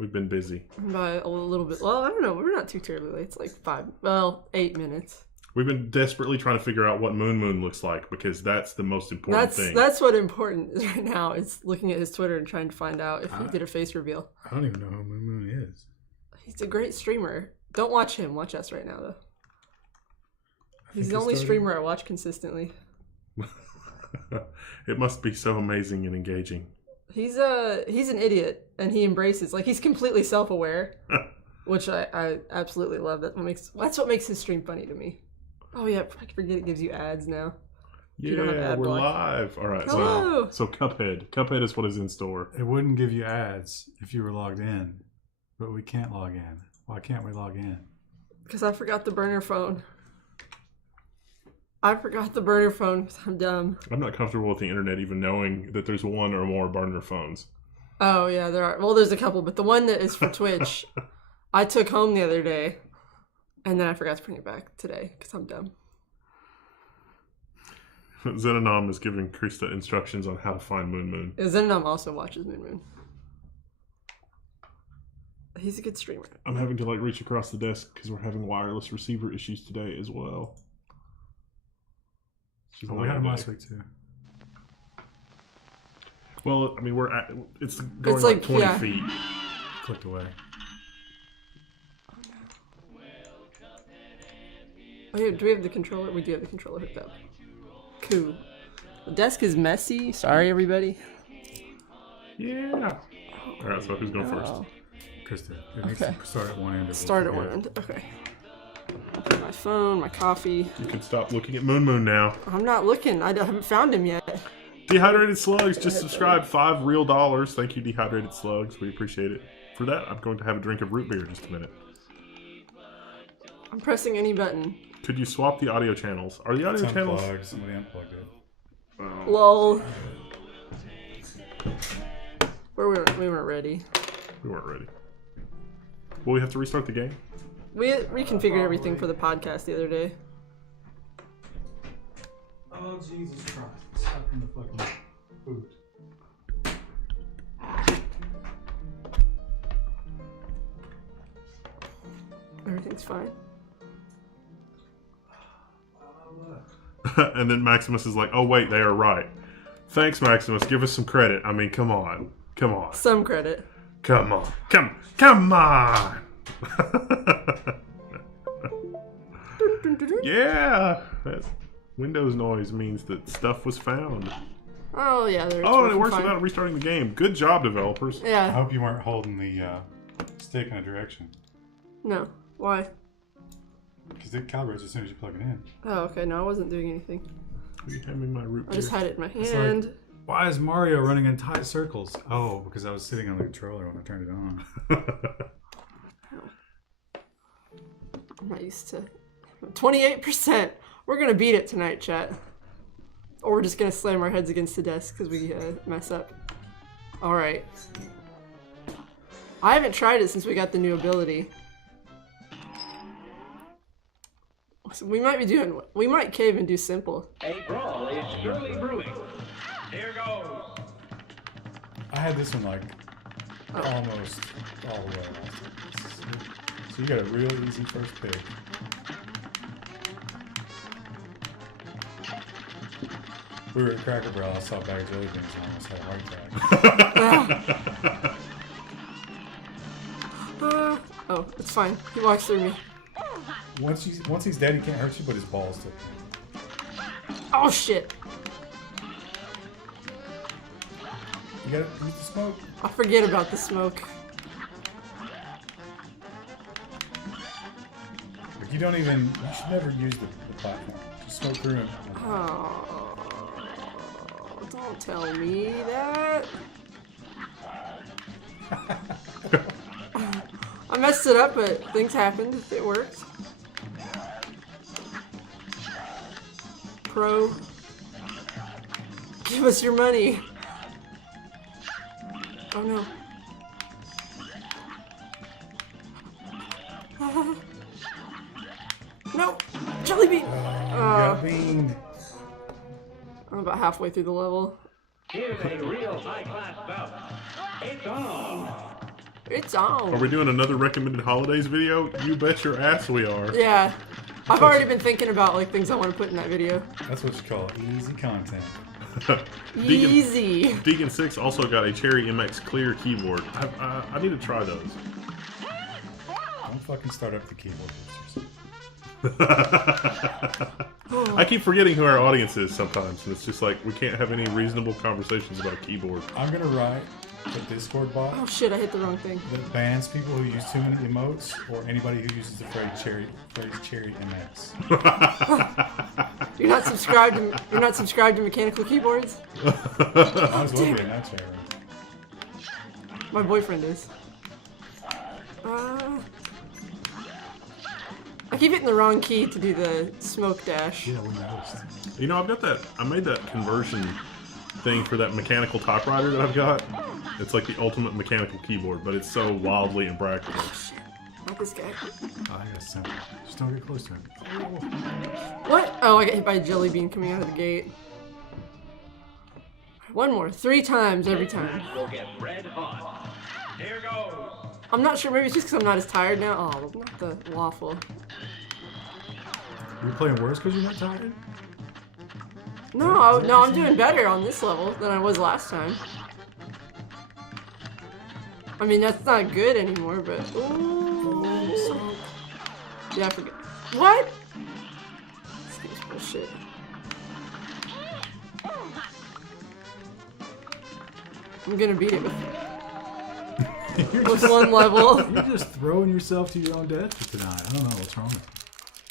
We've been busy. By a little bit. Well, I don't know. We're not too terribly late. It's like 8 minutes. We've been desperately trying to figure out what Moon looks like because that's the most important thing. That's what important is right now. Is looking at his Twitter and trying to find out if he did a face reveal. I don't even know who Moon is. He's a great streamer. Don't watch him. Watch us right now, though. He's the only streamer I watch consistently. It must be so amazing and engaging. He's an idiot, and he embraces. Like, he's completely self-aware, which I absolutely love. That's what makes his stream funny to me. Oh yeah, I forget it gives you ads now. Yeah, we're live. All right. Hello. So Cuphead. Cuphead is what is in store. It wouldn't give you ads if you were logged in, but we can't log in. Why can't we log in? Because I forgot the burner phone. Because I'm dumb. I'm not comfortable with the internet even knowing that there's one or more burner phones. Oh yeah, there are. Well, there's a couple, but the one that is for Twitch, I took home the other day, and then I forgot to bring it back today because I'm dumb. Xenanom is giving Krista instructions on how to find Moon. Yeah, Xenanom also watches Moon. He's a good streamer. I'm having to reach across the desk because we're having wireless receiver issues today as well. We had them last week too. Well, I mean, it's going like 20 feet. Clicked away. Oh yeah, do we have the controller? We do have the controller hooked up. Cool. The desk is messy. Sorry, everybody. Yeah. All right, so who's going first? Krista. It needs to start at one end. Start at one end. Okay. I'll put my phone, my coffee. You can stop looking at Moon now. I'm not looking. I haven't found him yet. Dehydrated Slugs just subscribed $5 real. Thank you, Dehydrated Slugs. We appreciate it. For that, I'm going to have a drink of root beer in just a minute. I'm pressing any button. Could you swap the audio channels? Are the audio channels? Somebody unplugged it. Lol. We weren't ready. We weren't ready. Will we have to restart the game? We reconfigured everything for the podcast the other day. Oh, Jesus Christ. Stuck in the fucking boot. Everything's fine. And then Maximus is like, oh wait, they are right. Thanks, Maximus. Give us some credit. I mean, come on. Some credit. Come on. Yeah. That Windows noise means that stuff was found. Oh yeah, and it works without restarting the game. Good job, developers. I Yeah. hope you weren't holding the stick in a direction. No. Why? Because it calibrates as soon as you plug it in. Oh, okay. No, I wasn't doing anything. Will you hand me my root I just beer? had it in my like- hand. Why is Mario running in tight circles? Oh, because I was sitting on the controller when I turned it on. I'm not used to 28%. We're gonna beat it tonight, chat. Or we're just gonna slam our heads against the desk because we mess up. All right. I haven't tried it since we got the new ability. So we might cave and do simple. A brawl is surely brewing. Here goes. I had this one almost all the way. So you got a real easy first pick. We were at Cracker Barrel. I saw a bag of jelly beans and I almost had a heart attack. Oh, it's fine. He walks through me. Once he's dead, he can't hurt you, but his balls still can. Oh shit! You gotta use the smoke. I forget about the smoke. Like you should never use the platform. Just smoke through him. Oh, don't tell me that. I messed it up, but things happened. It worked. Pro, give us your money. Oh no. No! Jelly bean! Got beamed. I'm about halfway through the level. Here's a real high-class bout. It's on. It's on. Are we doing another recommended holidays video? You bet your ass we are. Yeah. I've already been thinking about like things I want to put in that video. That's what you call easy content. Easy. Deacon6 also got a Cherry MX Clear keyboard. I need to try those. Don't fucking start up the keyboard boosters. I keep forgetting who our audience is sometimes, and it's just like we can't have any reasonable conversations about a keyboard. I'm gonna write a Discord bot Oh shit, I hit the wrong thing. that bans people who use too many emotes or anybody who uses the phrase Cherry MX. You're not subscribed to mechanical keyboards? Might as well be in that chat room. My boyfriend is. I keep hitting the wrong key to do the smoke dash. Yeah, we noticed. You know, I've got that. I made that conversion thing for that mechanical typewriter that I've got. It's like the ultimate mechanical keyboard, but it's so wildly impractical. Not this guy. Oh, I got simple. Just don't get close to him. What? Oh, I got hit by a jelly bean coming out of the gate. One more. 3 times every time. Will get red hot. Here goes. I'm not sure. Maybe it's just because I'm not as tired now. Oh, not the waffle. You're playing worse because you're not tired? No, no, I'm doing better on this level than I was last time. I mean, that's not good anymore, but... Ooh. Yeah, I forget. What? This game's bullshit. I'm gonna beat it with one level. You're just throwing yourself to your own death tonight. I don't know what's wrong with you.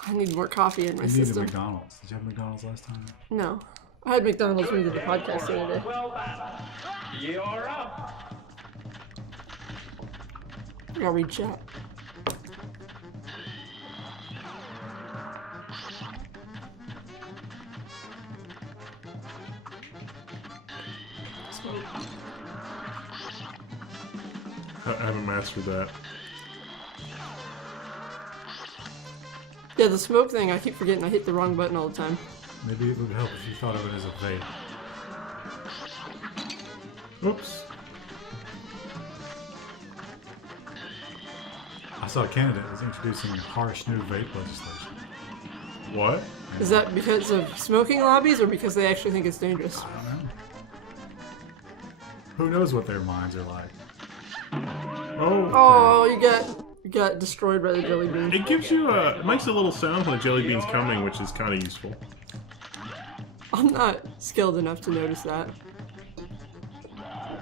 I need more coffee in my You needed system. McDonald's. Did you have McDonald's last time? No. I had McDonald's when we did the podcast the other day. Well done. You're up. I gotta read chat. I haven't mastered that. Yeah, the smoke thing, I keep forgetting I hit the wrong button all the time. Maybe it would help if you thought of it as a vape. Oops. I saw Canada is introducing harsh new vape legislation. What? Is that because of smoking lobbies or because they actually think it's dangerous? I don't know. Who knows what their minds are like? Oh. Oh, you got destroyed by the jelly bean. It gives you it makes a little sound when a jelly bean's coming, which is kind of useful. I'm not skilled enough to notice that.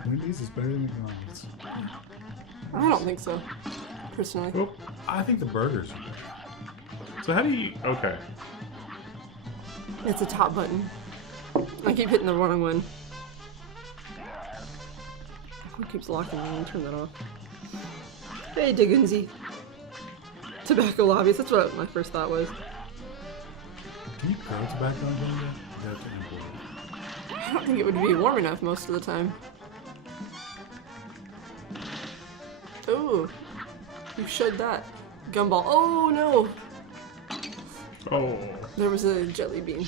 Wendy's is better than McDonald's. I don't think so, personally. Oh. I think the burgers are better. So how do you? Okay. It's a top button. I keep hitting the wrong one. Who keeps locking me? Turn that off. Hey, Digginsy. Tobacco lobbies. That's what my first thought was. Can you grow tobacco in Canada? You have to import it. I don't think it would be warm enough most of the time. Ooh. You showed that. Gumball. Oh, no. Oh. There was a jelly bean.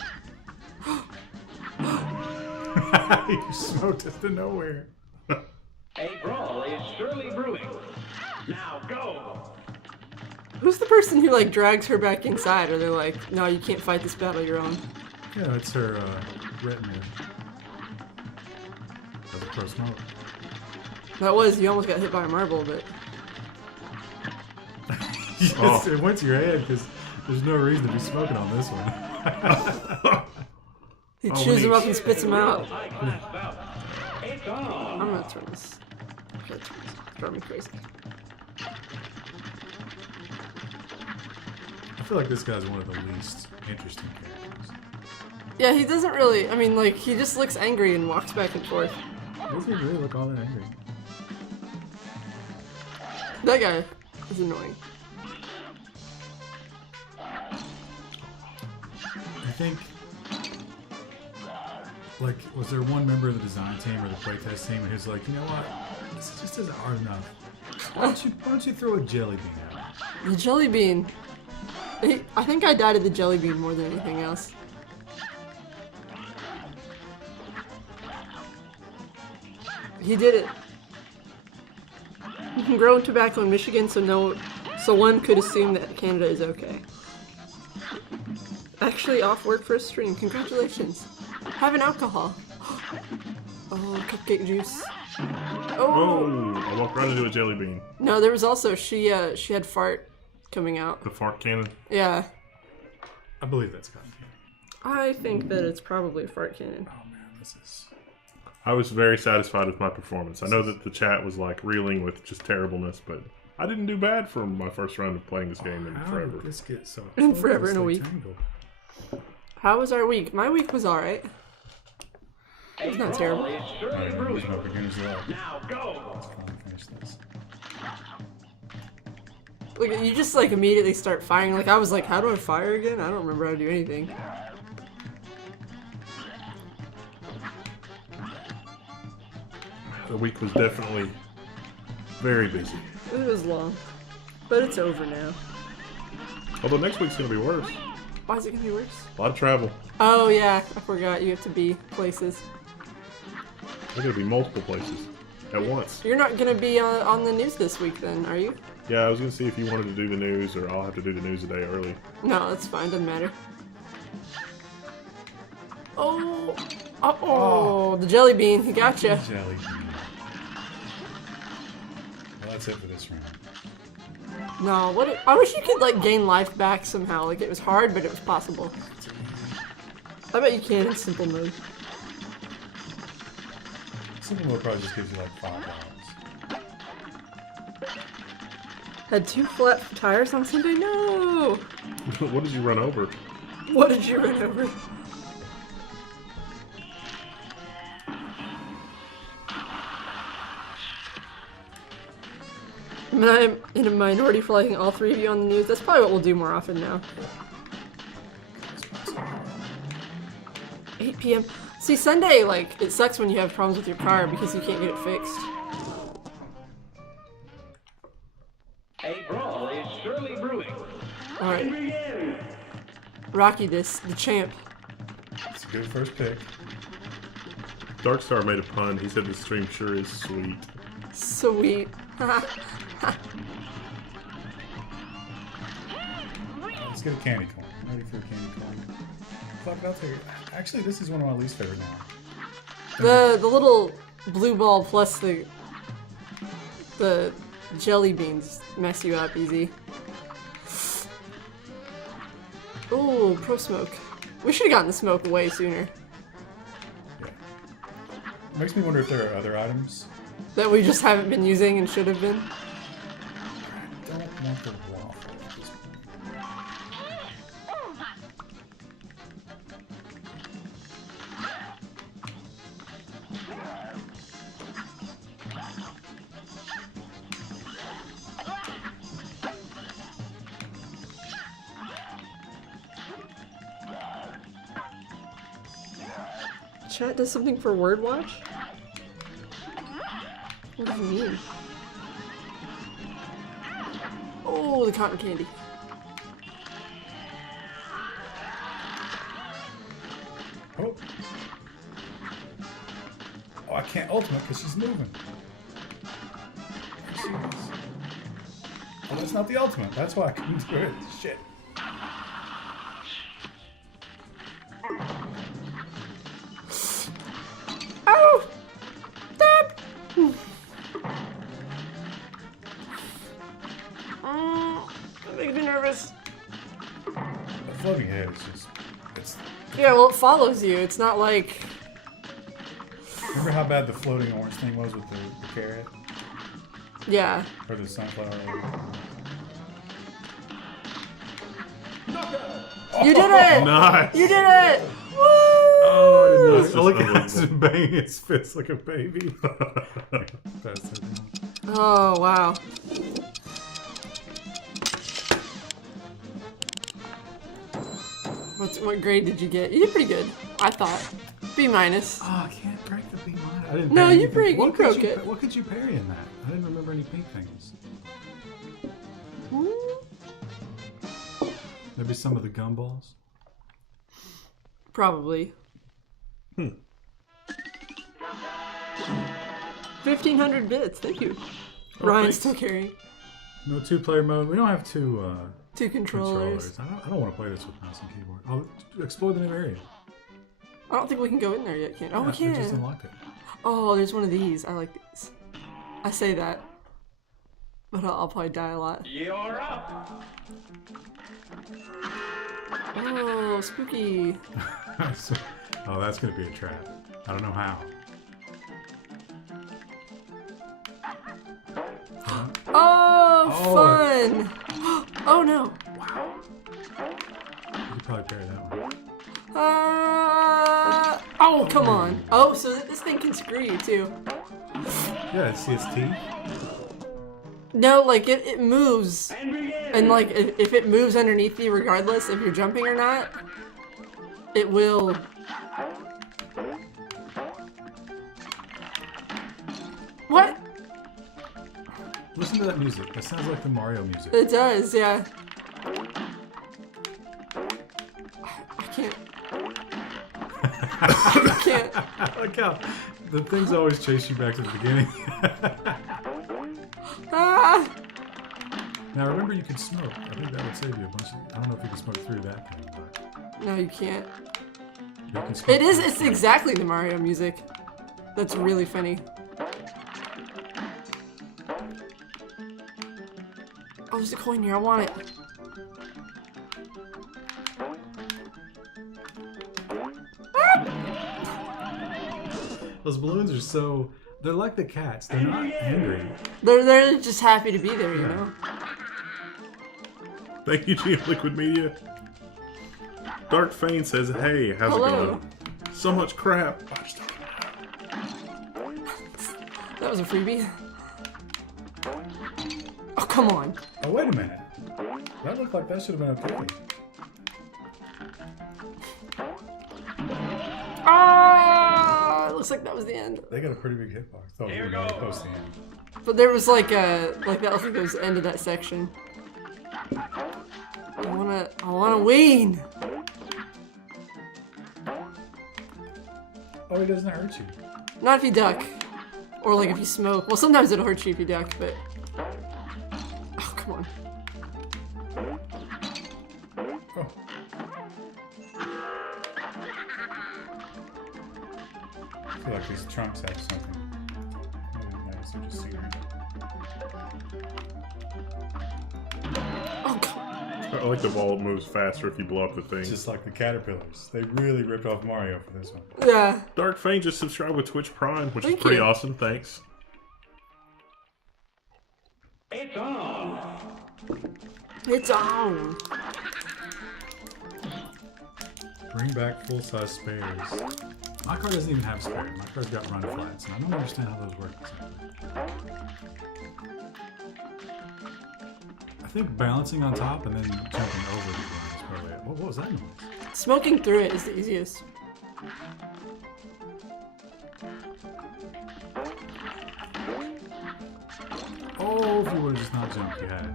You smoked us to nowhere. A brawl is surely brewing. Now go. Who's the person who, like, drags her back inside? Or they're like, no, you can't fight this battle, you're on. Yeah, it's her retinue. As a pro smoker. That was, you almost got hit by a marble, but... Yes, Oh. it went to your head because there's no reason to be smoking on this one. He Oh, chews them neat. up and spits them out. High-class bout. It's on. I'm gonna turn this. I'm gonna turn this. Drive me crazy. I feel like this guy's one of the least interesting characters. Yeah, he doesn't really, I mean, like, he just looks angry and walks back and forth. Doesn't he really look all that angry? That guy is annoying. I think, like, was there one member of the design team or the playtest team and who's like, you know what, this just isn't hard enough. Why don't you throw a jelly bean at it? The jelly bean. I think I died of the jelly bean more than anything else. He did it. You can grow tobacco in Michigan, so one could assume that Canada is okay. Actually, off work for a stream. Congratulations. Have an alcohol. Oh, cupcake juice. Oh. Oh, I walked right into a jelly bean. No, there was also she had fart coming out. The fart cannon. Yeah. I believe that's cotton candy. I think that it's probably a fart cannon. Oh man, this is. I was very satisfied with my performance. I know that the chat was like reeling with just terribleness, but I didn't do bad for my first round of playing this game in How forever. did this get so? In forever, in a closely week. tangled? How was our week? My week was alright. It's not terrible. Is surely Alright, brewing. here's my beginner's luck. Now go. Let's finally finish this. Look, you just like immediately start firing. Like I was like, how do I fire again? I don't remember how to do anything. The week was definitely very busy. It was long, but it's over now. Although next week's going to be worse. Why is it gonna be worse? A lot of travel. Oh yeah, I forgot you have to be places. There's going to be multiple places at once. You're not gonna be on the news this week then, are you? Yeah, I was going to see if you wanted to do the news, or I'll have to do the news a day early. No, that's fine. Doesn't matter. Oh, oh, the jelly bean. He gotcha. Jelly bean. Well, that's it for this round. No, what? I wish you could like gain life back somehow. Like it was hard, but it was possible. I bet you can in simple mode. Simple mode probably just gives you like $5. Had 2 flat tires on Sunday. No. What did you run over? What did you run over? I mean, I'm in a minority for liking all 3 of you on the news. That's probably what we'll do more often now. 8 p.m. See, Sunday, like, it sucks when you have problems with your car because you can't get it fixed. A brawl is surely brewing. Alright. Rocky this, the champ. It's a good first pick. Darkstar made a pun. He said the stream sure is sweet. Sweet. Let's get a candy corn. I'm ready for a candy corn. Fuck, I'll take it. Actually, this is one of my least favorite now. The little blue ball plus the jelly beans mess you up easy. Ooh, pro smoke. We should have gotten the smoke way sooner. Yeah. Makes me wonder if there are other items. That we just haven't been using and should have been. I don't want the waffle at this point. Chat does something for Word Watch? What do you mean? Oh, the cotton candy. Oh. Oh, I can't ultimate because she's moving. There she is. Oh, that's not the ultimate. That's why I couldn't do it. Shit. Oh! Stop! That makes me nervous. The floating head is just. It's. Yeah, well, it follows you. It's not like. Remember how bad the floating orange thing was with the carrot? Yeah. Or the sunflower? You did it! Nice! You did it! Woo! Oh, I didn't know. Just look at him banging his fist like a baby. Pass that down. Oh, wow. What grade did you get? You did pretty good, I thought. B minus. Oh, I can't break the B minus. I didn't. No, parry you anything. break- you What could broke it. What could you parry in that? I didn't remember any pink things. Maybe some of the gumballs. Probably. 1,500 bits, thank you. Ryan's thanks. still carrying No 2-player mode. We don't have two two controllers. controllers. I don't want to play this with mouse and keyboard. I'll explore the new area. I don't think we can go in there yet, can? Oh, we Yeah, we just can. unlocked it. Oh, there's one of these. I like these. I say that, but I'll probably die a lot. You're up. Oh, spooky. Oh, that's gonna be a trap. I don't know how. Oh, fun. Oh no. You could probably parry that one. Oh, come on. Oh, so this thing can screw you too. Yeah, see its teeth? No, like it moves. And begin. And like if it moves underneath you regardless if you're jumping or not, it will. What? Listen to that music. That sounds like the Mario music. It does, yeah. I can't. I can't. Look how the things always chase you back to the beginning. Ah! Now remember, you can smoke. I think that would save you a bunch of. I don't know if you can smoke through that thing, but No, you can't. you can smoke. It is. It's exactly the Mario music. That's really funny. Oh, there's a coin here. I want it. Those balloons are so. They're like the cats. They're not angry. They're just happy to be there, you know. Thank you, GM Liquid Media. Dark Fane says, hey, how's Hello. it going? So much crap. That was a freebie. Oh, come on. Oh wait a minute. That looked like that should have been okay. Ah! It looks like that was the end. They got a pretty big hitbox. Oh, Here we're gonna goes. post the end. But there was like that looks like it was the end of that section. I wanna win. Oh, it doesn't hurt you. Not if you duck. Or like if you smoke. Well, sometimes it'll hurt you if you duck, but... Oh, come on. Oh. I feel like these trunks have something. Maybe nice or just scenery. Oh, come on. I like the ball moves faster if you blow up the thing. Just like the caterpillars. They really ripped off Mario for this one. Yeah. Dark Fane just subscribed with Twitch Prime, which Thank is pretty you. awesome. Thanks. It's on. It's on. Bring back full-size spares. My car doesn't even have spares. My car's got run flats, and I don't understand how those work exactly. I think balancing on top and then jumping over the ground is probably it. What was that noise? Smoking through it is the easiest. Oh, if you would have just not jumped, you had it.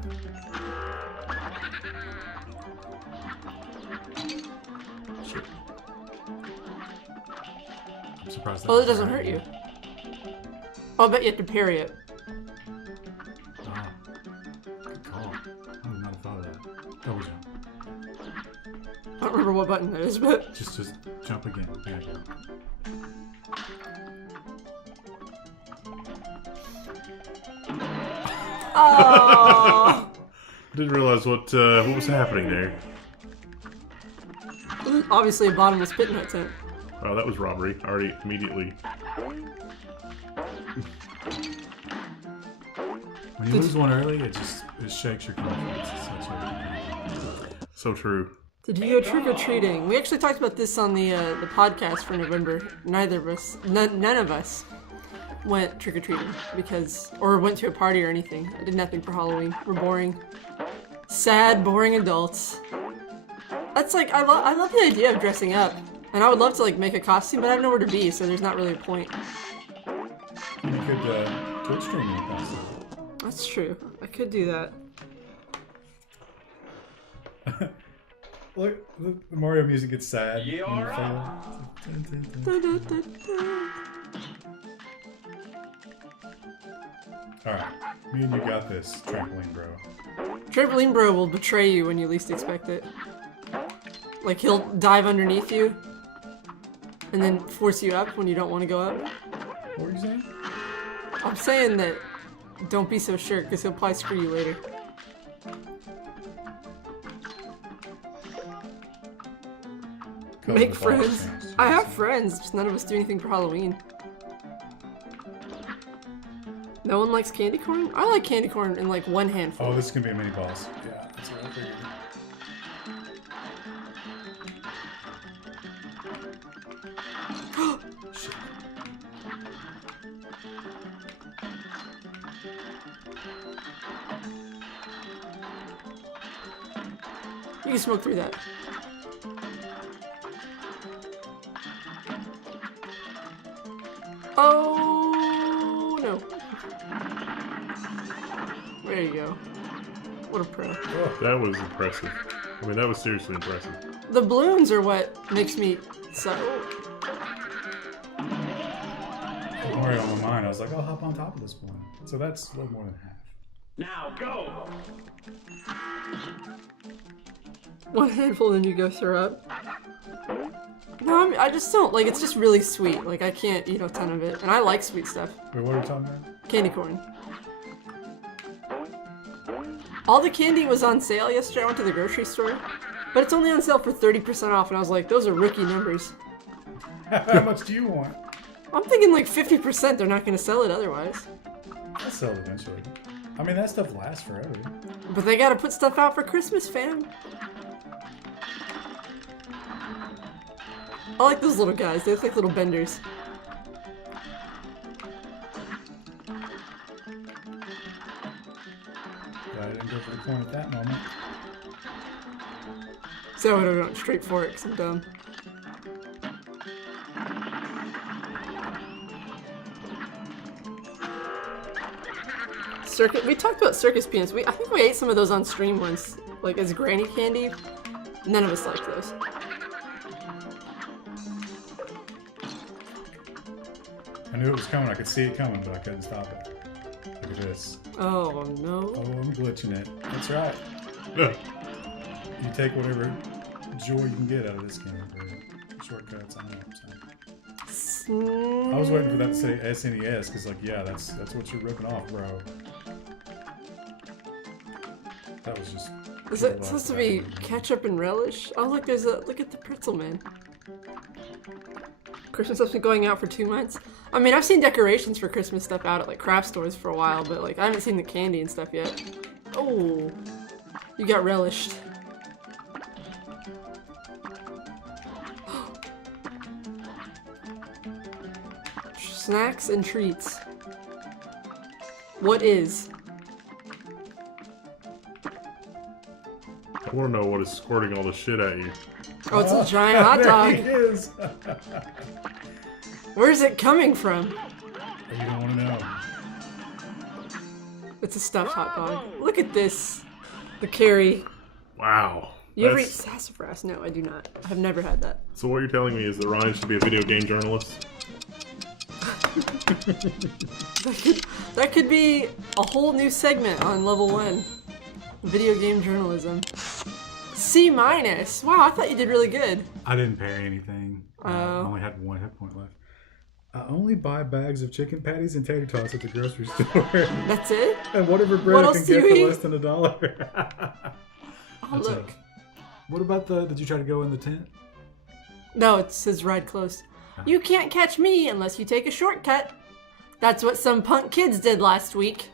Shit. I'm surprised that Oh, it was doesn't right. hurt you. Oh, I bet you have to parry it. Ah, good call. I would not have thought of that. Double jump. I don't remember what button that is, but... Just jump again. There you go. Oh! I didn't realize what was happening there. Obviously a bottomless pit in that tent. Oh, that was robbery. Already immediately. When you lose one early, it shakes your confidence. It's such a... So true. Did you go trick-or-treating? We actually talked about this on the podcast for November. Neither of us, none of us went trick-or-treating or went to a party or anything. I did nothing for Halloween. We're boring. Sad, boring adults. That's like, I love the idea of dressing up. And I would love to like make a costume, but I have nowhere to be, so there's not really a point. You could Twitch stream in the costume. That's true. I could do that. Look, the Mario music gets sad. You're when you up. fail. Dun, dun, dun. Da, da, da, da. Alright, me and you got this, trampoline bro. Trampoline Bro will betray you when you least expect it. Like, he'll dive underneath you and then force you up when you don't want to go up. What were you saying? I'm saying that don't be so sure, because he'll probably screw you later. Cover Make the balls friends. chance. I have friends, just none of us do anything for Halloween. No one likes candy corn? I like candy corn in like one handful. Oh, this is gonna be a mini boss. Yeah, that's what I figured. Shit. You can smoke through that. Oh no. There you go. What a pro. That was impressive. I mean, that was seriously impressive. The balloons are what makes me so. Mario on my mind, I was like, I'll hop on top of this one. So that's a little more than half. Now go. One handful, then you go throw up. No, I just don't. Like, it's just really sweet. Like, I can't eat a ton of it. And I like sweet stuff. Wait, what are we talking about? Candy corn. All the candy was on sale yesterday. I went to the grocery store. But it's only on sale for 30% off. And I was like, those are rookie numbers. How much do you want? I'm thinking like 50%. They're not going to sell it otherwise. I'll sell it eventually. I mean, that stuff lasts forever. But they got to put stuff out for Christmas, fam. I like those little guys. They look like little benders. Yeah, I didn't go for the corn at that moment. So I would have gone straight for it because I'm dumb. We talked about circus peanuts. I think we ate some of those on stream once, like as granny candy. None of us liked those. I knew it was coming. I could see it coming, but I couldn't stop it. Look at this. Oh no. Oh, I'm glitching it. That's right. You take whatever joy you can get out of this game for shortcuts. I know. So. I was waiting for that to say SNES, because like, yeah, that's what you're ripping off, bro. That was just. Is it supposed to be ketchup and relish? Oh look, look at the pretzel man. Christmas stuff's been going out for 2 months. I mean, I've seen decorations for Christmas stuff out at like craft stores for a while, but like I haven't seen the candy and stuff yet. Oh, you got relished. Snacks and treats. What is? I want to know what is squirting all the shit at you. Oh, it's a giant hot dog. There he is. Where's it coming from? You don't want to know. It's a stuffed hot dog. Look at this. The carry. Wow. You ever eat sassafras? No, I do not. I have never had that. So what you're telling me is that Ryan should be a video game journalist? That could be a whole new segment on level 1. Video game journalism. C-. Wow, I thought you did really good. I didn't parry anything. I only had 1 hit point left. I only buy bags of chicken patties and tater tots at the grocery store. That's it? And whatever bread What I else can do get you for eat? less than $1. Oh, look. What about did you try to go in the tent? No, it says ride close. You can't catch me unless you take a shortcut. That's what some punk kids did last week.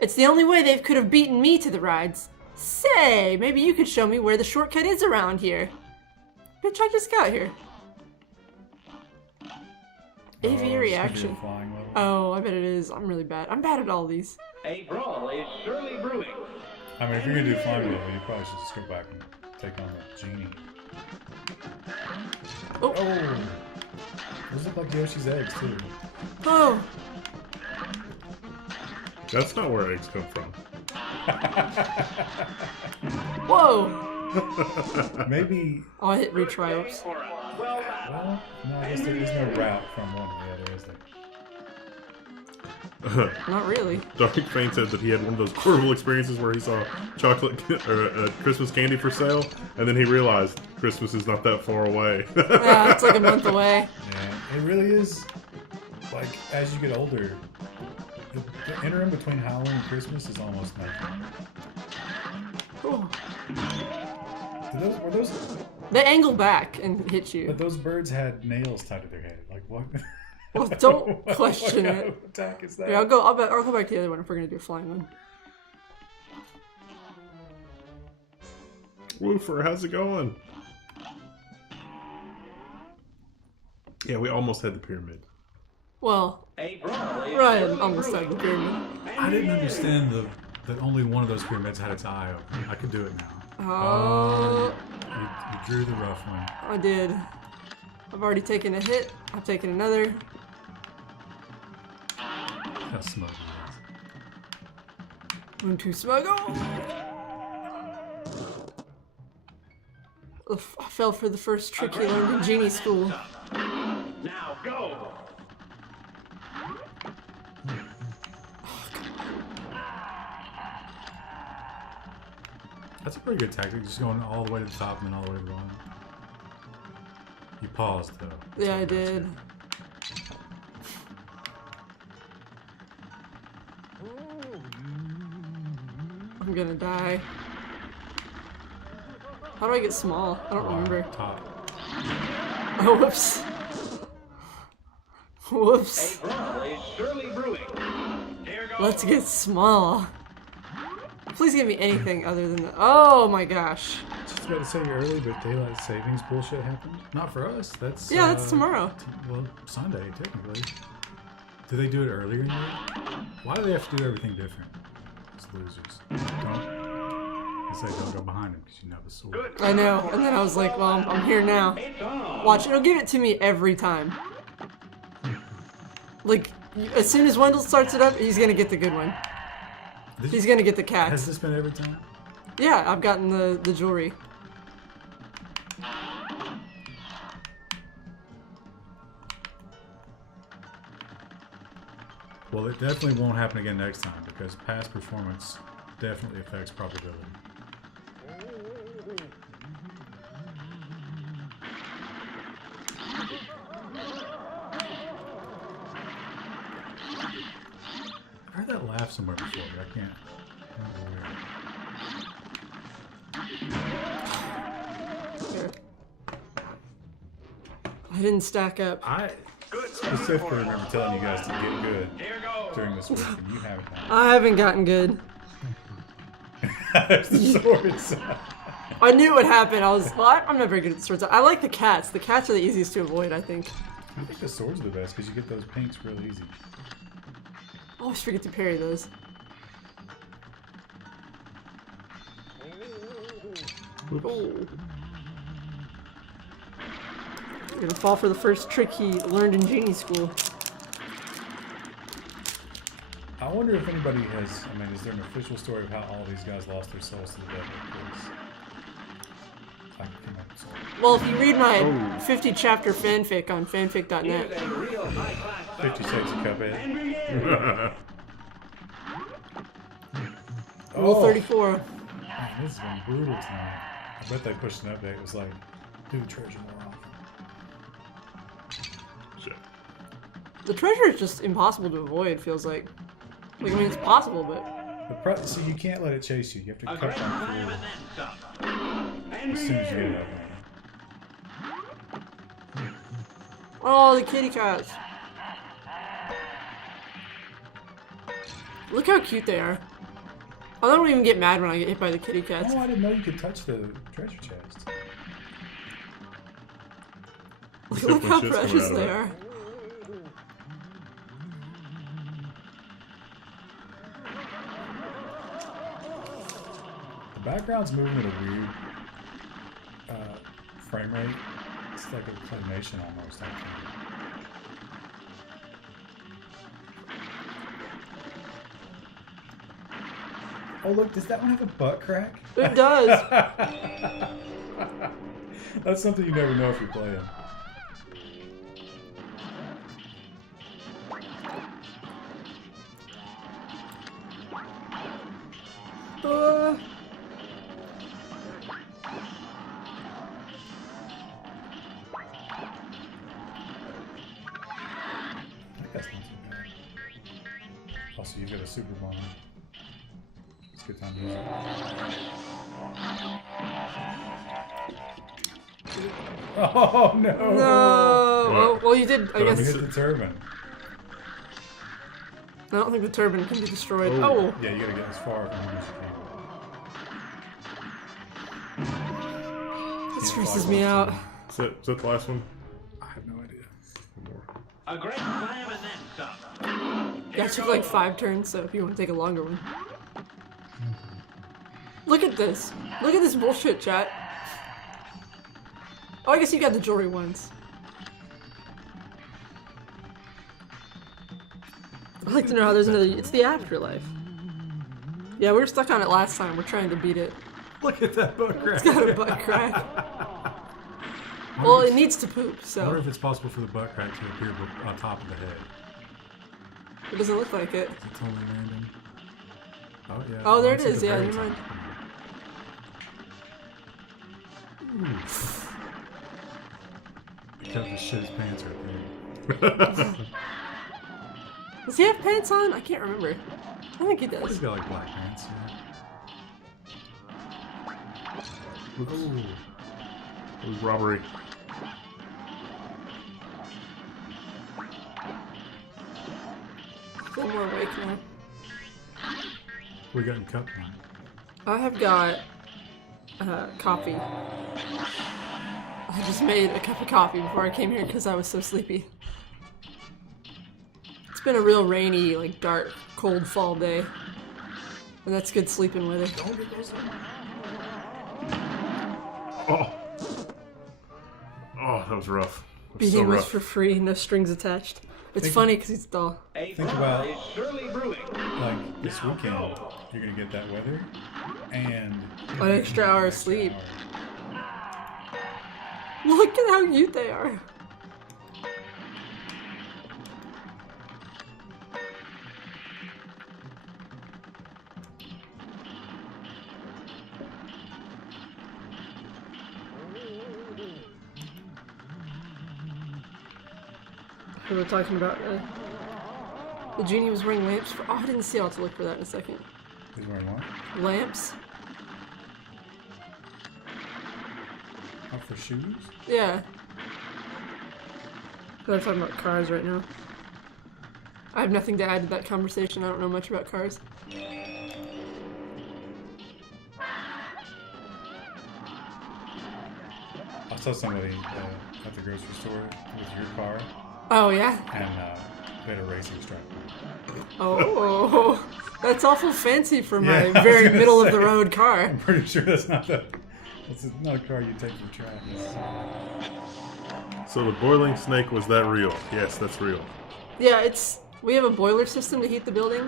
It's the only way they could have beaten me to the rides. Say, maybe you could show me where the shortcut is around here. Bitch, I just got here. Aviary action. Oh, I bet it is. I'm really bad. I'm bad at all these. A brawl is surely brewing. I mean, if you're gonna do flying wheel, you probably should just go back and take on the genie. Oh. Oh! Those look like Yoshi's eggs, too. Oh. That's not where eggs come from. Whoa. Maybe. Oh, I hit retry. Oops. Well, no, I guess there is no route from one to the other, is there? Not really. Dark Fane said that he had one of those horrible experiences where he saw chocolate or Christmas candy for sale, and then he realized Christmas is not that far away. Yeah, it's like a month away. Yeah, it really is. Like, as you get older, the interim between Halloween and Christmas is almost nothing. Ooh. Were those? They angle back and hit you. But those birds had nails tied to their head. Like what? Well, don't question what kind it. of attack is that? Yeah, I'll go back to the other one if we're gonna do a flying one. Woofer, how's it going? Yeah, we almost had the pyramid. Well, Ryan almost had the pyramid. I didn't understand that only one of those pyramids had its eye open. I could do it now. Oh, You drew the rough one. I did. I've already taken a hit. I've taken another. How smug it I'm too smug. Oh! I fell for the first trick you learned in Genie School. Now go. That's a pretty good tactic, just going all the way to the top and then all the way to the bottom. You paused though. Yeah, I did. I'm gonna die. How do I get small? I don't remember. Top. Oh, whoops. Whoops. A brawl is surely brewing. Here goes. Let's get small. Please give me anything other than that. Oh my gosh. Just about to say early, but daylight savings bullshit happened. Not for us. That's Yeah, that's tomorrow. Well, Sunday technically. Do they do it earlier in the year? Why do they have to do everything different? It's losers. I say don't go behind them because you know the sword. Good. I know. And then I was like, well, I'm here now. It's on. Watch, it'll give it to me every time. Like, as soon as Wendell starts it up, he's gonna get the good one. He's gonna get the Has cats. this been every time? Yeah, I've gotten the jewelry. Well, it definitely won't happen again next time because past performance definitely affects probability. I heard that laugh somewhere before, but I can't remember where. Here. I didn't stack up. I Good. specifically remember telling you guys to get good Here goes. during this week, and you haven't done I haven't gotten good. it. There's the swords. I knew it would happen. I'm not very good at the swords. I like the cats. The cats are the easiest to avoid, I think. I think the swords are the best because you get those pinks real easy. I always forget to parry those. Oh. You're gonna fall for the first trick he learned in Genie School. I wonder if anybody has. I mean, is there an official story of how all these guys lost their souls to the devil? 'Cause I came up with something. Well, if you read my 50 chapter fanfic on fanfic.net, Here's a real high-class 50 Shades of Cuphead. and begin. Rule 34. Man, this has been brutal tonight. I bet they pushed an update. It was like, do the treasure more often. Shit. The treasure is just impossible to avoid, feels like. Like, I mean, it's possible, but... So you can't let it chase you. You have to A cut great them time through and then some. And as soon as you begin. get it up. Oh, the kitty cats. Look how cute they are. I don't even get mad when I get hit by the kitty cats. Oh, I didn't know you could touch the treasure chest. Look how Shit's coming precious out of they it. are. The background's moving at a weird frame rate. It's like a claymation almost. I think. Oh look, does that one have a butt crack? It does. That's something you never know if you're playing. That's not too bad. Also, you've got a super bomb. It's a good time to use it. Oh no! No. Oh, well, you did. I Let me guess. hit the turbine. I don't think the turbine can be destroyed. Oh. Oh. Yeah, you gotta get as far from him as you can. This stresses me out. Is that the last one? I have no idea. One more. A great slam and then some. Yeah, it took like 5 turns, so if you want to take a longer one. Look at this. Look at this bullshit, chat. Oh, I guess you got the jewelry ones. I'd like to know how there's another. It's the afterlife. Yeah, we were stuck on it last time. We're trying to beat it. Look at that butt crack. It's got a butt crack. Well, it needs to poop, I wonder so if it's possible for the butt crack to appear on top of the head. it doesn't look like it. Is it totally random? Oh yeah. Oh, there it it's at is. the Yeah, very never mind. top. He kept his shit his pants right there. Does he have pants on? I can't remember. I think he He's does. got like black pants. Yeah. Ooh. It was robbery. I feel more awake now. We got in cup now. I have got coffee. I just made a cup of coffee before I came here because I was so sleepy. It's been a real rainy, like dark, cold fall day. And that's good sleeping weather. Oh. Oh, that was rough. That was Beating so was rough. for free, no strings attached. It's Think- funny because he's dull. A Think bomb about- is surely brewing. Like this weekend, you're gonna get that weather and An extra hour of extra sleep. hour. Look at how cute they are. We were talking about the genie was wearing lamps for. Oh, I didn't see. I'll have to look for that in a second. He's wearing what? Lamps? Oh, for shoes? Yeah. But I'm talking about cars right now. I have nothing to add to that conversation. I don't know much about cars. I saw somebody at the grocery store with your car, Oh, yeah? and they had a racing stripe. Oh, that's awful fancy for my Yeah, I was very gonna middle of say. the road car. I'm pretty sure that's not not a car you take to the track. So the boiling snake, was that real? Yes, that's real. Yeah, we have a boiler system to heat the building.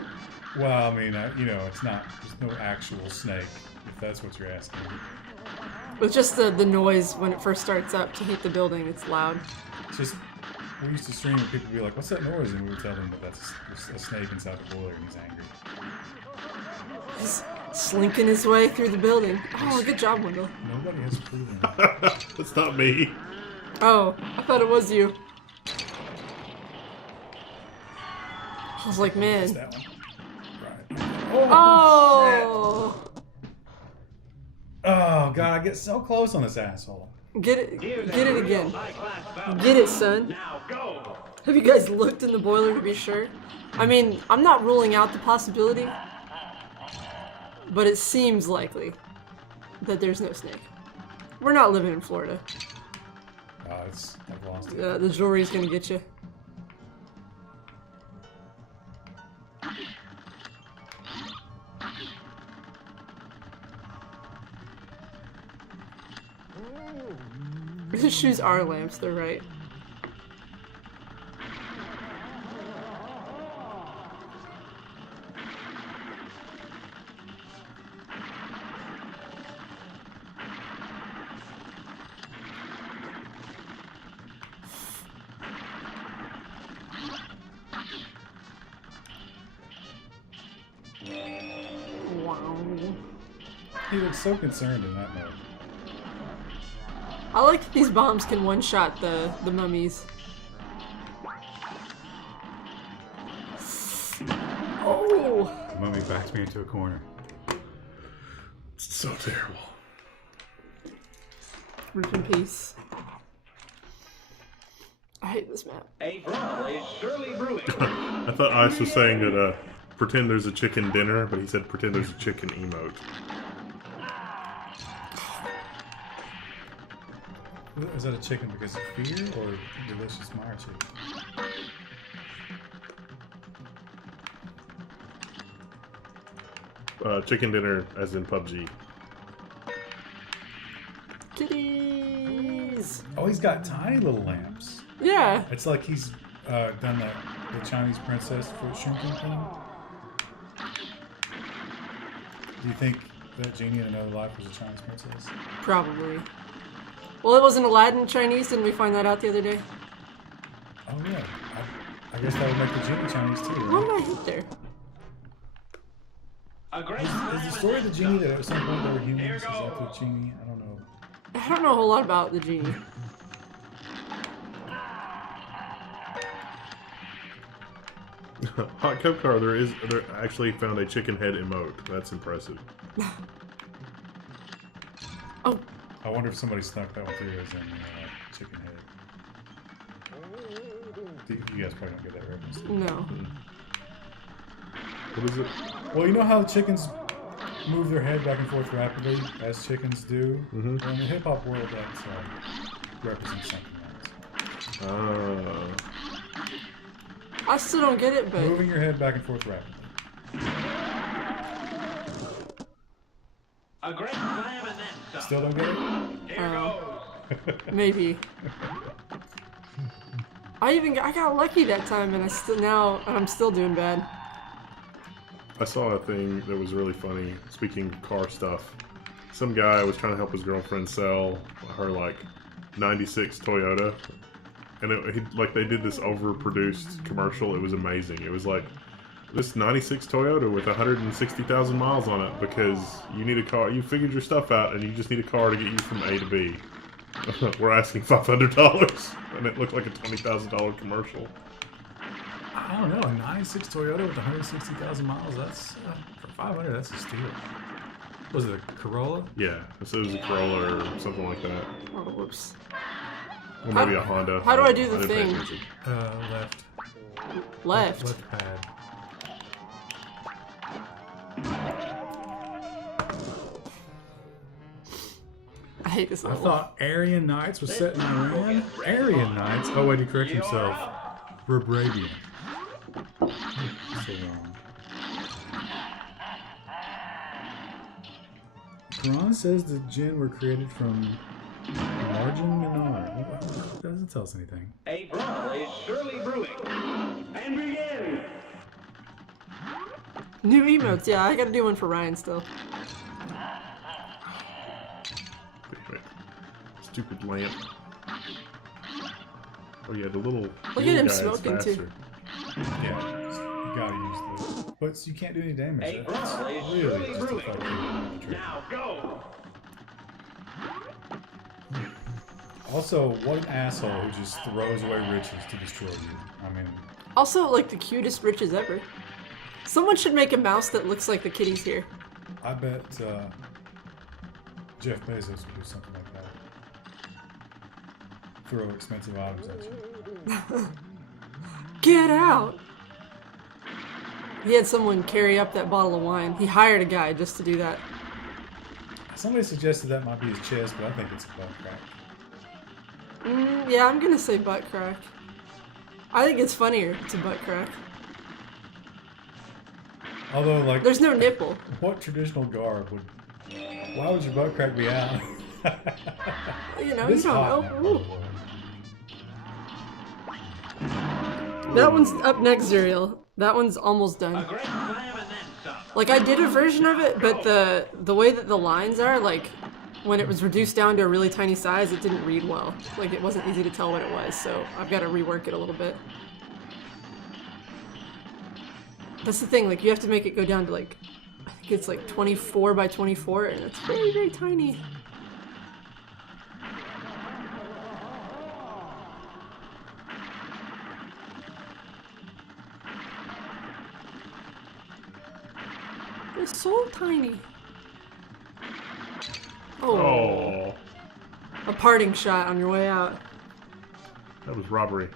Well, I mean, it's not. There's no actual snake, if that's what you're asking. With just the noise when it first starts up to heat the building, it's loud. It's just we used to stream and people would be like, "What's that noise?" And we would tell them that that's a snake inside the boiler and he's angry. He's slinking his way through the building. Oh, good job, Wendell. Nobody has proven. That's not me. Oh, I thought it was you. I was like, It's man. that one. Right. Oh! Oh god, I get so close on this asshole. Get it again. High-class bout. Get it, son. Now go. Have you guys looked in the boiler to be sure? I mean, I'm not ruling out the possibility, but it seems likely that there's no snake. We're not living in Florida. I've lost it. The jewelry's gonna get you. The shoes are lamps, they're right. Wow. He looks so concerned in that mode. I like that these bombs can one-shot the mummies. Oh! The mummy backs me into a corner. It's so terrible. Rip in peace. I hate this map. A brawl is surely brewing. I thought Ice was saying that pretend there's a chicken dinner, but he said pretend there's a chicken emote. Is that a chicken because of fear or delicious Meyer chicken? Chicken dinner as in PUBG. Kitties! Oh, he's got tiny little lamps. Yeah. It's like he's done the Chinese princess foot shrinking thing. Do you think that Genie in Another Life was a Chinese princess? Probably. Well, it wasn't Aladdin Chinese, didn't we find that out the other day? Oh yeah. I guess that would make the Genie Chinese too, What right? did I hit there? A great Is the story of the Genie that at some point they were humans? Is Here that the goes. Genie? I don't know. I don't know a whole lot about the genie. Hot Cup Car, there actually found a chicken head emote. That's impressive. Oh, I wonder if somebody snuck that one through as in chicken head. You guys probably don't get that reference. no. What is it? Well, you know how the chickens move their head back and forth rapidly, as chickens do? Mhm. Well, in the hip-hop world, that represents something else. I still don't get it, but Moving your head back and forth rapidly. A great slam and then some. Still don't get it? Here goes. maybe. I got lucky that time, and I'm still doing bad. I saw a thing that was really funny. Speaking of car stuff, some guy was trying to help his girlfriend sell her like '96 Toyota, and they did this overproduced commercial. It was amazing. It was like this '96 Toyota with 160,000 miles on it because you need a car. You figured your stuff out, and you just need a car to get you from A to B. We're asking $500, and it looked like a $20,000 commercial. I don't know. A 96 Toyota with 160,000 miles, that's, for 500, that's a steal. Was it a Corolla? Yeah, so it was a Corolla or something like that, Oh, whoops. or maybe a Honda. how do I do the didn't pay thing? attention. Left. Left. Left pad. I hate this I level. thought Aryan Knights was set in Iran. Aryan Knights? Oh, wait, he correct himself. Vibranium. So wrong. Quran says the jinn were created from Margin Minar. That doesn't tell us anything. A brawl is surely brewing. And begin. New emotes, yeah, I gotta do one for Ryan still. Wait. Stupid lamp. Oh yeah, the little. at him smoking, too. Yeah, you gotta use those. But you can't do any damage. A That's brawl is really surely just a brewing. fucking trick. Now go. Also, what an asshole who just throws away riches to destroy you. I mean, Also, like the cutest riches ever. Someone should make a mouse that looks like the kitties here. I bet Jeff Bezos would do something like that. Throw expensive items at you. Get out! He had someone carry up that bottle of wine. He hired a guy just to do that. Somebody suggested that might be his chest, but I think it's a butt crack. Yeah, I'm gonna say butt crack. I think it's funnier to butt crack. Although, like, There's no nipple. what traditional garb would... Why would your butt crack be out? You know, It is you don't hot know. in that part of the world. That one's up next, Zuriel. That one's almost A done. great slam and then some. Like, I did a version of it, but the way that the lines are, like, when it was reduced down to a really tiny size, it didn't read well. Like, it wasn't easy to tell what it was, so I've got to rework it a little bit. That's the thing, like, you have to make it go down to, like, I think think it's like 24 by 24, and it's very, very tiny. It's so tiny. Oh, A parting shot on your way out. that was robbery.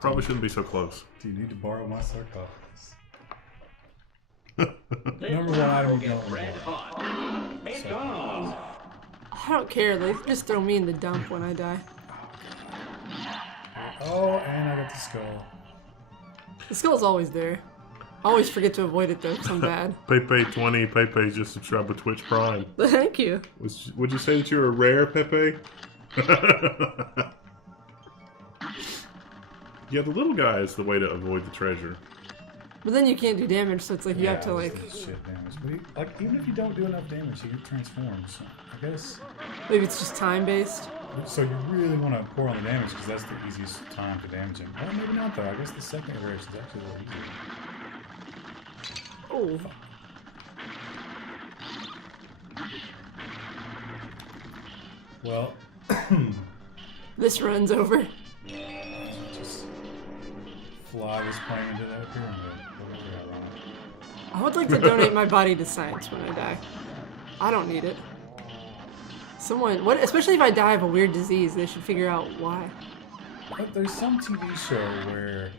Probably shouldn't be so close. Do you need to borrow my sarcophagus? Number one item we don't Red want. hot. It's gone. I don't care. They just throw me in the dump when I die. Oh, and I got the skull. The skull's always there. I always forget to avoid it though, because I'm bad. Pepe20, Pepe just subscribed with Twitch Prime. Thank you. Would you say that you were rare, Pepe? Yeah, the little guy is the way to avoid the treasure. But then you can't do damage, so it's like you have to like... Shit damage. But like, even if you don't do enough damage, you get transformed. So I guess... Maybe it's just time-based. So you really want to pour on the damage, because that's the easiest time to damage him. Well, maybe not, though. I guess the second iteration is actually a little easier. Oh. Well... This run's over. Just fly this plane into that pyramid. Whatever that wrong. I would like to donate my body to science when I die. I don't need it. Someone, especially if I die of a weird disease, they should figure out why. But there's some TV show where,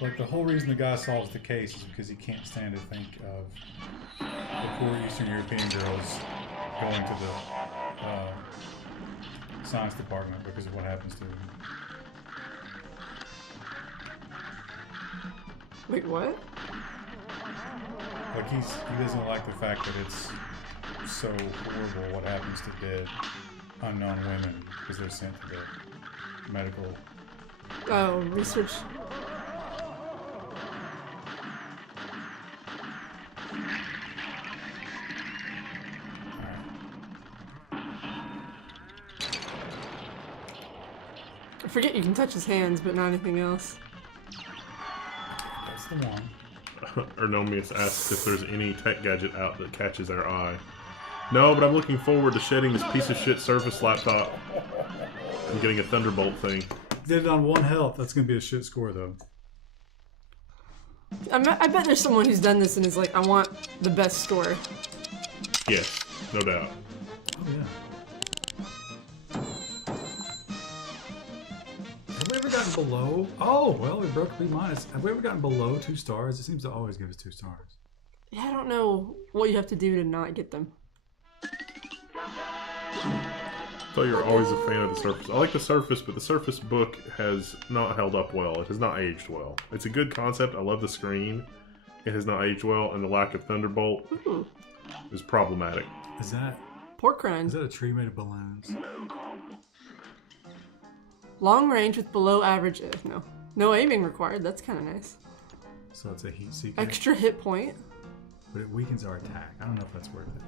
like, the whole reason the guy solves the case is because he can't stand to think of the poor Eastern European girls going to the science department because of what happens to them. Wait, what? Like, he doesn't like the fact that it's so horrible what happens to dead, unknown women because they're sent to the medical. Oh, research. I forget you can touch his hands, but not anything else. That's the one. Ernomius asks if there's any tech gadget out that catches our eye. No, but I'm looking forward to shedding this piece of shit Surface laptop and getting a Thunderbolt thing. Did it on 1 health. That's gonna be a shit score, though. I bet there's someone who's done this and is like, I want the best score. Yes, no doubt. Oh yeah. Have we ever gotten below? Oh well, we broke B-. Have we ever gotten below 2 stars? It seems to always give us 2 stars. Yeah, I don't know what you have to do to not get them. I thought you were always a fan of the Surface. I like the Surface, but the Surface book has not held up well. It has not aged well. It's a good concept. I love the screen. It has not aged well, and the lack of Thunderbolt is problematic. Is that Pork rinds. a tree made of balloons? Long range with below average. No aiming required. That's kind of nice. So it's a heat seeker, Extra hit point. but it weakens our attack. I don't know if that's worth it.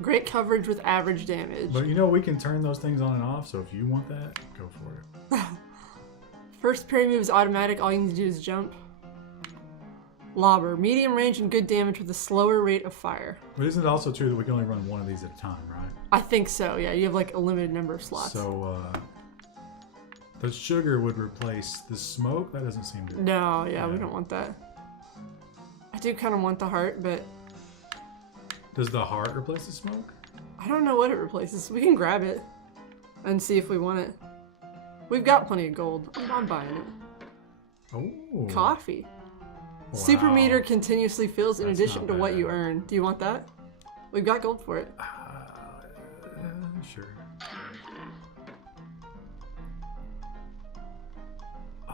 Great coverage with average damage. But you know, we can turn those things on and off. So if you want that, go for it. First parry move is automatic. All you need to do is jump. Lobber. Medium range and good damage with a slower rate of fire. But isn't it also true that we can only run one of these at a time, right? I think so, yeah. You have like a limited number of slots. So the sugar would replace the smoke. That doesn't seem to. No, yeah, we Yeah. don't want that. I do kind of want the heart, but Does the heart replace the smoke? I don't know what it replaces. We can grab it and see if we want it. We've got plenty of gold. I'm buying it. Oh. Coffee. Wow. Super meter continuously fills in That's addition not to what bad. you earn. Do you want that? We've got gold for it. Sure.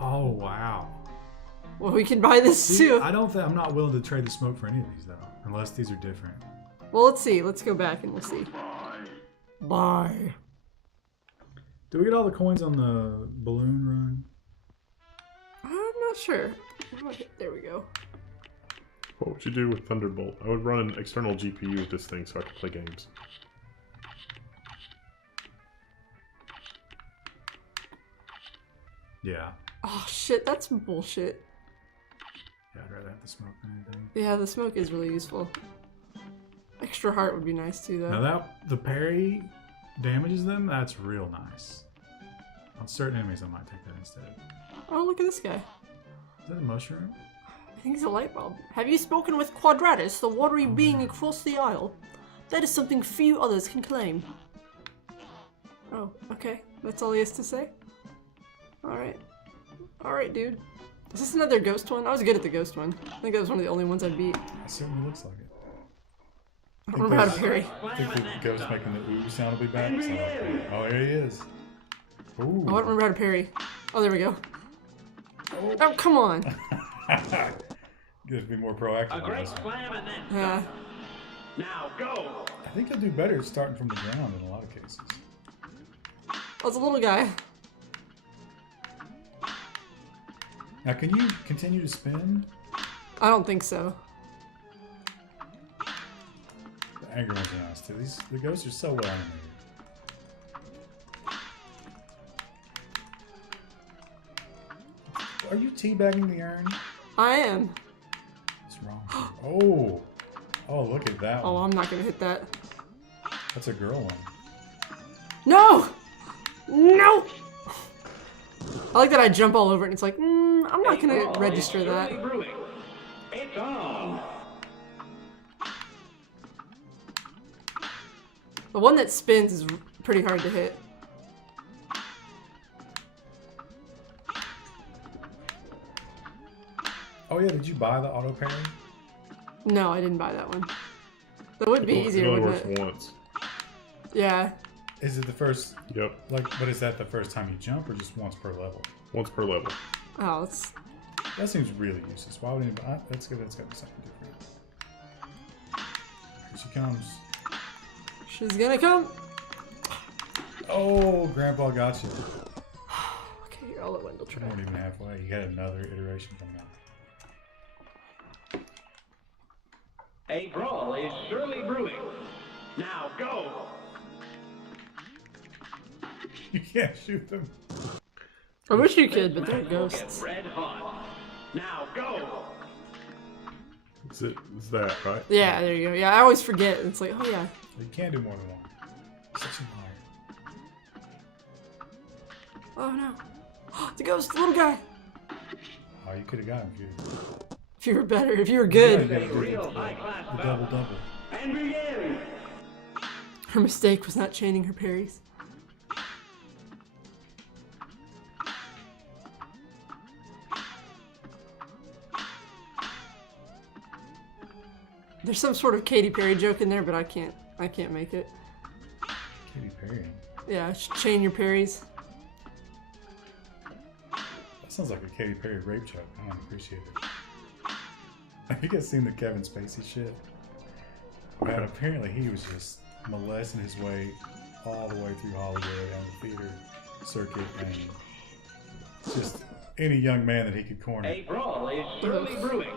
Oh wow. Well, we can buy this See, too. I'm not willing to trade the smoke for any of these though, unless these are different. Well, let's see. Let's go back and we'll see. Buy. Do we get all the coins on the balloon run? I'm not sure. There we go. What would you do with Thunderbolt? I would run an external GPU with this thing so I could play games. Yeah. Oh shit, that's bullshit. Yeah, I'd rather have the smoke than anything. Yeah, the smoke is really useful. Extra heart would be nice too, though. Now the parry damages them. That's real nice. On certain enemies, I might take that instead. Oh, look at this guy. Is that a mushroom? I think he's a light bulb. Have you spoken with Quadratus, the watery being across the aisle? That is something few others can claim. Oh, okay. That's all he has to say? Alright. Alright, dude. Is this another ghost one? I was good at the ghost one. I think that was one of the only ones I beat. It certainly looks like it. I don't remember how to parry. I think the ghost making the ooh sound will be back. So, oh, here he is. Ooh. Oh, I don't remember how to parry. Oh, there we go. Oh, come on. You have to be more proactive. A on great this one. slam and then Yeah. now go. I think you'll do better starting from the ground in a lot of cases. Oh, it's a little guy. Now, can you continue to spin? I don't think so. The angry ones are nice too. The ghosts are so well animated. Are you teabagging the urn? I am. What's wrong? Oh, oh, look at that Oh, one. I'm not gonna hit that. That's a girl one. No! No! I like that I jump all over it and it's like, I'm not gonna Brawl register is that. surely brewing. It's on. The one that spins is pretty hard to hit. Oh yeah, did you buy the auto parry? No, I didn't buy that one. That would be It easier, only wouldn't works it? once. Yeah. Is it the first, Yep, but is that the first time you jump or just once per level? once per level. Oh, it's... That seems really useless. Why would anybody? That's good. That's got to be something different. Here she comes. She's gonna come. Oh, Grandpa got you. Okay, I'll let Wendell You try. weren't even halfway. You had another iteration coming up. A brawl is surely brewing. Now go. You can't shoot them. I wish you could, but This they're match will get ghosts. red hot. Now go. It's that, right? Yeah, there you go. Yeah, I always forget. It's like, oh yeah. You can't do more than one. Such a liar. Oh no. The ghost, the little guy. Oh, you could have got him if you. If you were better, if you were Yeah, good. you gotta A do real high-class the bout. double. And begin. Her mistake was not chaining her parries. There's some sort of Katy Perry joke in there, but I can't make it. Katy Perry. Yeah, chain your parries. That sounds like a Katy Perry rape joke. I don't appreciate it. Have you guys seen the Kevin Spacey shit? Man, apparently he was just molesting his way all the way through Hollywood and the theater circuit and just any young man that he could corner. A brawl is surely brewing.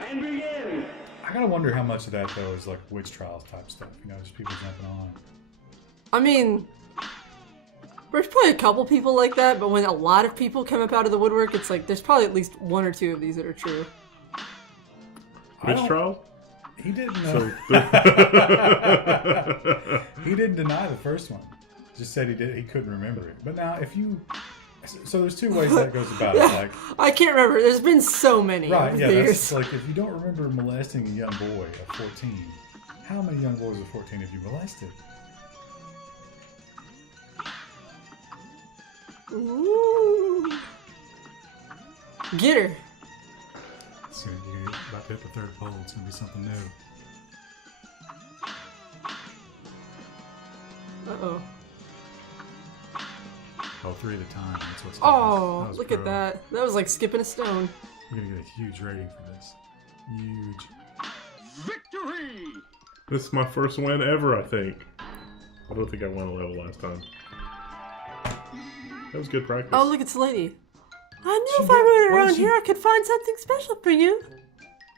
And begin. I gotta wonder how much of that though is like witch trials type stuff, you know, just people jumping on. I mean, there's probably a couple people like that, but when a lot of people come up out of the woodwork, it's like there's probably at least one or two of these that are true. I Witch don't- trials? He didn't So, he didn't deny the first one. Just said he couldn't remember it. But now if you so there's two ways that goes about it. Like I can't remember. There's been so many right, over yeah, the that's years. like if you don't remember molesting a young boy of 14, how many young boys of 14 have you molested? Ooh. Get her. So you're about to hit the third pole, it's gonna be something new. Uh-oh. Oh, 3 at a time, that's what's Oh, was look pro. at that. That was like skipping a stone. You're gonna get a huge rating for this. Huge. Victory. this is my first win ever, I think. I don't think I won a level last time. That was good practice. Oh, look, it's a lady. I knew She if I did- moved what did around she- here, I could find something special for you.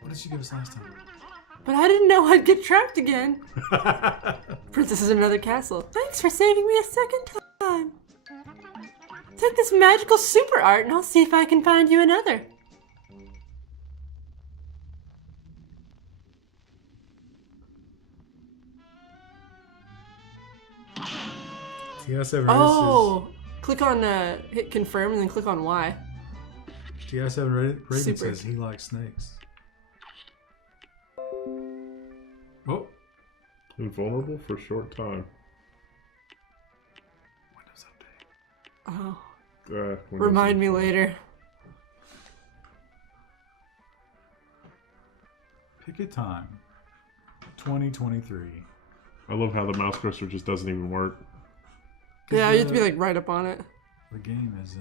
What did she give us last time? But I didn't know I'd get trapped again. Princess is in another castle. Thanks for saving me a second time. Take this magical super art and I'll see if I can find you another. TI7 Oh! Click on, hit confirm and then click on Y. TI7 Raven Super. says he likes snakes. Oh, Invulnerable for a short time. Windows update. Oh. Windows Remind me Update. later. Pick a time. 2023. I love how the mouse cursor just doesn't even work. Yeah, you have to be like right up on it. The game is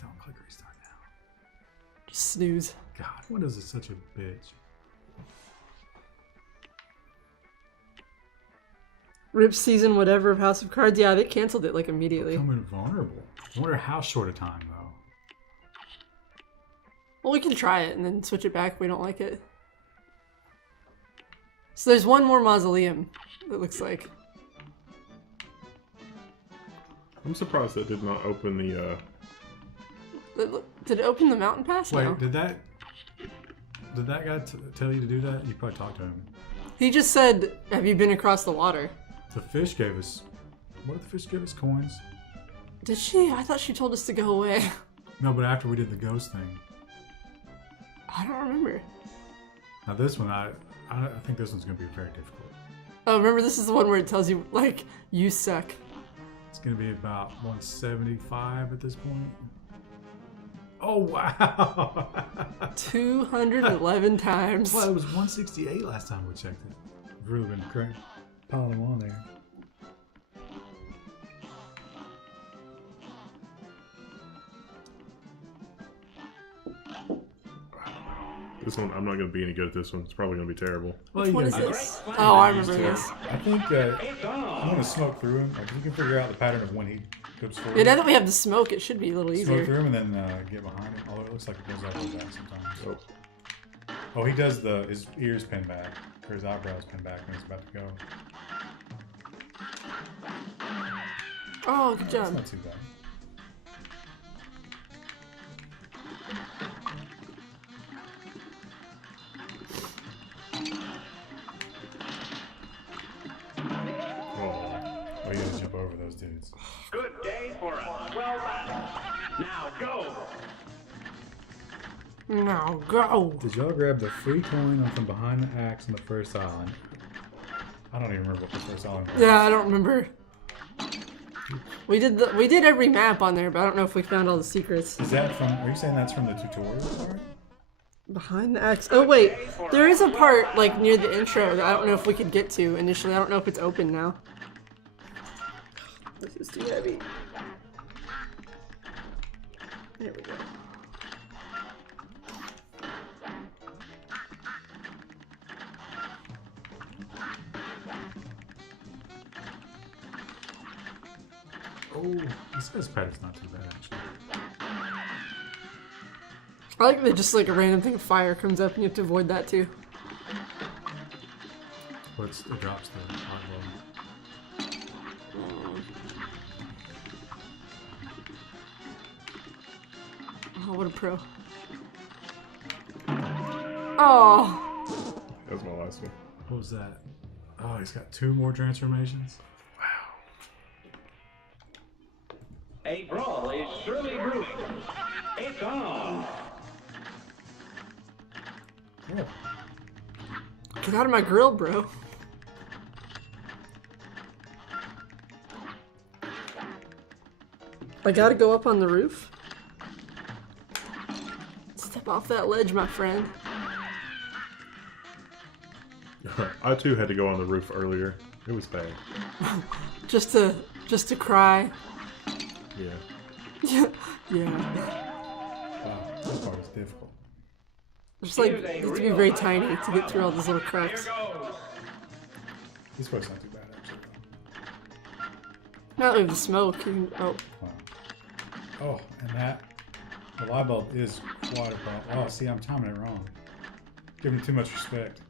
don't click restart now. Just snooze. God, Windows is such a bitch. Rip season whatever of House of Cards. Yeah, they canceled it like immediately. Become invulnerable. I wonder how short a time though. Well, we can try it and then switch it back if we don't like it. So there's one more mausoleum, it looks like. I'm surprised that did not open the. Did it open the mountain pass? Wait, No. did that guy tell you to do that? You probably talked to him. He just said, have you been across the water? The fish gave us. What did the fish give us? Coins? Did she? I thought she told us to go away. No, but after we did the ghost thing. I don't remember. Now this one, I think this one's gonna be very difficult. Oh, remember this is the one where it tells you, like, you suck. It's gonna be about 175 at this point. Oh wow! 211 times. Well, it was 168 last time we checked it. We've really been piling them on there. This one, I'm not going to be any good at this one. It's probably going to be terrible. Well, Which one is guys- this? Oh, I remember this. I think It's I'm on. gonna smoke through him. Like, if you can figure out the pattern of when he goes forward. Yeah, now that we have the smoke, it should be a little Smoke easier. through him and then get behind him. Although it looks like it goes all the way back sometimes. Oh, Oh, he does his ears pin back, or his eyebrows pin back when he's about to go. Oh, good That's job. not too bad. oh. Oh, you gotta jump over those dudes. Good day for us. Well done. Now go. Now go. Did y'all grab the free coin from behind the axe on the first island? I don't even remember what the first island was. Yeah, I don't remember. We did every map on there, but I don't know if we found all the secrets. Is that from? Are you saying that's from the tutorial part? Behind the axe. Oh wait, there is a part like near the intro that I don't know if we could get to initially. I don't know if it's open now. This is too heavy. There we go. Oh, this pattern's not too bad actually. I like that just like a random thing of fire comes up and you have to avoid that too. But it drops the hot volume. Oh, what a pro. Oh, That was my last one. What was that? Oh, he's got 2 more transformations. A brawl is surely brewing. It's on. Yeah. get out of my grill, bro. I gotta go up on the roof. Step off that ledge, my friend. I too had to go on the roof earlier. It was bad. Just to cry. Yeah. Yeah. Wow, this part is difficult. Just like, you have to be very tiny to get through all those little cracks. Here goes. This part's not too bad actually. Not with the smoke. Oh, Wow. Oh, and the light bulb is quite a problem. Oh, see, I'm timing it wrong. Giving it too much respect.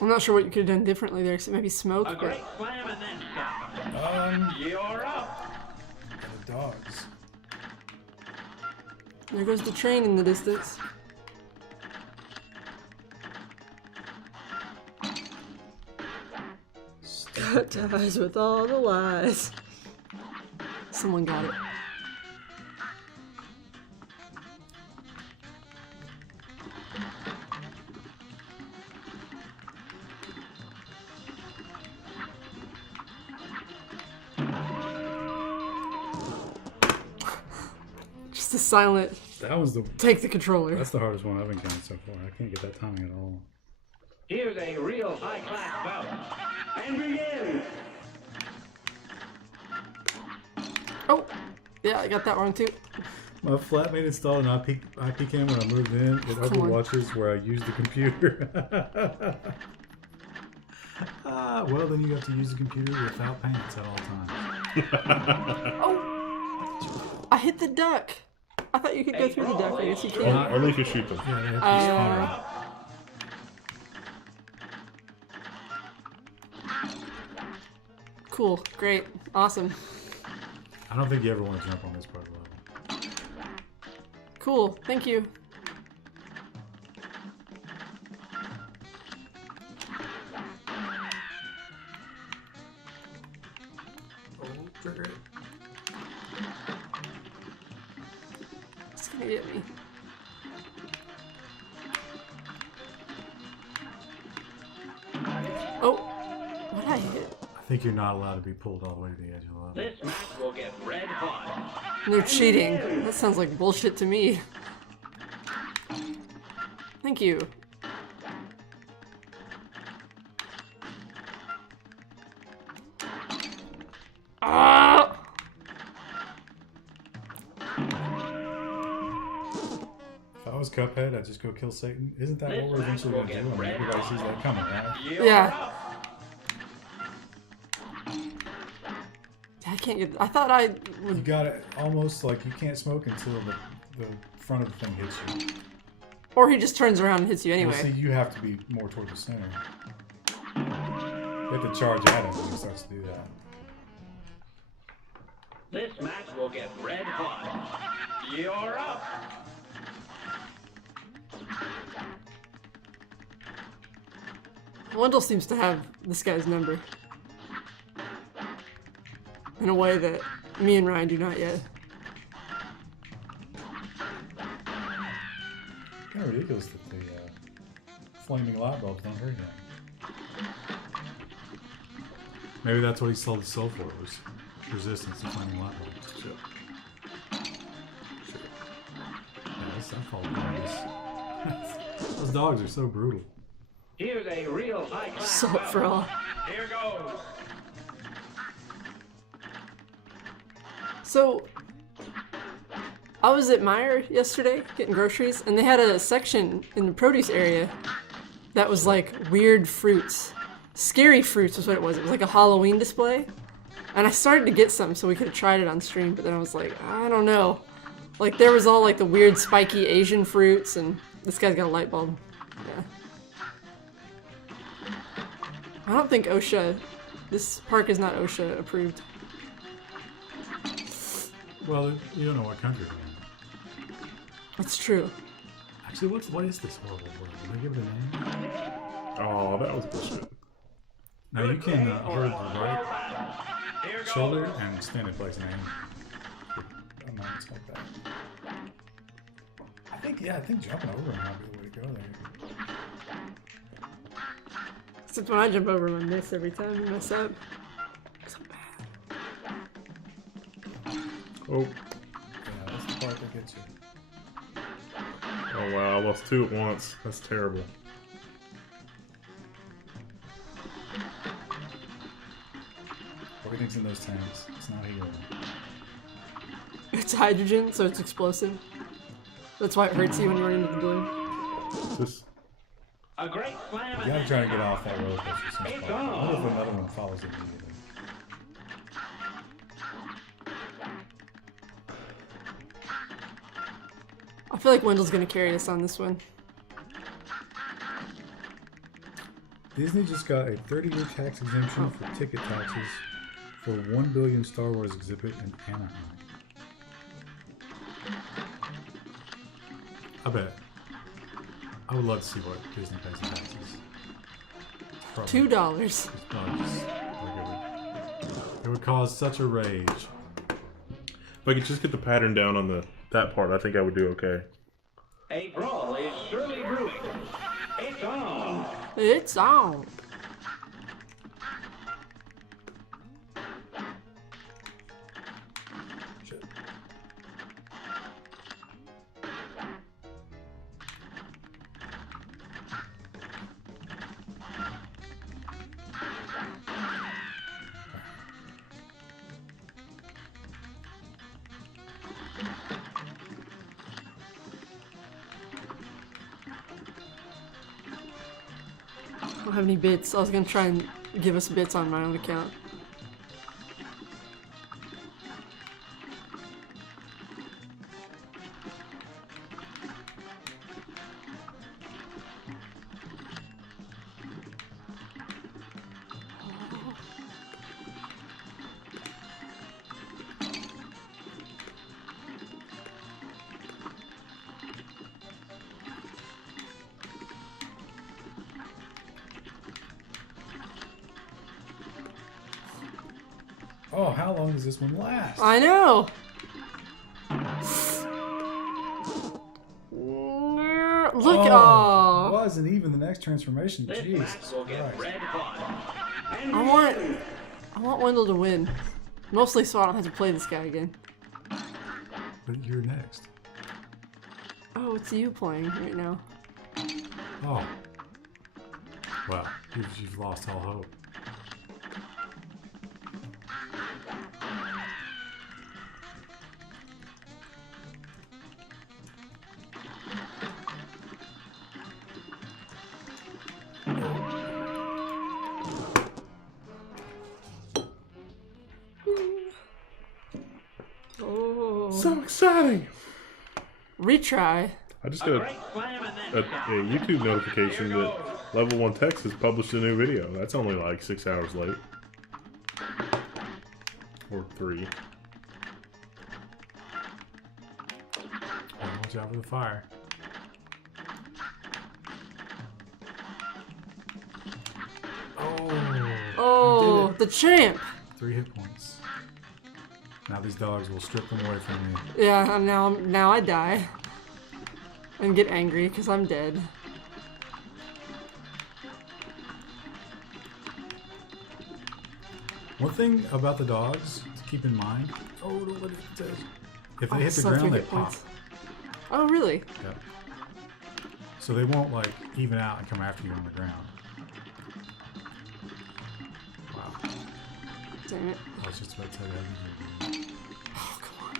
I'm not sure what you could have done differently there, except maybe smoke. A But great slam and then stop. You're up. The dogs. there goes the train in the distance. Cut ties with all the lies. Someone got it. Just a silent That was the. take the controller. That's the hardest one I've encountered so far. I can't get that timing at all. Here's a real high-class bout. And begin. Oh, yeah, I got that wrong too. My flatmate installed an IP cam when I moved in. It overwatches where I use the computer. Well, then you have to use the computer without pants at all times. Oh, I hit the duck. I thought you could go through the duck. I guess you can't. Only if you shoot them. Yeah, they have to use camera. Cool, great, awesome, I don't think you ever want to jump on this part of the level. cool. Thank you. Oh, trigger it. It's gonna get me. Oh, what did I hit? I think you're not allowed to be pulled all the way to the edge of the level. This match will get red hot. They're cheating. That sounds like bullshit to me. Thank you. Ah! If I was Cuphead, I'd just go kill Satan. Isn't that what we're eventually going to do? I mean, everybody sees that coming, right? You're Yeah. up. I can't get. I thought I You would. got it almost like you can't smoke until the front of the thing hits you. Or he just turns around and hits you Well, see, anyway. you have to be more toward the center. You have to charge at him when he starts to do that. This match will get red hot. You're up. Wendell seems to have this guy's number. In a way that me and Ryan do not yet. Kind of ridiculous that the flaming light bulbs don't hurt him. Maybe that's what he sold his soul for, was resistance to flaming light bulbs. Shit. Yeah, that's called dogs. Those dogs are so brutal. Here's a real high-class Salt bout. for all. Here goes. So, I was at Meijer yesterday getting groceries, and they had a section in the produce area that was like weird fruits. Scary fruits was what it was. It was like a Halloween display. And I started to get some so we could have tried it on stream, but then I was like, I don't know. Like, there was all like the weird spiky Asian fruits, and this guy's got a light bulb. Yeah. I don't think OSHA, this park is not OSHA approved. Well, you don't know what country they're in. That's true. Actually, what is this horrible word? Did I give it a name? Oh, that was bullshit. Now you can hold the right Here goes. shoulder and stand in place and aim. Amounts like that. I think jumping over him might be the way to go there. Except when I jump over him, I miss every time I mess up. So bad. Oh, Yeah, that's the part that gets you. oh wow! I lost two at once. That's terrible. Everything's in those tanks. It's not helium. It's hydrogen, so it's explosive. That's why it hurts you when you run into the balloon. This A great slam. You and gotta then try to get off that roller coaster as soon as It's possible. on. What if another one follows it immediately? I feel like Wendell's gonna carry us on this one. Disney just got a 30-year tax exemption for ticket taxes for 1 billion Star Wars exhibit in Anaheim. I bet. I would love to see what Disney pays in taxes. Probably. $2. It's probably just it would cause such a rage. If I could just get the pattern down on that part, I think I would do okay. A brawl is surely brewing. It's on. It's on. Shit. I don't have any bits. I was gonna try and give us bits on my own account. Oh, how long does this one last? I know. Look, Oh, wasn't even the next transformation. This Jesus match will get Christ. red hot. And I want Wendell to win. Mostly so I don't have to play this guy again. But you're next. Oh, it's you playing right now. Oh. Well, you've lost all hope. Oh. So exciting! Retry. I just a got great slam and a then YouTube notification that Level 1 Texas published a new video. That's only like 6 hours late. Or 3. Watch out for the fire. Oh, the champ. 3 hit points. Now these dogs will strip them away from you. Yeah, and now I die. And get angry because I'm dead. One thing about the dogs to keep in mind. Oh, don't let it touch. If they hit the still ground, 3 they hit pop. points. Oh, really? Yep. So they won't like even out and come after you on the ground. Wow. Damn it. I was just about to tell you how easy it is. Oh, come on.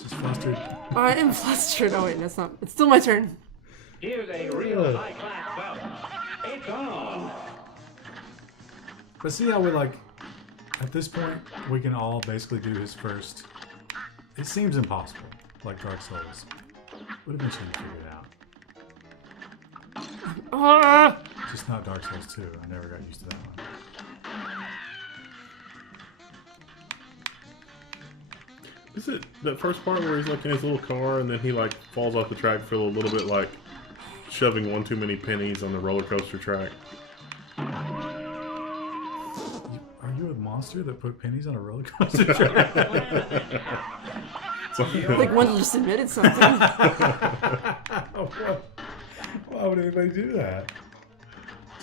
Just flustered. Oh, I am flustered. Oh, wait, that's not. It's still my turn. here's a real high-class bout. It's on. But see how we like, at this point, we can all basically do his first. It seems impossible, like Dark Souls. But eventually you figure it out. Ah! Just not Dark Souls 2. I never got used to that one. Is it that first part where he's like in his little car and then he like falls off the track, feel a little bit like shoving one too many pennies on the roller coaster track? Are you a monster that put pennies on a roller coaster track? Like Wendell just admitted something. Why would anybody do that?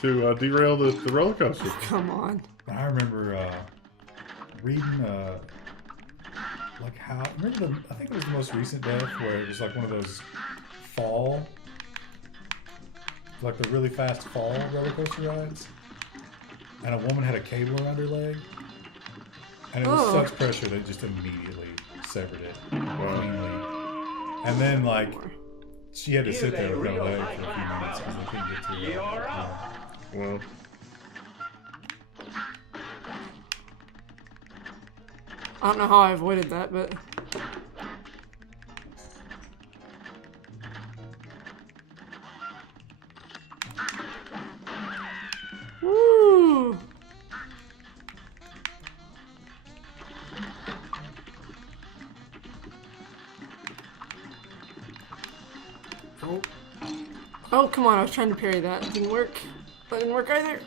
To derail the roller coaster. Come on. I remember reading like how remember I think it was the most recent death where it was like one of those fall, like the really fast fall roller coaster rides, and a woman had a cable around her leg, and it was Oh. such pressure that it just immediately severed it cleanly, and then like she had to sit there with no leg for a few minutes because they couldn't get to it. You're up. Well, I don't know how I avoided that, but Oh, come on, I was trying to parry that. It didn't work. That didn't work either.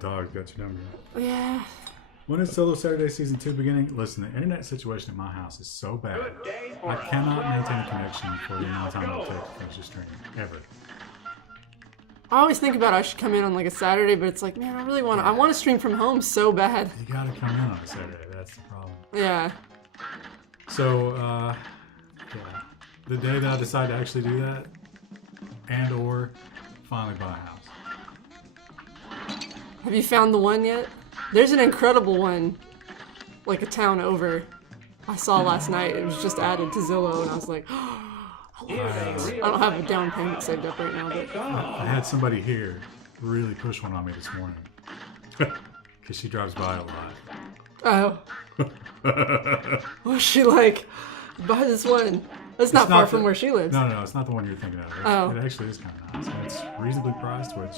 Dog got your number. Yeah. When is Solo Saturday Season 2 beginning? Listen, the internet situation at my house is so bad. I cannot maintain a connection for the amount of time it'll take to finish the stream. Ever. I always think about I should come in on like a Saturday, but it's like, man, I want to stream from home so bad. You gotta come in on a Saturday, that's the problem. Yeah. So, yeah. The day that I decide to actually do that, and or finally buy a house. Have you found the one yet? There's an incredible one, like a town over. I saw last night. It was just added to Zillow, and I was like, I don't have a down payment saved up right now, but I had somebody here really push one on me this morning. Because she drives by a lot. oh, was she like, buy this one? That's not far from where she lives. No, it's not the one you're thinking of. Oh. It actually is kind of nice. And it's reasonably priced, but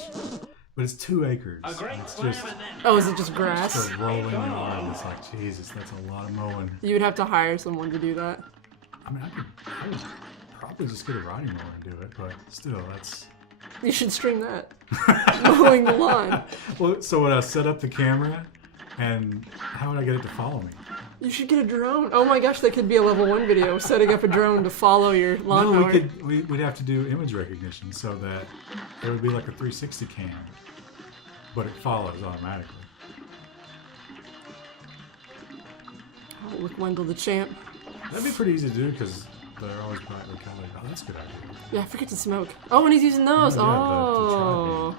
it's 2 acres. It's just Oh, is it just grass? just a rolling yard. It's like, Jesus, that's a lot of mowing. You would have to hire someone to do that. I mean, I would probably just get a riding mower and do it, but still, that's... You should stream that. Mowing the lawn. Well, so would I set up the camera, and how would I get it to follow me? You should get a drone. Oh my gosh, that could be a level 1 video, setting up a drone to follow your lawnmower. No, we'd have to do image recognition so that it would be like a 360 cam, but it follows automatically. Oh, look, Wendell the champ. That'd be pretty easy to do because they're always brightly colored. Oh, that's a good idea. Yeah, forget to smoke. Oh, and he's using those. Yeah, Oh.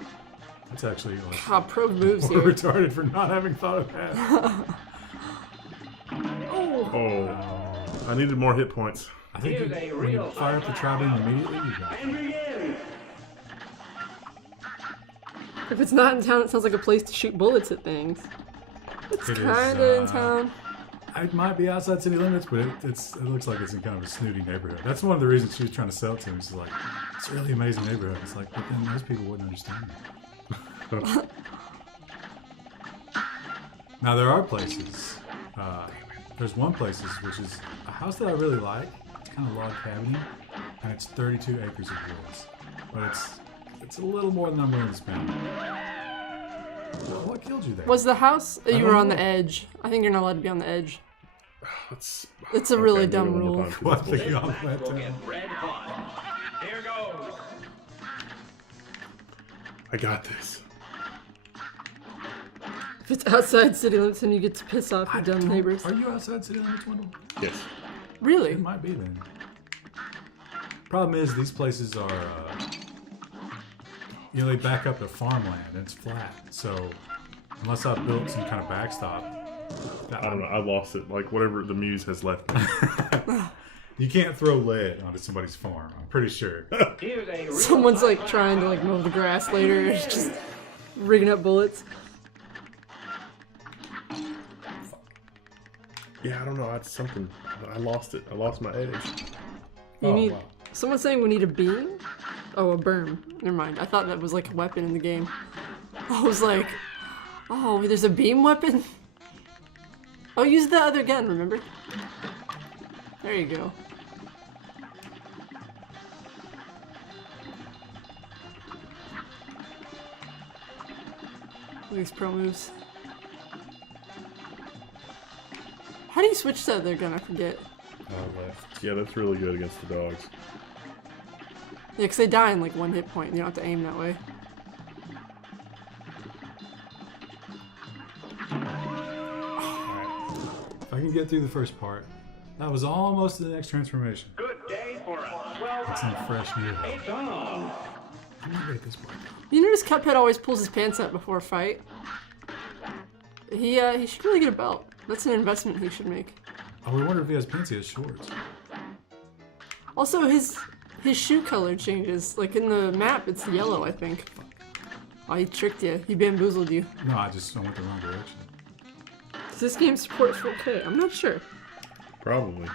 That's actually like God, pro moves we're here. retarded for not having thought of that. Oh, I needed more hit points. I think when you fire up the tri-beam immediately, you got it. And begin. If it's not in town, it sounds like a place to shoot bullets at things. It's It is, kind of in town. It might be outside city limits, but it looks like it's in kind of a snooty neighborhood. That's one of the reasons she was trying to sell it to me. She's like, it's a really amazing neighborhood. It's like, but then those people wouldn't understand it. Now, there are places. There's one place which is a house that I really like. It's kind of log cabin, and it's 32 acres of woods. But it's a little more than I'm willing to spend. Well, what killed you there? Was the house? You were don't on the know. edge. I think you're not allowed to be on the edge. It's It's a really I'm doing dumb it one more rule. time. What the hell Will went down? get red hot. Here goes. I got this. If it's outside city limits and you get to piss off your dumb neighbors. Are you outside city limits, Wendell? Yes. Really? It might be then. Problem is, these places are, they back up to farmland and it's flat. So, unless I built some kind of backstop, I don't know. I lost it. Like whatever the muse has left. you can't throw lead onto somebody's farm. I'm pretty sure. Here's a real Someone's like trying to like mow the grass later. It's just rigging up bullets. Yeah, I don't know. I had something. I lost it. I lost my edge. You Oh, need. wow. Someone's saying we need a beam. Oh, a berm. Never mind. I thought that was like a weapon in the game. I was like, oh, there's a beam weapon. Oh, use the other gun. Remember? There you go. Look at these pro moves. How do you switch to the other gun? I forget. Left. Yeah, that's really good against the dogs. Yeah, because they die in like 1 hit point. You don't have to aim that way. If I can get through the first part, that was almost the next transformation. good day for a 12 It's in a fresh neighborhood. It's on. I'm not good at this part. You notice Cuphead always pulls his pants up before a fight? He should really get a belt. That's an investment he should make. Oh, we wonder if he has pants. He has shorts. Also, his shoe color changes. Like in the map, it's yellow, I think. Oh, he tricked you. He bamboozled you. No, I went the wrong direction. Does this game support 4K? I'm not sure. Probably.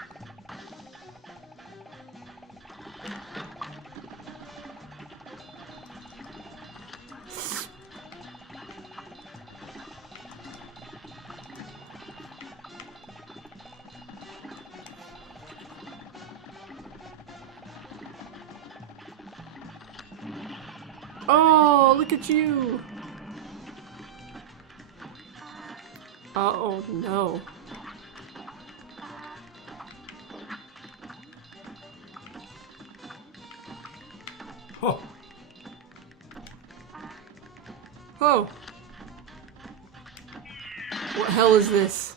Oh, look at you. Oh no. Oh, Oh. What hell is this?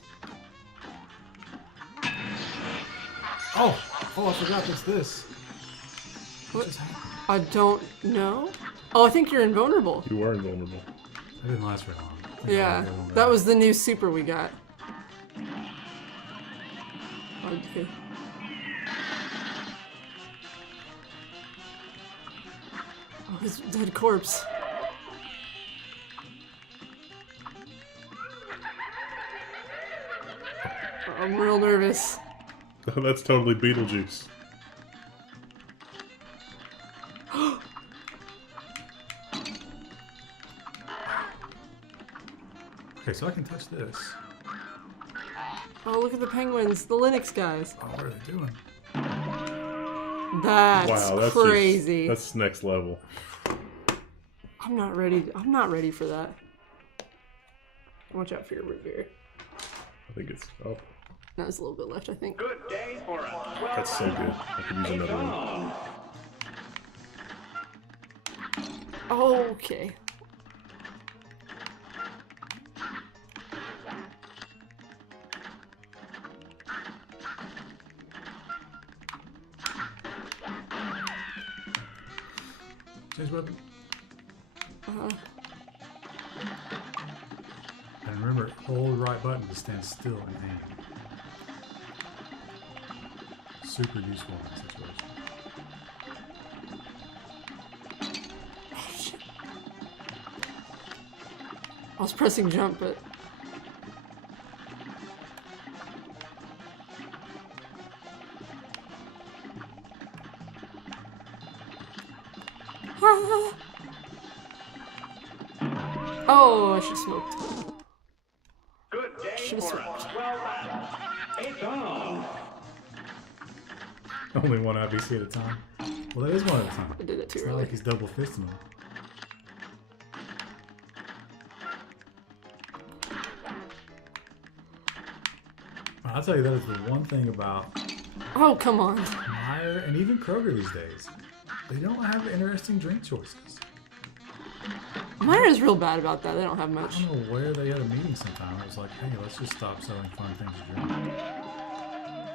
oh, I forgot there's this. What? just happened? I don't know. Oh, I think you're invulnerable. You were invulnerable. That didn't last very long. I think Yeah, I'll get over that was the new super we got. Okay. Oh, his dead corpse. I'm real nervous. That's totally Beetlejuice. Okay, so I can touch this. Oh, look at the penguins, the Linux guys. Oh, what are they doing? That's Wow, that's crazy. That's next level. I'm not ready. I'm not ready for that. Watch out for your root beer. I think it's. Oh, There's a little bit left, I think. Good day for a that's so good. I could use another one. song. Okay. Change weapon. Uh, And remember, hold right button to stand still and aim. Super useful in this situation. oh, shit. I was pressing jump, but oh, I should have smoked. Good day Should've for a smoked. swell battle. It's on. Only one IBC at a time. Well, that is one at a time. I did it too It's not early. like he's double fisting them. I'll tell you, that is the one thing about Oh, come on. Meyer and even Kroger these days. They don't have interesting drink choices. Mine is real bad about that. They don't have I much. don't know where they had a meeting sometime. It was like, hey, let's just stop selling fun things to drink.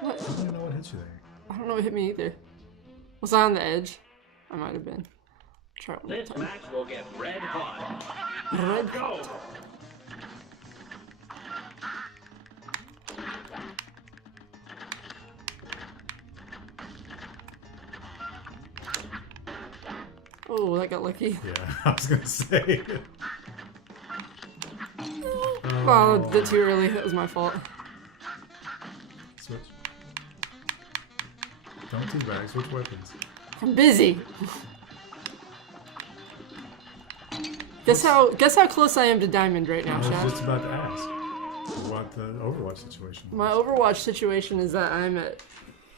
What? I don't even know what hit you there. I don't know what hit me either. Was I on the edge? I might have been. Try it one more This time. match will get red hot. Red Go. hot. Oh, that got lucky. Yeah, I was gonna say. Oh, did too early. That was my fault. Switch. Don't teabag, switch weapons. I'm busy. Guess how close I am to diamond right now, I was Shaq. just about to ask. What the Overwatch situation was. My Overwatch situation is that I'm at,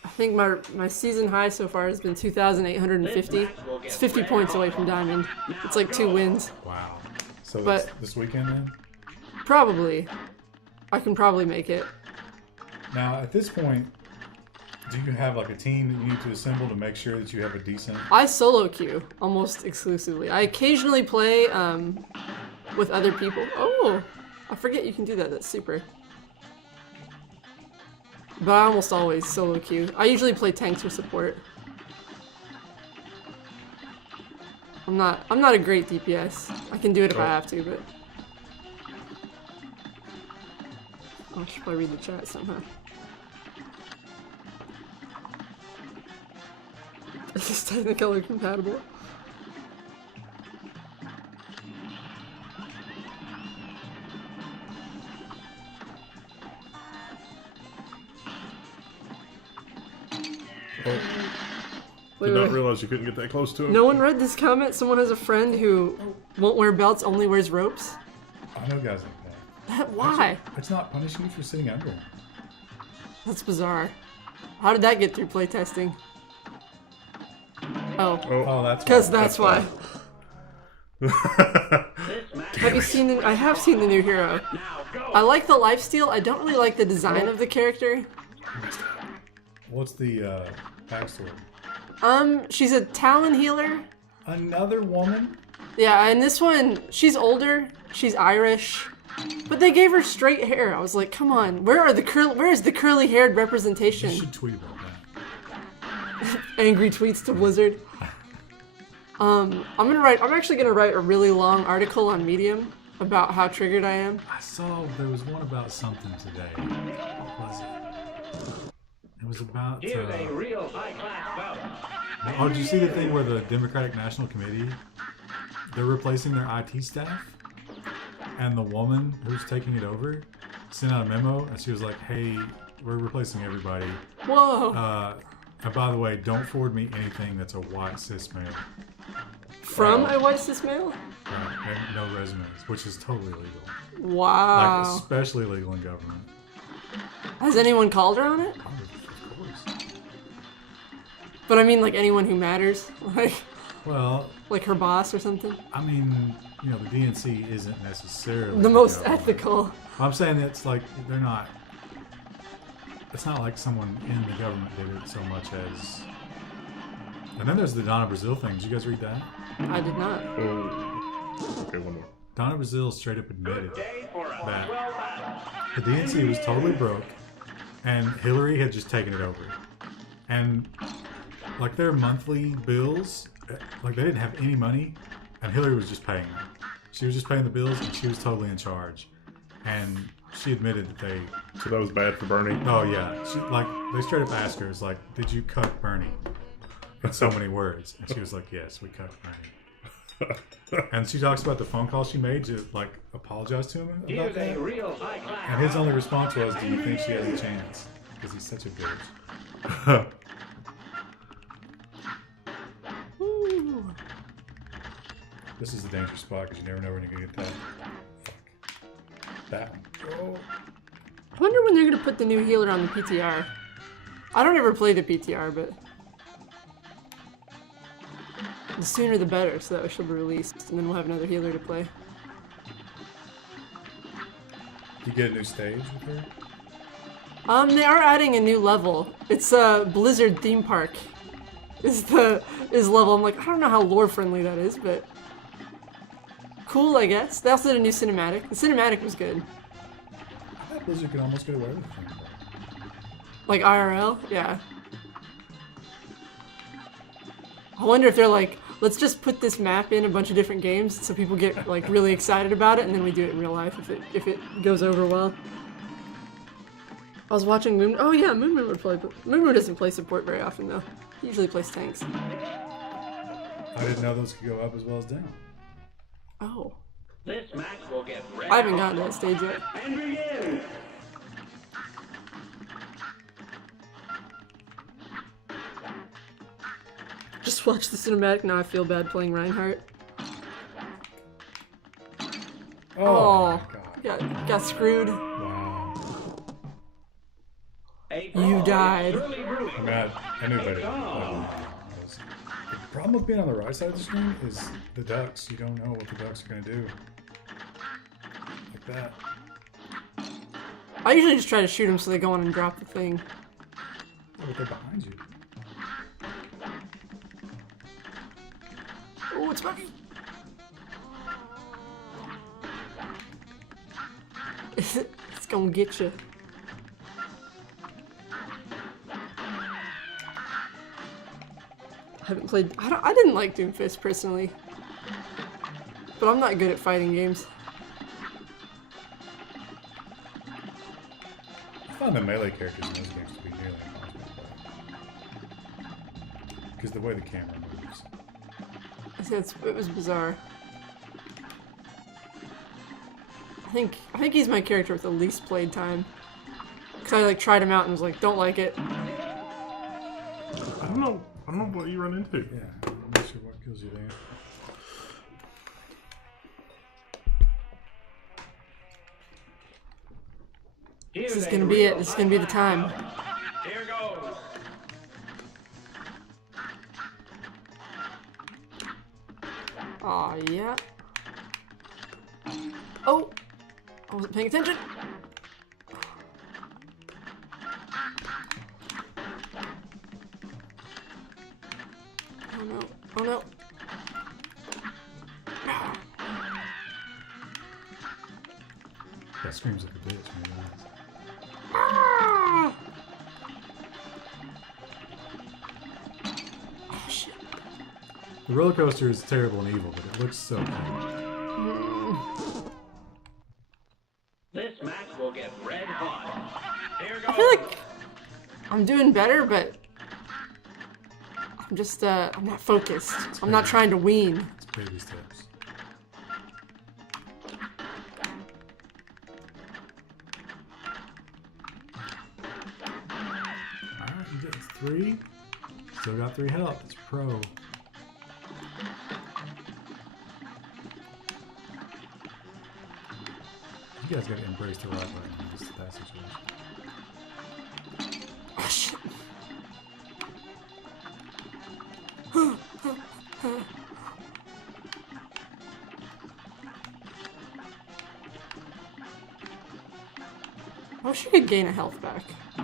I think my season high so far has been 2,850. It's 50 points away from diamond. It's like 2 wins. Wow. So But- this weekend then? Probably. I can probably make it. Now, at this point, do you have like a team that you need to assemble to make sure that you have a decent... I solo queue almost exclusively. I occasionally play with other people. Oh, I forget you can do that. That's super. But I almost always solo queue. I usually play tanks or support. I'm not a great DPS. I can do it if I have to, but I should probably read the chat somehow. Is this Technicolor compatible? Oh, Wait, did not wait. realize you couldn't get that close to him. No one read this comment. Someone has a friend who won't wear belts, only wears ropes. I know guys like that. Why? It's not punishing you for sitting under. That's bizarre. How did that get through playtesting? Oh, Oh, that's because that's why. This match. Have you seen I have seen the new hero. Now go. I like the lifesteal. I don't really like the design of the character. What's the backstory? She's a Talon healer. Another woman? Yeah, and this one, she's older. She's Irish. But they gave her straight hair. I was like, come on, where is the curly-haired You representation? should tweet about that. Angry tweets to Blizzard. I'm actually gonna write a really long article on Medium about how triggered I am. I saw there was one about something today. What was it? It was about. Here's a real high-class bout. Oh, did you see the thing where the Democratic National Committee, they're replacing their IT staff, and the woman who's taking it over sent out a memo, and she was like, "Hey, we're replacing everybody. Whoa. And by the way, don't forward me anything that's a white cis male. From a white cis male? Right, and no resumes, which is totally illegal. Wow. Like, especially illegal in government. Has anyone called her on it? Oh, of course. But I mean, like anyone who matters, Well, like her boss or something. I mean, you know, the DNC isn't necessarily The most government. ethical. I'm saying it's like they're not. It's not like someone in the government did it so much as. And then there's the Donna Brazil thing. Did you guys read that? I did not. Oh. Okay, one more. Donna Brazil straight up admitted Day for a that swell battle. the DNC was totally broke, and Hillary had just taken it over. And like their monthly bills, like they didn't have any money, and Hillary was just paying them. She was just paying the bills, and she was totally in charge. And she admitted that they. So that was bad for Bernie. Oh yeah, they straight up asked her, "Is like, did you cut Bernie?" In so many words, and she was like, "Yes, we cut Bernie." And she talks about the phone call she made to like apologize to him about Here's that. a real high-class And his only response was, "Do you think she has a chance?" Because he's such a bitch. Ooh. This is a dangerous spot because you never know when you're gonna get that. Fuck. That one. Oh. I wonder when they're gonna put the new healer on the PTR. I don't ever play the PTR, but the sooner the better, so that she'll be released, and then we'll have another healer to play. You get a new stage with her? They are adding a new level. It's a Blizzard theme park. Is level. I'm like, I don't know how lore friendly that is, but cool, I guess. They also did a new cinematic. The cinematic was good. I thought Blizzard could almost get away with it. Like IRL, yeah. I wonder if they're like, let's just put this map in a bunch of different games so people get like really excited about it, and then we do it in real life if it goes over well. I was watching Moon. Oh yeah, Moon would play, but Moon doesn't play support very often though. He usually plays tanks. I didn't know those could go up as well as down. Oh, This match will get red I haven't gotten to that stage yet. and begin. Just watch the cinematic. Now I feel bad playing Reinhardt. Oh, my God. Got screwed. Wow. You died. I mean, I knew better. The problem with being on the right side of the screen is the ducks. You don't know what the ducks are going to do. Like that. I usually just try to shoot them so they go on and drop the thing. Oh, but they're behind you. Oh, it's funny. It's gonna get you. I haven't played. I didn't like Doomfist personally, but I'm not good at fighting games. I find the melee characters in those games to be nearly impossible to play. Because the way the camera moves. It was bizarre. I think he's my character with the least played time. Cause I like tried him out and was like, don't like it. I don't know what you run into. Yeah, I'm not sure what kills you there. This is gonna be it. This is gonna be the time. Here goes. Aw, yeah. Oh! I wasn't paying attention. Oh no. Oh no. That screams like a bitch, man. Ah! Oh shit. The roller coaster is terrible and evil, but it looks so cute. This match will get red hot. Here goes. I feel like I'm doing better, but I'm just, I'm not focused. I'm not trying to wean. It's baby steps. Alright, you get 3. Still got 3 health. It's pro. You guys gotta embrace the rock right now. This is that situation. Oh shit. I wish you could gain a health back. I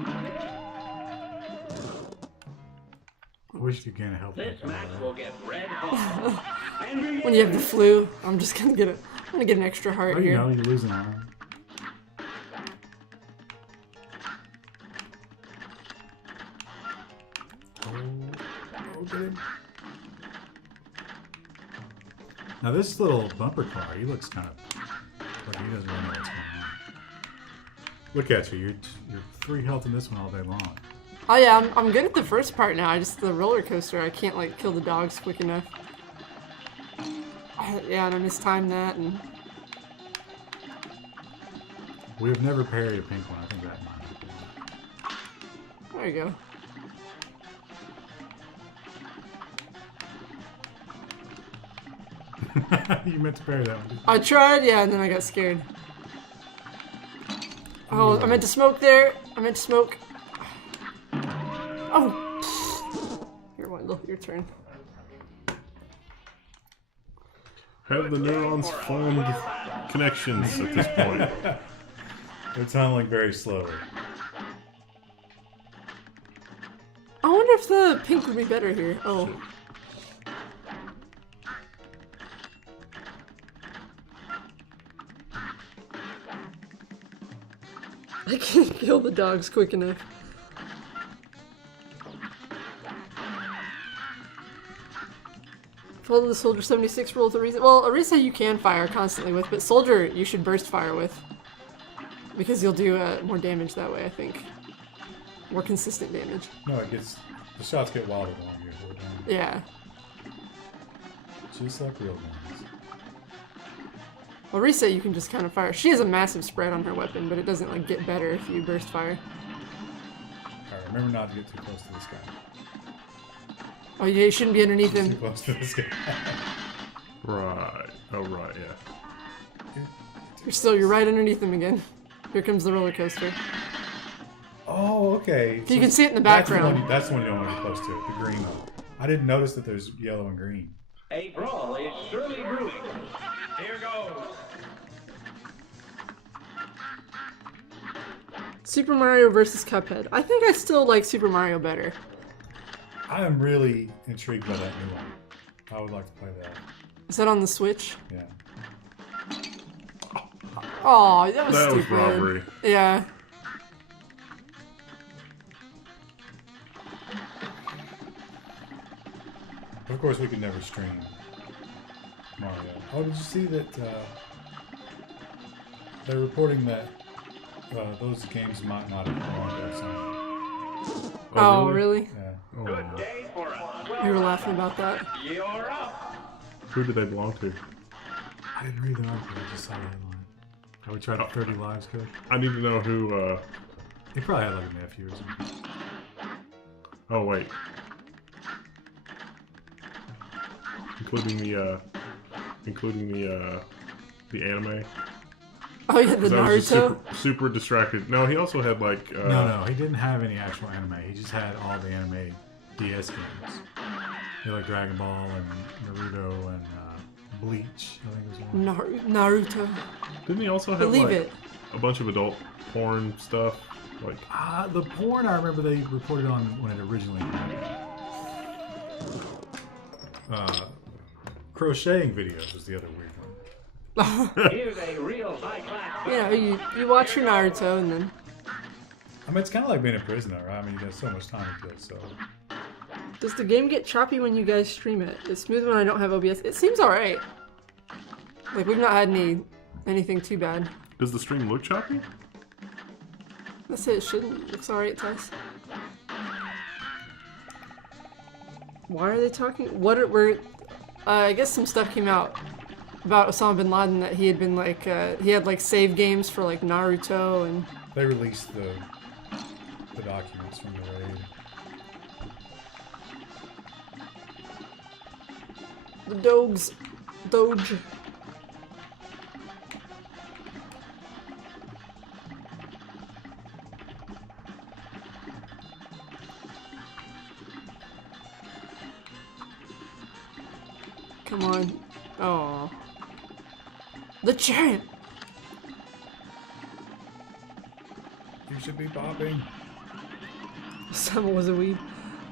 wish you could gain a health This back. match will get red hot. And begin. When you have the flu, I'm just gonna get I'm gonna get an extra heart Oh, you here. know, you lose an arm. Oh, get him. Now this little bumper car, he looks kind of like he doesn't really know what's going on. Look at you, you're 3 health in this one all day long. Oh yeah, I'm good at the first part now. I just the roller coaster. I can't like kill the dogs quick enough. Yeah, and I mistimed that, and We have never parried a pink one. I think that might there you go. be. You meant to parry that one. Didn't you? I tried, yeah, and then I got scared. Oh, I meant to smoke there. I meant to smoke. Oh. Here, Wendell, your turn. Have the neurons formed connections at this point? They're tunneling very slowly. I wonder if the pink would be better here. Oh. I can't kill the dogs quick enough. Follow the Soldier 76 rule to Arisa. Well, Arisa you can fire constantly with, but Soldier you should burst fire with. Because you'll do more damage that way, I think. More consistent damage. No, it gets the shots get wilder the longer you hold down. Yeah. Just like real guns. Well, Arisa you can just kind of fire. She has a massive spread on her weapon, but it doesn't like get better if you burst fire. Alright, remember not to get too close to this guy. Oh yeah, you shouldn't be underneath Too him. close to this guy. Right. Oh, right, yeah. You're right underneath him again. Here comes the roller coaster. Oh, okay. You can see it in the that's background. That's the one you don't want to get close to. The green one. I didn't notice that there's yellow and green. A brawl is surely brewing. Here goes. Super Mario versus Cuphead. I think I still like Super Mario better. I am really intrigued by that new one. I would like to play that. Is that on the Switch? Yeah. Oh, that was That was stupid. robbery. Yeah. Of course, we could never stream Mario. Oh, did you see that they're reporting that those games might not have belonged to Sony? Oh, really? Yeah. Oh, Good no. day for us. We were laughing about that. You're up. Who do they belong to? I didn't read the article. I just saw the headline. How we tried 30 lives could. I need to know who, He probably had like a nephew or something. oh, wait. Including the anime. Oh yeah, the 'Cause I was just Naruto. super distracted. No, he also had like No, he didn't have any actual anime. He just had all the anime DS games. He had like Dragon Ball and Naruto and Bleach, I think was one. Naruto. Didn't he also have Believe like it. a bunch of adult porn stuff? Like, The porn I remember they reported on when it originally came out. Crocheting videos was the other weird one. Here's a real high-class You know, you watch your Naruto and then I mean, it's kind of like being a prisoner, right? I mean, you got so much time to kill, so... does the game get choppy when you guys stream it? It's smooth when I don't have OBS. It seems alright. Like we've not had anything too bad. does the stream look choppy? Let's say it shouldn't. It's alright, Tess. Why are they talking? I guess some stuff came out about Osama bin Laden that he had been like, he had like save games for like Naruto and... They released the documents from the raid. The Doge. Come on. Oh. The chant! You should be popping. Someone was a weed.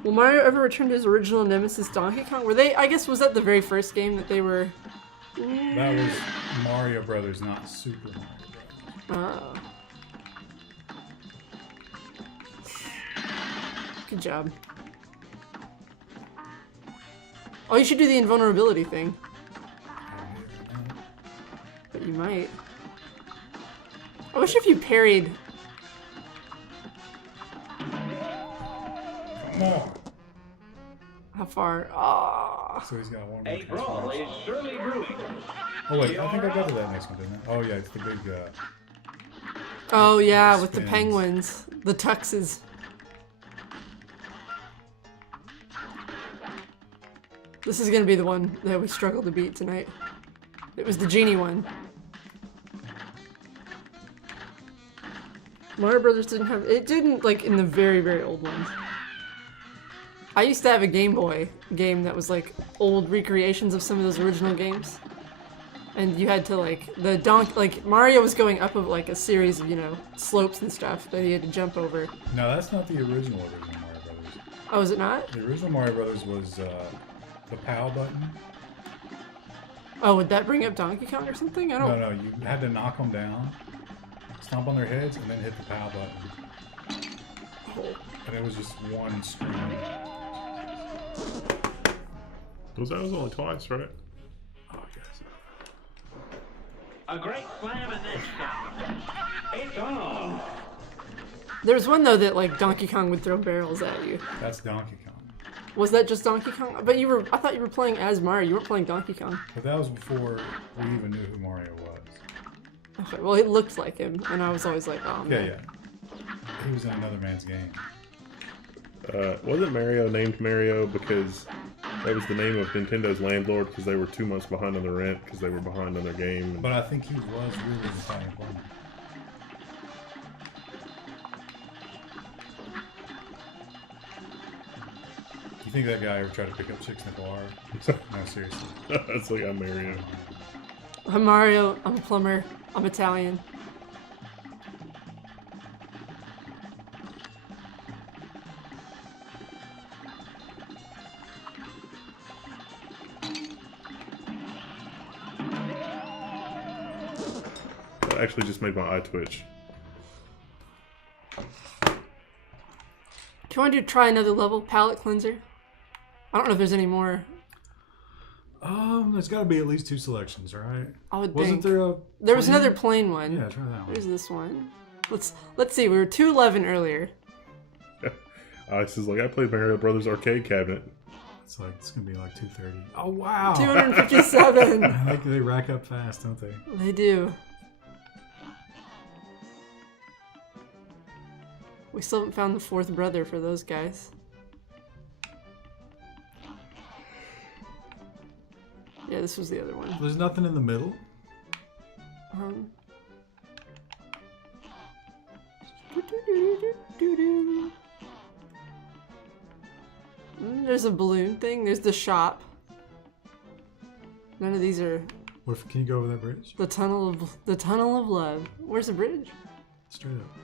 Will Mario ever return to his original nemesis Donkey Kong? Were they, I guess, was that the very first game that they were... That was Mario Brothers, not Super Mario Brothers. Good job. Oh, you should do the invulnerability thing. But you might. I wish if you parried... Come on! How far? Oh. So he's got one more A brawl is transformation. surely brewing. Oh wait, I think I got to that next one, didn't I? Oh yeah, it's the big, Oh yeah, with the Spins. penguins. The tuxes. This is gonna be the one that we struggle to beat tonight. It was the genie one. Mario Brothers didn't have... It didn't, like, in the very, very old ones. I used to have a Game Boy game that was, like, old recreations of some of those original games. And you had to, like, Mario was going up of, like, a series of, you know, slopes and stuff that he had to jump over. No, that's not the original Mario Brothers. Oh, is it not? The original Mario Brothers was, the POW button. Oh, would that bring up Donkey Kong or something? I don't... No, you had to knock them down, stomp on their heads, and then hit the POW button. Oh. And it was just one screen. That was only twice, right? Oh, yes. A great slam and then stop. It's on. There was one, though, that, like, Donkey Kong would throw barrels at you. That's Donkey Kong. Was that just Donkey Kong? But I thought you were playing as Mario. You weren't playing Donkey Kong. But that was before we even knew who Mario was. Okay, well, it looked like him, and I was always like, oh, man. Yeah. He was in another man's game. Wasn't Mario named Mario because that was the name of Nintendo's landlord because they were 2 months behind on their rent because they were behind on their game? But I think he was really the Italian plumber. You think that guy ever tried to pick up chicks in the bar? No, seriously. That's like I'm Mario. I'm Mario, I'm a plumber, I'm Italian. That actually just made my eye twitch. Do you want to try another level? Palette cleanser? I don't know if there's any more. There's got to be at least 2 selections, right? I would Wasn't think. there a? There was plain? another plain one. Yeah, try that one. Where's this one? Let's see. We were 211 earlier. Ice is like, I played Mario Brothers arcade cabinet. It's gonna be like 230. Oh wow! 257. I like they rack up fast, don't they? They do. We still haven't found the 4th brother for those guys. Yeah, this was the other one. There's nothing in the middle. There's a balloon thing. There's the shop. None of these are What if, can you go over that bridge? the tunnel of love. Where's the bridge? Straight up.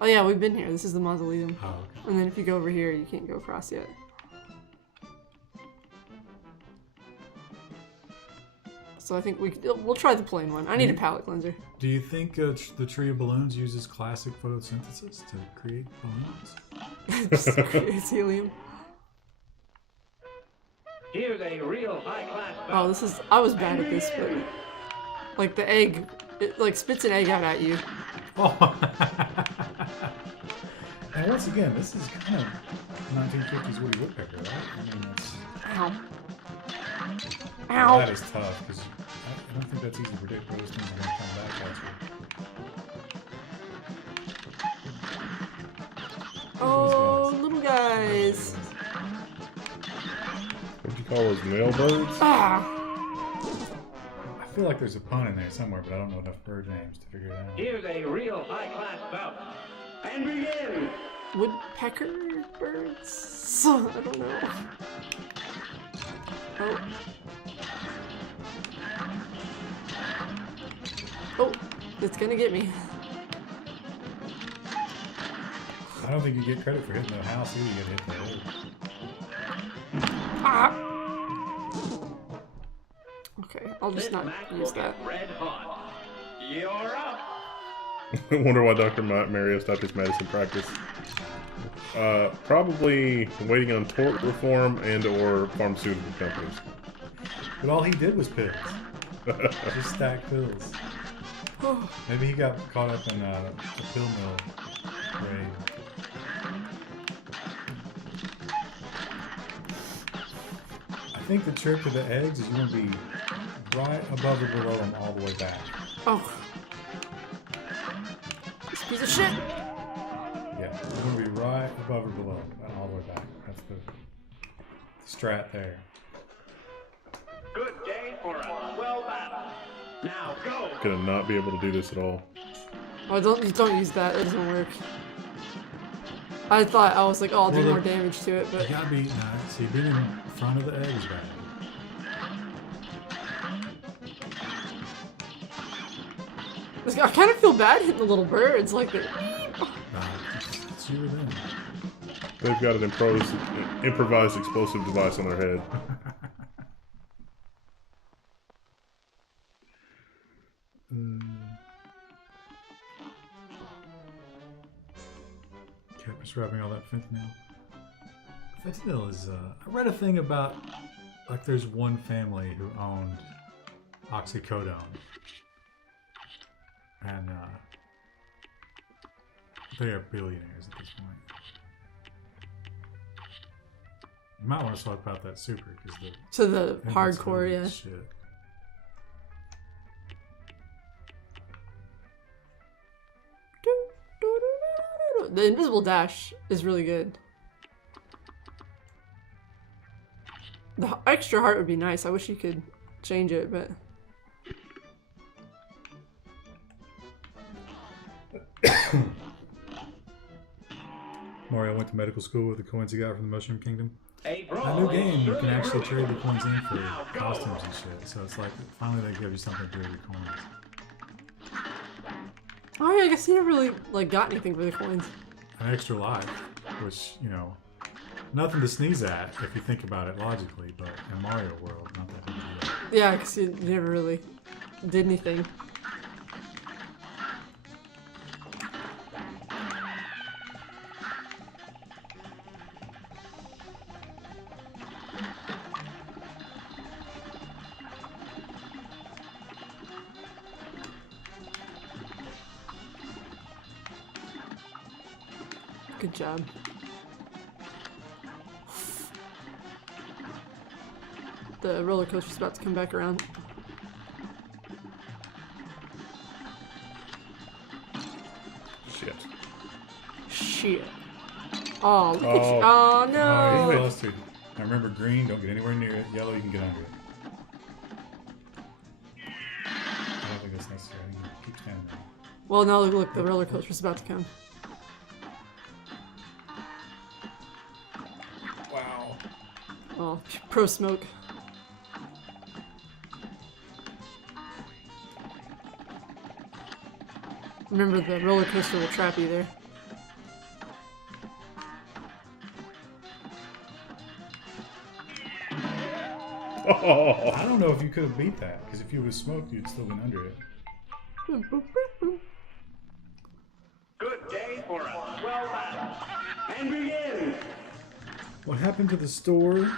Oh yeah, we've been here. This is the mausoleum. Oh, okay. And then if you go over here, you can't go across yet. So I think we'll try the plain one. I need a palate cleanser. Do you think the Tree of Balloons uses classic photosynthesis to create balloons? Just creates helium. Here's a real high-class Oh, this is. I was bad at this, but like the egg, it like spits an egg out at you. Oh. And once again, this is kind of 1950s Woody Woodpecker, right? I mean, that's, Ow. Ow. that is tough because I don't think that's easy to predict where those things are going to come back at you. Oh, little guys. What'd you call those male birds? Ah. I feel like there's a pun in there somewhere, but I don't know enough bird names to figure it out. Here's a real high-class bout. And begin. Woodpecker birds? I don't know. Oh. Oh, it's gonna get me. I don't think you get credit for hitting the house either. You get hit in the head. Ah. Okay, I'll just This not match will use get that. red hot. You're up. I wonder why Dr. Mario stopped his medicine practice. Probably waiting on tort reform and or pharmaceutical companies. But all he did was pills. Just stack pills. Maybe he got caught up in a pill mill raid. I think the trick to the eggs is you want to be right above or below them all the way back. Oh. This piece of shit! Yeah, you want to be right above or below and all the way back. That's the strat there. Good day for a swell battle. Now go. Gonna not be able to do this at all. Oh, don't use that. It doesn't work. I was like, oh, I'll do Well, more damage to it, You but gotta be, see, being in front of the egg is bad. I kind of feel bad hitting the little birds. Like, It's you or them. They've got an improvised explosive device on their head. Kept prescribing all that fentanyl. Fentanyl is, I read a thing about, like, there's one family who owned oxycodone. And, they are billionaires at this point. You might want to talk about that super, because the to the invincibility hardcore, yeah. is shit. The invisible dash is really good. The extra heart would be nice. I wish you could change it, but Mario went to medical school with the coins he got from the Mushroom Kingdom. A That new brawl game, is you can surely actually brewing. trade the coins in for Now go. costumes and shit. So it's like, finally they give you something for your coins. oh yeah, I guess you never really like got anything for the coins. An extra life, which, you know, nothing to sneeze at if you think about it logically, but in Mario World, not that big a deal. Yeah, because you never really did anything. Good job. The roller coaster's about to come back around. Shit. Shit. Oh, look at you. Oh. Oh Oh, no. he's flustered. Now remember, green, don't get anywhere near it. Yellow, you can get under it. I don't think that's necessary. You can keep standing there. Well, now look, the roller coaster's about to come. Wow. Oh, pro smoke. Remember, the roller coaster will trap you there. Oh, I don't know if you could have beat that, because if you was smoked, you'd still been under it. Good day for a swell battle. And begin. What happened to the store?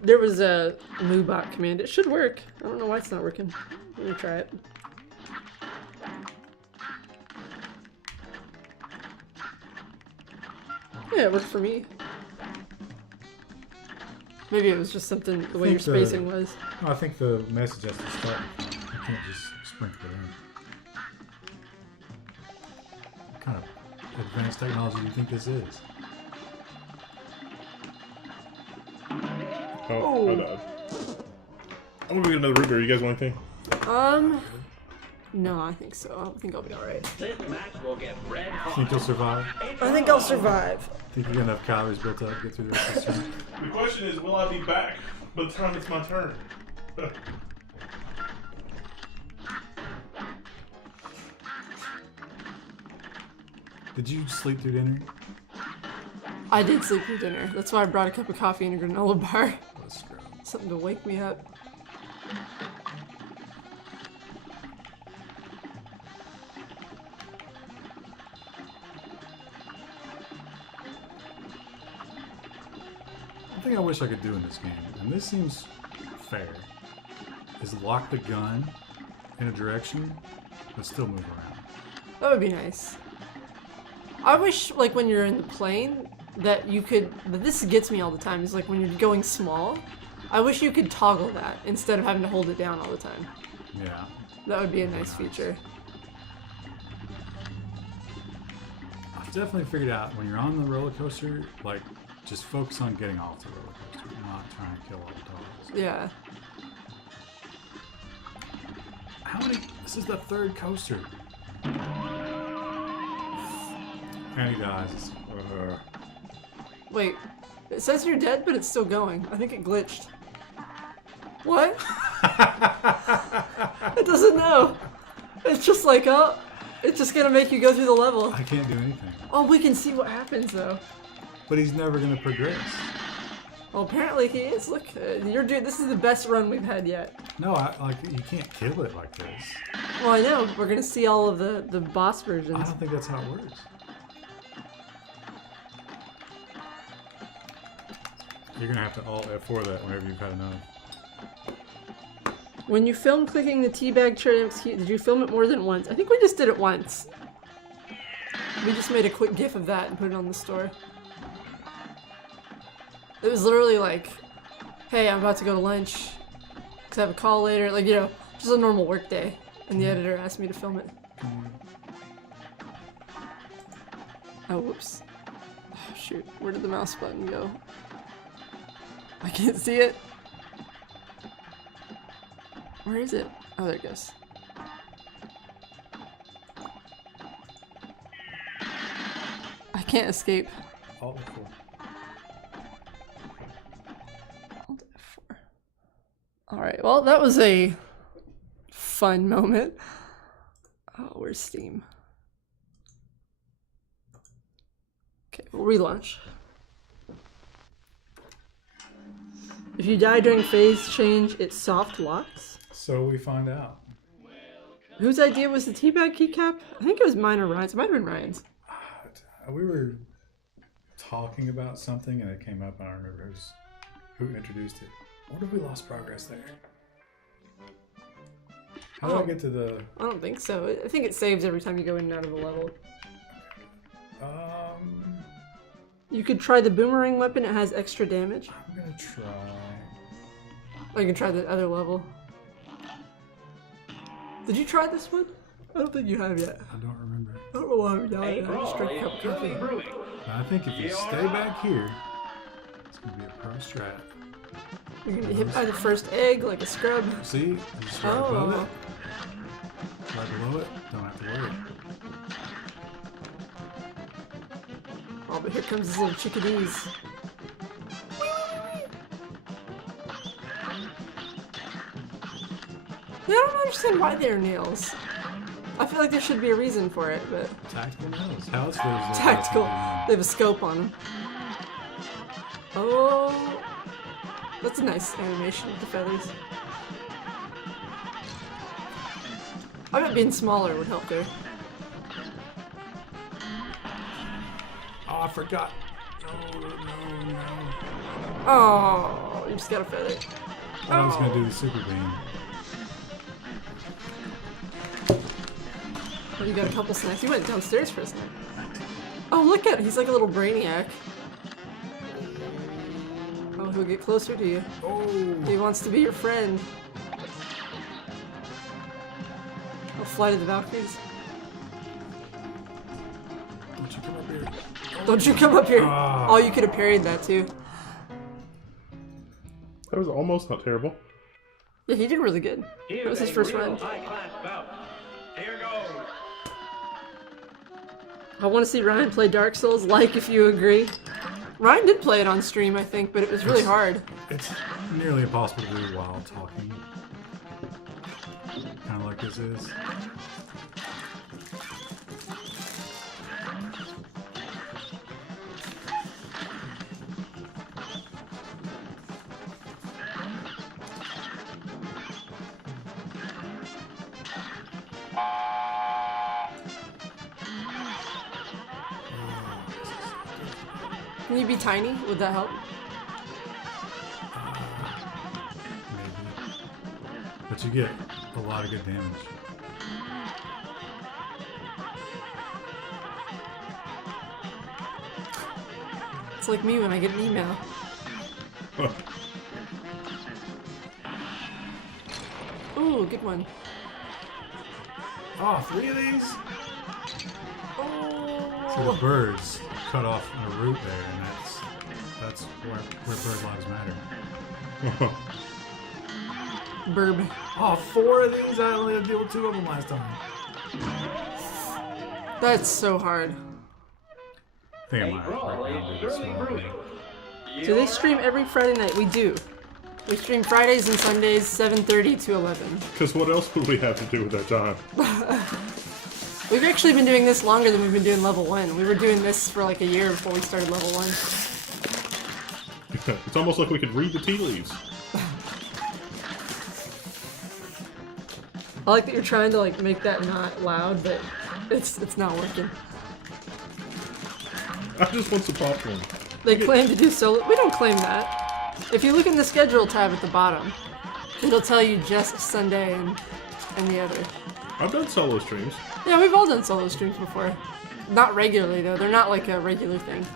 There was a MooBot command. It should work. I don't know why it's not working. Let me try it. Yeah, it worked for me. Maybe it was just something, the way your think the- spacing was. No, I think the message has to start. You can't just sprinkle it in. What kind of advanced technology do you think this is? oh, my bad. I'm gonna go get another root beer. You guys want anything? No, I think so. I think I'll be alright. This match will get red hot. Think you'll survive? I think I'll survive. Think you got enough calories built up to get through the rest of this round? The question is, will I be back by the time it's my turn? Did you sleep through dinner? I did sleep through dinner. That's why I brought a cup of coffee and a granola bar. Let's go. Something to wake me up. One thing I wish I could do in this game, and this seems fair, is lock the gun in a direction, but still move around. That would be nice. I wish, like, when you're in the plane, that you could... But this gets me all the time, is like when you're going small, I wish you could toggle that instead of having to hold it down all the time. Yeah. That would be a nice feature. I've definitely figured out when you're on the roller coaster, like, just focus on getting off the roller coaster, not trying to kill all the dogs. Yeah. How many? This is the third coaster. And he dies. Wait. It says you're dead, but it's still going. I think it glitched. What? It doesn't know. It's just like, oh, it's just gonna make you go through the level. I can't do anything. Oh, we can see what happens though. But he's never gonna progress. Well, apparently he is. Look, you're doing. This is the best run we've had yet. No, you can't kill it like this. Well, I know. We're gonna see all of the boss I versions. don't think that's how it works. You're gonna have to Alt F4 that whenever you've had enough. When you film clicking the teabag chair, did you film it more than once? I think we just did it once. We just made a quick gif of that and put it on the store. It was literally like, hey, I'm about to go to lunch, because I have a call later. Like, you know, just a normal work day. And the editor asked me to film it. Oh, whoops. Oh, shoot. Where did the mouse button go? I can't see it. Where is it? Oh, there it goes. I can't escape. Alt F4. Alt F4. Alright, well, that was a fun moment. Oh, where's Steam? Okay, we'll relaunch. If you die during phase change, it soft locks. So we find out. Whose idea was the teabag keycap? I think it was mine or Ryan's. It might have been Ryan's. We were talking about something and it came up. I don't remember who introduced it. What if we lost progress there? How do I get to the? I don't think so. I think it saves every time you go in and out of a level. You could try the boomerang weapon. It has extra damage. I'm gonna try. Or you can try the other level. Did you try this one? I don't think you have yet. I don't remember. I don't know why we died. A I just brawl drank a is cup of surely coffee. brewing. But I think if you stay back here, it's gonna be a pro strat. You're gonna get hit by the first egg like a scrub. See? You just right above Oh. it. Right below it. Don't have to worry. Oh, but here comes these little chickadees. Yeah, I don't understand why they're nails. I feel like there should be a reason for it, but Tactical nose. How else would tactical. They have a scope on them. Oh, that's a nice animation with the feathers. I bet being smaller would help there. Oh, I forgot. No. Oh, you just got a feather. I was gonna do the super beam. Oh, you got a couple snacks. You went downstairs for a snack. Oh, look at him. He's like a little brainiac. Oh, he'll get closer to you. Oh. He wants to be your friend. Oh, Flight of the Valkyries. Don't you come up here. Don't you come up here. Ah. Oh, you could have parried that too. That was almost not terrible. Yeah, he did really good. That was his first run. High-class bout. Here goes. I want to see Ryan play Dark Souls, like if you agree. Ryan did play it on stream, I think, but it was really hard. It's nearly impossible to do while talking. Kind of like this is. Can you be tiny? Would that help? Maybe. But you get a lot of good damage. It's like me when I get an email. Ooh, good one. Oh, 3 of these? Oh. So the birds cut off a root there, and that's where bird lives matter. Burb. Oh, 4 of these? I only had to deal with 2 of them last time. That's so hard. I think I might break down to this one. Do they stream every Friday night? We do. We stream Fridays and Sundays, 7:30 to 11. Because what else would we have to do with our time? We've actually been doing this longer than we've been doing level 1. We were doing this for like a year before we started level 1. It's almost like we could read the tea leaves. I like that you're trying to like make that not loud, but it's not working. I just want some popcorn. They claim to do solo. We don't claim that. If you look in the schedule tab at the bottom, it'll tell you just Sunday and the other. I've done solo streams. Yeah, we've all done solo streams before. Not regularly though. They're not like a regular thing.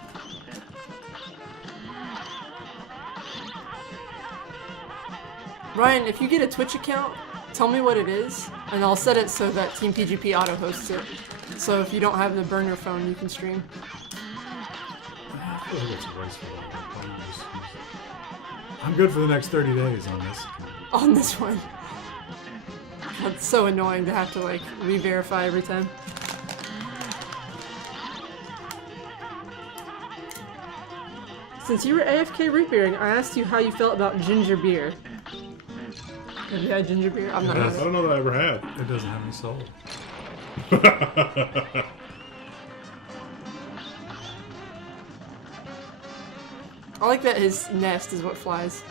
Ryan, if you get a Twitch account, tell me what it is, and I'll set it so that Team PGP auto hosts it. So if you don't have the burner phone, you can stream. I feel like it's wasteful. I'm good for the next 30 days on this. On this one. That's so annoying to have to like re-verify every time. Since you were AFK root beering, I asked you how you felt about ginger beer. Have you had ginger beer? I'm not I having it. don't know that I ever had. It doesn't have any soul. I like that his nest is what flies.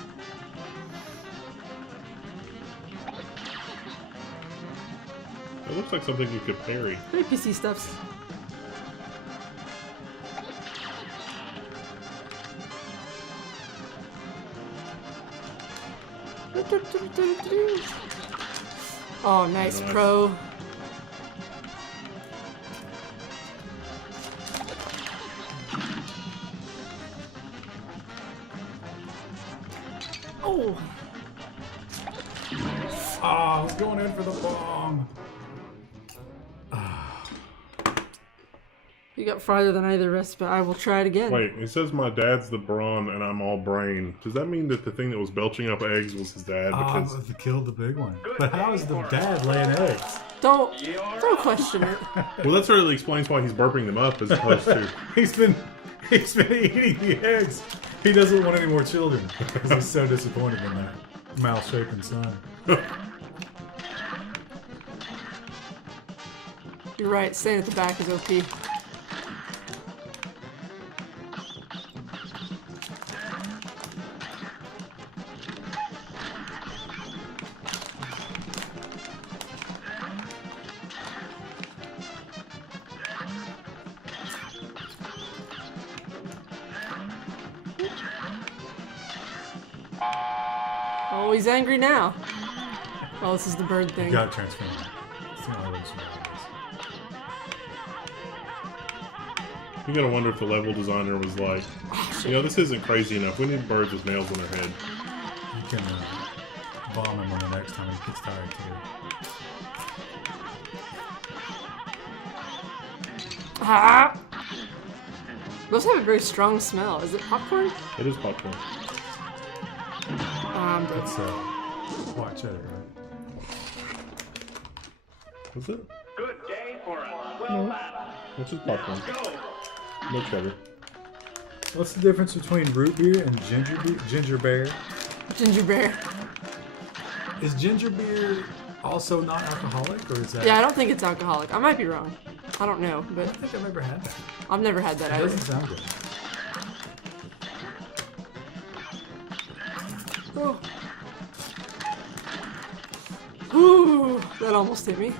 It looks like something you could parry. Very PC stuffs. Oh, nice, Nice. pro. Oh, Ah, I was going in for the bomb. you got farther than either of us, but I will try it again. Wait, it says my dad's the brawn and I'm all brain. Does that mean that the thing that was belching up eggs was his dad? Ah, Because they killed the big one. But how is the dad laying eggs? Don't question it. well, that certainly explains why he's burping them up as opposed to. He's been eating the eggs. He doesn't want any more children because he's so disappointed in that malshapen son. You're right, staying at the back is OP. Oh, he's angry now. Oh, this is the bird You thing. gotta transform. It's the only way to survive You gotta wonder if the level designer was like, you know, this isn't crazy enough. We need birds with nails on their head. this. You can bomb him on the next time he gets tired too. Ah! Those have a very strong smell. Is it popcorn? It is popcorn. I'm dead. It's white cheddar, right? Was it? Good day for a swell battle. It's just popcorn. Go. No cheddar. What's the difference between root beer and ginger beer? Ginger bear. Is ginger beer also not alcoholic, or is that? Yeah, I don't think it's alcoholic. I might be wrong. I don't know, I but don't think I've ever had that. I've never had that It either. doesn't sound good. Oh. Ooh, that almost hit me.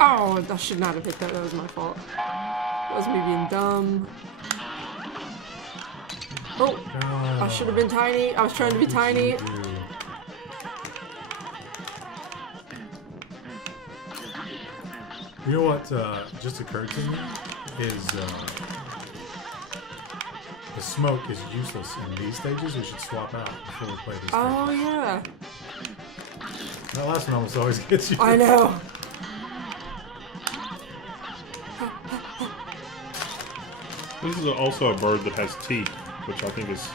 Oh, I should not have hit that. That was my fault. That was me being dumb. Oh, I should have been tiny. I was trying to be tiny. You know what just occurred to me is the smoke is useless in these stages. We should swap out before we play these. Oh, stages. yeah. That last one almost always gets you. I know. This is also a bird that has teeth, which I think is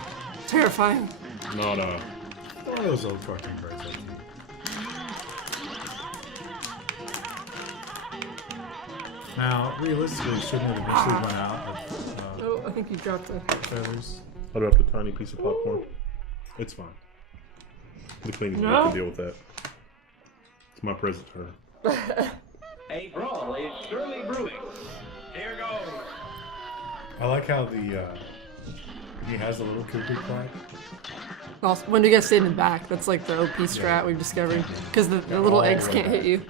Terrifying. not a. One of those old fucking birds. Like you. Now, realistically, shouldn't have initially went out with Oh, I think you dropped a... feathers. I dropped a tiny piece of popcorn. It's fine. The cleaning No? can deal with that. It's my present to her. A brawl is surely brewing. Here goes. I like how the he has a little cuckoo clock. Also, when you guys stay in the back, that's like the OP strat we've discovered. Because the little all eggs the way can't hit back. you.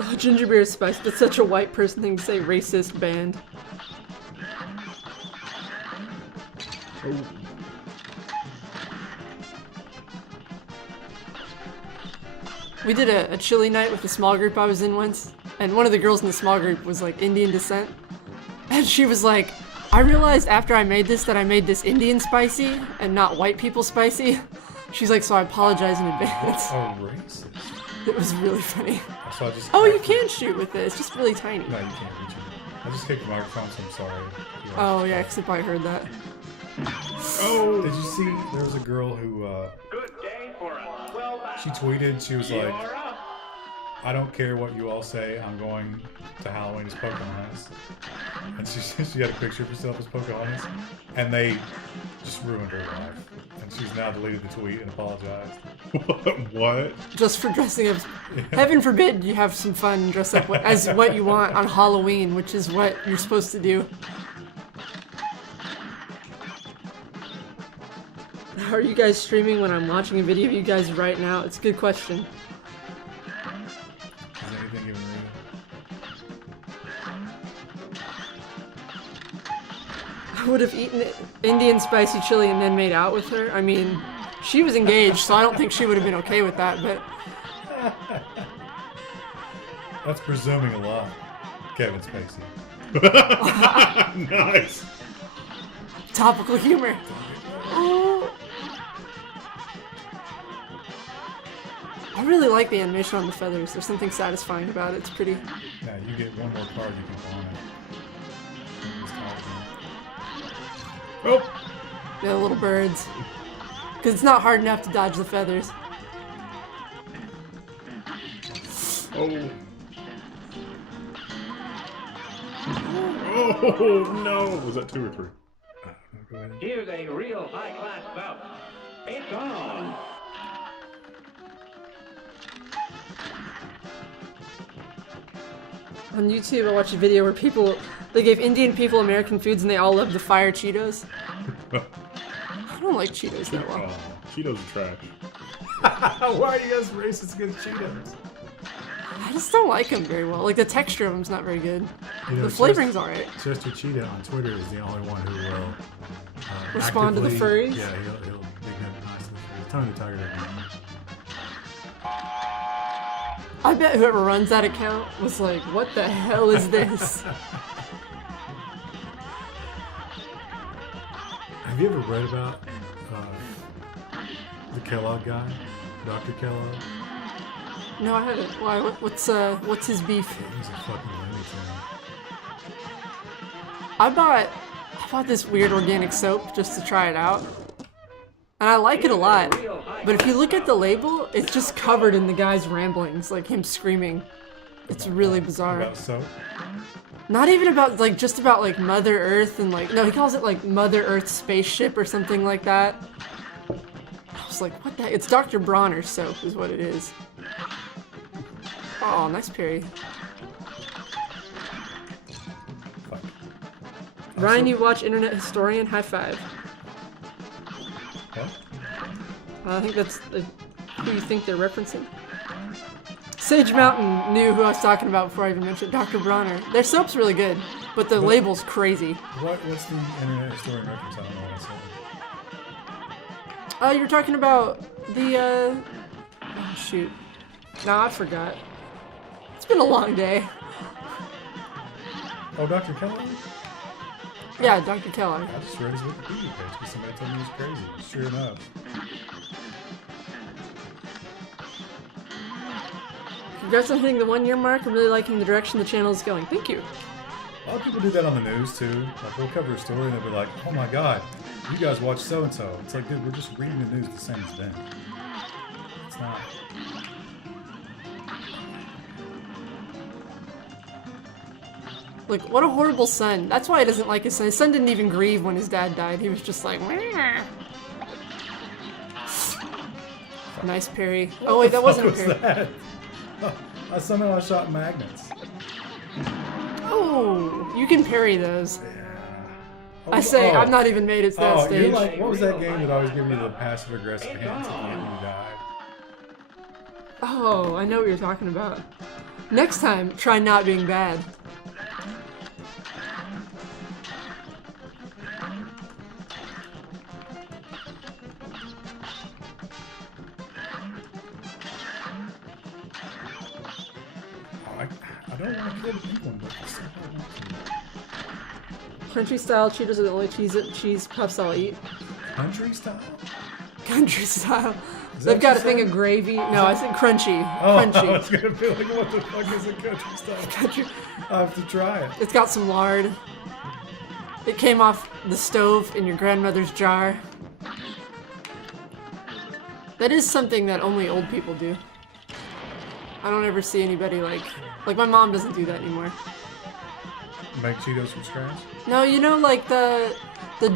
Oh, ginger beer is spice. That's such a white person thing to say. Racist band. Oh. We did a chili night with the small group I was in once, and one of the girls in the small group was like Indian descent, and she was like, I realized after I made this that I made this Indian spicy and not white people spicy. She's like, so I apologize in advance. Oh, racist. It was really funny. So I just Oh, you can shoot with it. It's just really tiny. No, you can't reach it. I just kicked the microphone, so I'm sorry. Oh yeah, because I probably heard that. Oh! Did you see? There was a girl who Good day for a swell battle. she tweeted. She was like, You're up. "I don't care what you all say. I'm going to Halloween as Pocahontas." And she had a picture of herself as Pocahontas, and they just ruined her life. And she's now deleted the tweet and apologized. What? Just for dressing up. Heaven forbid you have some fun and dress up as what you want on Halloween, which is what you're supposed to do. Are you guys streaming when I'm watching a video of you guys right now? It's a good question. Is anything even real? I would have eaten Indian spicy chili and then made out with her. I mean, she was engaged, so I don't think she would have been okay with that, but That's presuming a lot. Kevin Spacey. Nice! topical humor. Oh. I really like the animation on the feathers. There's something satisfying about it. It's pretty. Now you get one more card you can pawn it. Oh! The little birds. Because it's not hard enough to dodge the feathers. Oh! Oh! Oh no! Was that 2 or 3? Go ahead. Here's a real high-class bout. It's on. On YouTube, I watched a video where they gave Indian people American foods and they all loved the fire Cheetos. I don't like Cheetos that well. Oh, Cheetos are trash. Why are you guys racist against Cheetos? I just don't like them very well. Like, the texture of them's not very good. You know, The flavoring's alright. Chester Cheetah on Twitter is the only one who will Respond to the actively- furries? Yeah, he'll be nice to the furries. Tony the Tiger doesn't know. I bet whoever runs that account was like, what the hell is this? Have you ever read about the Kellogg guy, Dr. Kellogg? No, I haven't. Why? What's his beef? He's a fucking Looney Tune. I bought this weird organic soap just to try it out. And I like it a lot. But if you look at the label, it's just covered in the guy's ramblings, like him screaming. It's really bizarre. About soap? Not even about, like, just about, like, Mother Earth and, like, no, he calls it, like, Mother Earth Spaceship or something like that. I was like, what the heck? It's Dr. Bronner soap is what it is. Oh, nice parry. Fuck. Ryan, you watch Internet Historian? High five. What? I think that's who you think they're referencing. Sage Mountain knew who I was talking about before I even mentioned Dr. Bronner. Their soap's really good, but the label's crazy. What's the Internet Historian reference? I don't know what I said. You were talking about the, oh, shoot. No, I forgot. It's been a long day. Oh, Dr. Kellogg? Yeah, Dr. Kellogg. I just read his Wikipedia page because somebody told me he was crazy. Sure enough. Congrats on hitting the 1 year mark. I'm really liking the direction the channel is going. Thank you. A lot of people do that on the news too. Like they'll cover a story and they'll be like, "Oh my God, you guys watch so and so." It's like, dude, we're just reading the news the same as them. It's not. Like, what a horrible son. That's why he doesn't like his son. His son didn't even grieve when his dad died. He was just like, meh. Nice parry. Oh wait, that wasn't a What was parry. that? I somehow shot magnets. Oh, you can parry those. Oh, I say, oh. I've not even made it to that Oh, stage. you're like, what was that game that always gave you the passive aggressive hands at the end when you died? Oh, I know what you're talking about. Next time, try not being bad. I don't want to kill the people, but I still don't want to. Country style Cheetos are the only cheese puffs I'll eat. Country style? Country style. Is that They've what got you a thing said? of gravy. No, I said crunchy. Oh, I Crunchy. was gonna be like, what the fuck is a country style? Country. I have to try it. It's got some lard. It came off the stove in your grandmother's jar. That is something that only old people do. I don't ever see anybody like my mom doesn't do that anymore. Make Cheetos from scratch? No, you know, like the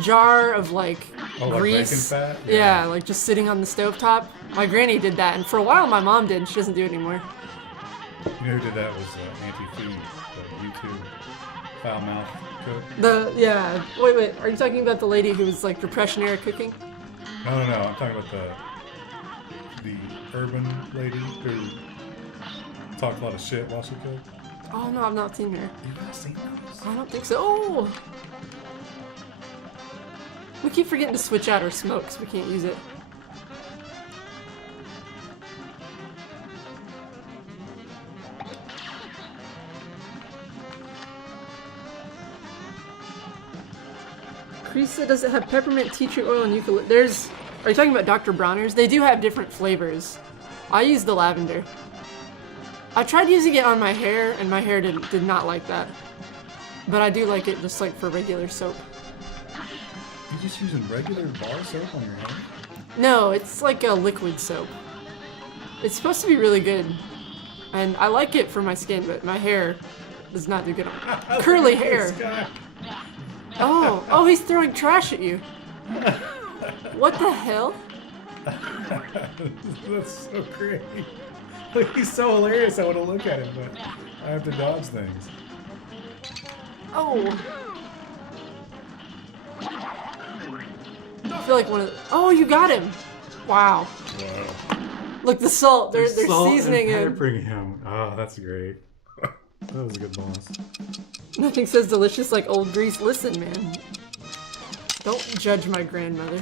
jar of like Oh, like grease. bacon fat? Yeah, like just sitting on the stovetop. My granny did that, and for a while my mom did. And she doesn't do it anymore. You know who did that was Auntie Fee, the YouTube foul mouth cook. Wait. Are you talking about the lady who was like Depression era cooking? No, I'm talking about the urban lady who talked a lot of shit while she cooked. Oh no, I've not seen her. You guys seen those? I don't think so. Oh! We keep forgetting to switch out our smoke, so we can't use it. Creasa does it have peppermint, tea tree oil, and eucalyptus? Are you talking about Dr. Bronner's? They do have different flavors. I use the lavender. I tried using it on my hair, and my hair did not like that. But I do like it just like for regular soap. You just using regular bar soap on your hair? No, it's like a liquid soap. It's supposed to be really good. And I like it for my skin, but my hair does not do good on it. Curly hair. This guy. he's throwing trash at you. What the hell? That's so great. Like, he's so hilarious. I want to look at him, but I have to dodge things. Oh. I feel like one of the... Oh, you got him. Wow. Wow. Look, the salt. They're Salt seasoning and him. peppering him. Oh, that's great. That was a good boss. Nothing says delicious like old grease. Listen, man. Don't judge my grandmother.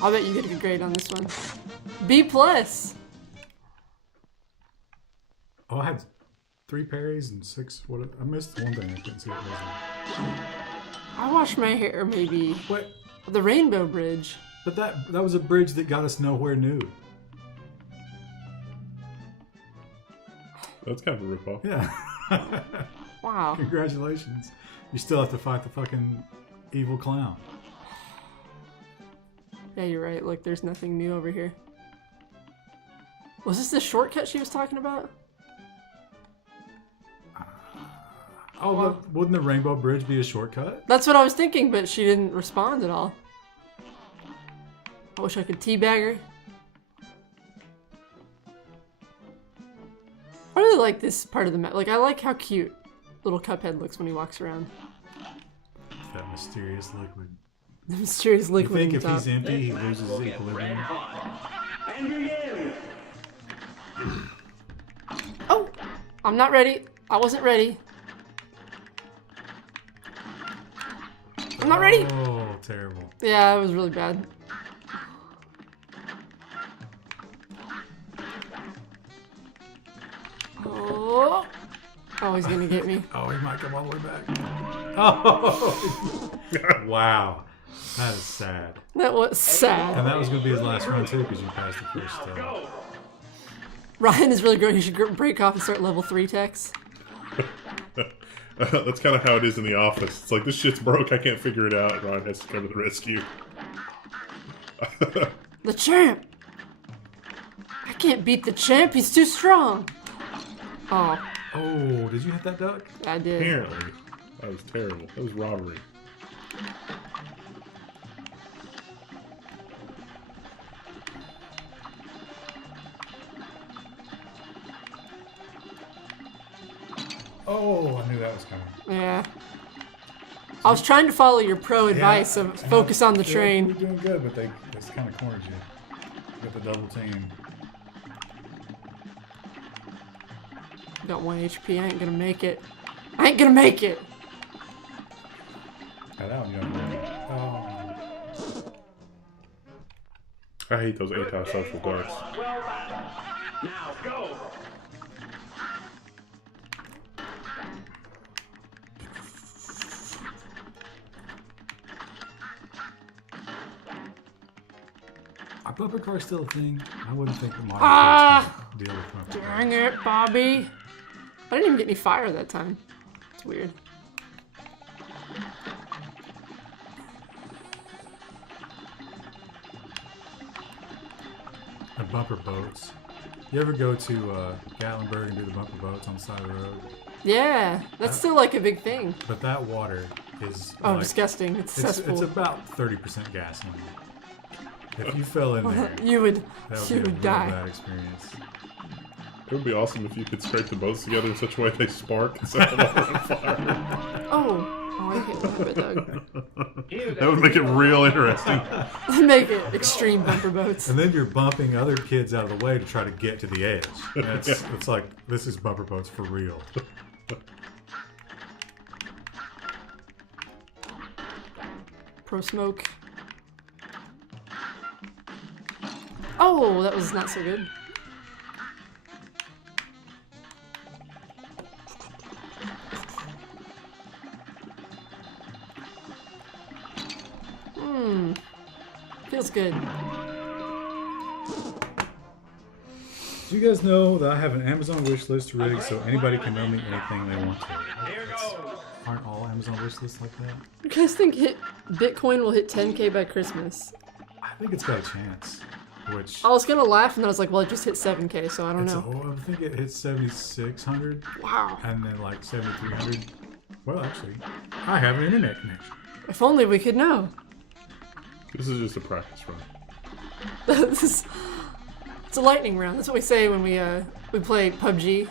I'll bet you get a good grade on this one. B+. Oh, I had 3 parries and 6. What? I missed one thing. I couldn't see what it was. I wash my hair maybe. What? The Rainbow Bridge. But that was a bridge that got us nowhere new. That's kind of a ripoff. Yeah. Wow. Congratulations. You still have to fight the fucking evil clown. Yeah, you're right. Look, there's nothing new over here. Was this the shortcut she was talking about? Oh, well, wouldn't the Rainbow Bridge be a shortcut? That's what I was thinking, but she didn't respond at all. I wish I could teabag her. I really like this part of the map. Like, I like how cute little Cuphead looks when he walks around. That mysterious liquid. The mysterious You liquid think in if the top. he's empty, he loses his equilibrium? And begin. Oh! I'm not ready. I wasn't ready. I'm not ready! Oh, terrible. Yeah, it was really bad. Oh! Oh, he's gonna get me. Oh, he might come all the way back. Oh! Wow. That is sad. That was sad. And that was going to be his last run, too, because you passed the first Go. Ryan is really great. He should break off and start level 3 techs. That's kind of how it is in the office. It's like, this shit's broke, I can't figure it out. Ryan has to come to the rescue. The champ! I can't beat the champ, he's too strong! Oh, Oh, did you hit that duck? I did. Apparently. That was terrible. That was robbery. Oh, I knew that was coming. Yeah. I was trying to follow your pro advice of focus on the train. You're doing good, but they just kind of cornered you. You got the double team. Got 1 HP, I ain't gonna make it. I ain't gonna make it! Got that one, you don't know. Oh. I hate those anti-social darts. Well done. Now go. Are bumper cars still a thing? I wouldn't think the Mario Ah! Kart's gonna deal with bumper cars. Dang it, Bobby! I didn't even get any fire that time. It's weird. And bumper boats. You ever go to Gatlinburg and do the bumper boats on the side of the road? Yeah, that's still like a big thing. But that water is Oh, like, disgusting. It's it's cesspool. about 30% gasoline. If you fell in there, You would that would you be a would real die. bad experience. It would be awesome if you could scrape the boats together in such a way they spark and set them all on fire. Oh, I hate bumper dog. That would make it real interesting. Make it extreme bumper boats. And then you're bumping other kids out of the way to try to get to the edge. And it's like, this is bumper boats for real. Pro smoke. Oh, that was not so good. Feels good. Do you guys know that I have an Amazon wish list rig so anybody can know me anything they want to? Here goes. Aren't all Amazon wish lists like that? You guys think Bitcoin will hit 10K by Christmas? I think it's got a chance. Which I was gonna laugh and then I was like, well, it just hit 7K, so I don't know. I think it hits 7,600 Wow. and then like 7,300. Well, actually, I have an internet connection. If only we could know. This is just a practice run. It's a lightning round. That's what we say when we play PUBG.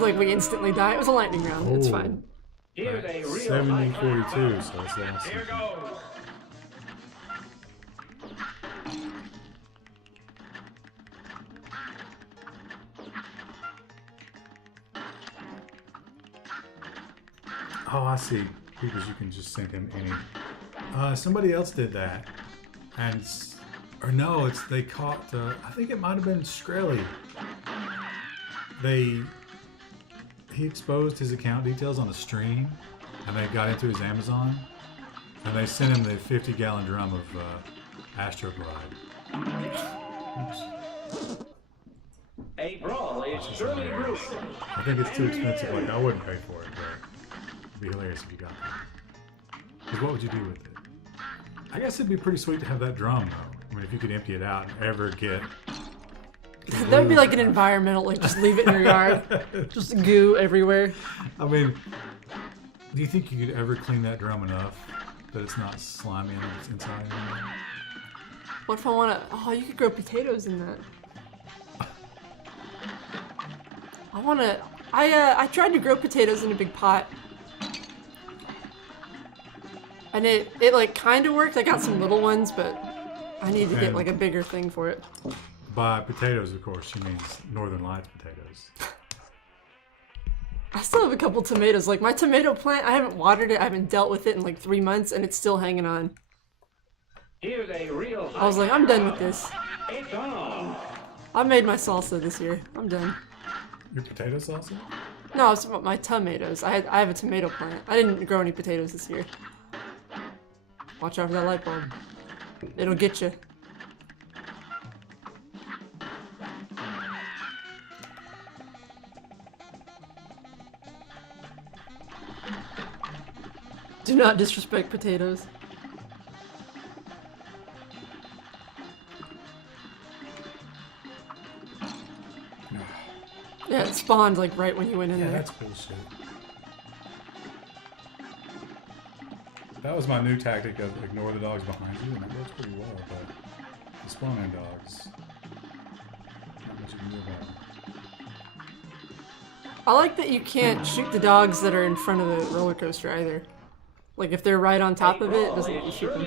Like we instantly die. It was a lightning round. It's Oh. fine. Here's a real 70-42, so it's last. Here goes. Oh, I see. Because you can just send him any. Somebody else did that, and or no, they caught. I think it might have been Shkreli. He exposed his account details on a stream, and they got into his Amazon, and they sent him the 50-gallon drum of Astroglide. A brawl is surely brewing. I think it's too expensive. Like, I wouldn't pay for it, but it'd be hilarious if you got that. Because what would you do with it? I guess it'd be pretty sweet to have that drum, though. I mean, if you could empty it out and ever get... That would be like an environmental, like just leave it in your yard. Just goo everywhere. I mean, do you think you could ever clean that drum enough that it's not slimy on its inside anymore? What if I want to... Oh, you could grow potatoes in that. I want to... I tried to grow potatoes in a big pot. And it like kind of worked. I got some little ones, but I need to get like a bigger thing for it. By potatoes, of course, she means Northern Lights potatoes. I still have a couple tomatoes. Like my tomato plant, I haven't watered it. I haven't dealt with it in like 3 months, and it's still hanging on. Here's a real. I was like, I'm done with this. It's on. I made my salsa this year. I'm done. Your potato salsa? No, it's about my tomatoes. I have a tomato plant. I didn't grow any potatoes this year. Watch out for that light bulb. It'll get you. Do not disrespect potatoes. Yeah, it spawned like right when you went in Yeah, there. that's bullshit. That was my new tactic of ignore the dogs behind you, and that works pretty well, but the spawning dogs, not much you can do about them. I like that you can't shoot the dogs that are in front of the roller coaster either. Like if they're right on top of it, it doesn't let you shoot them.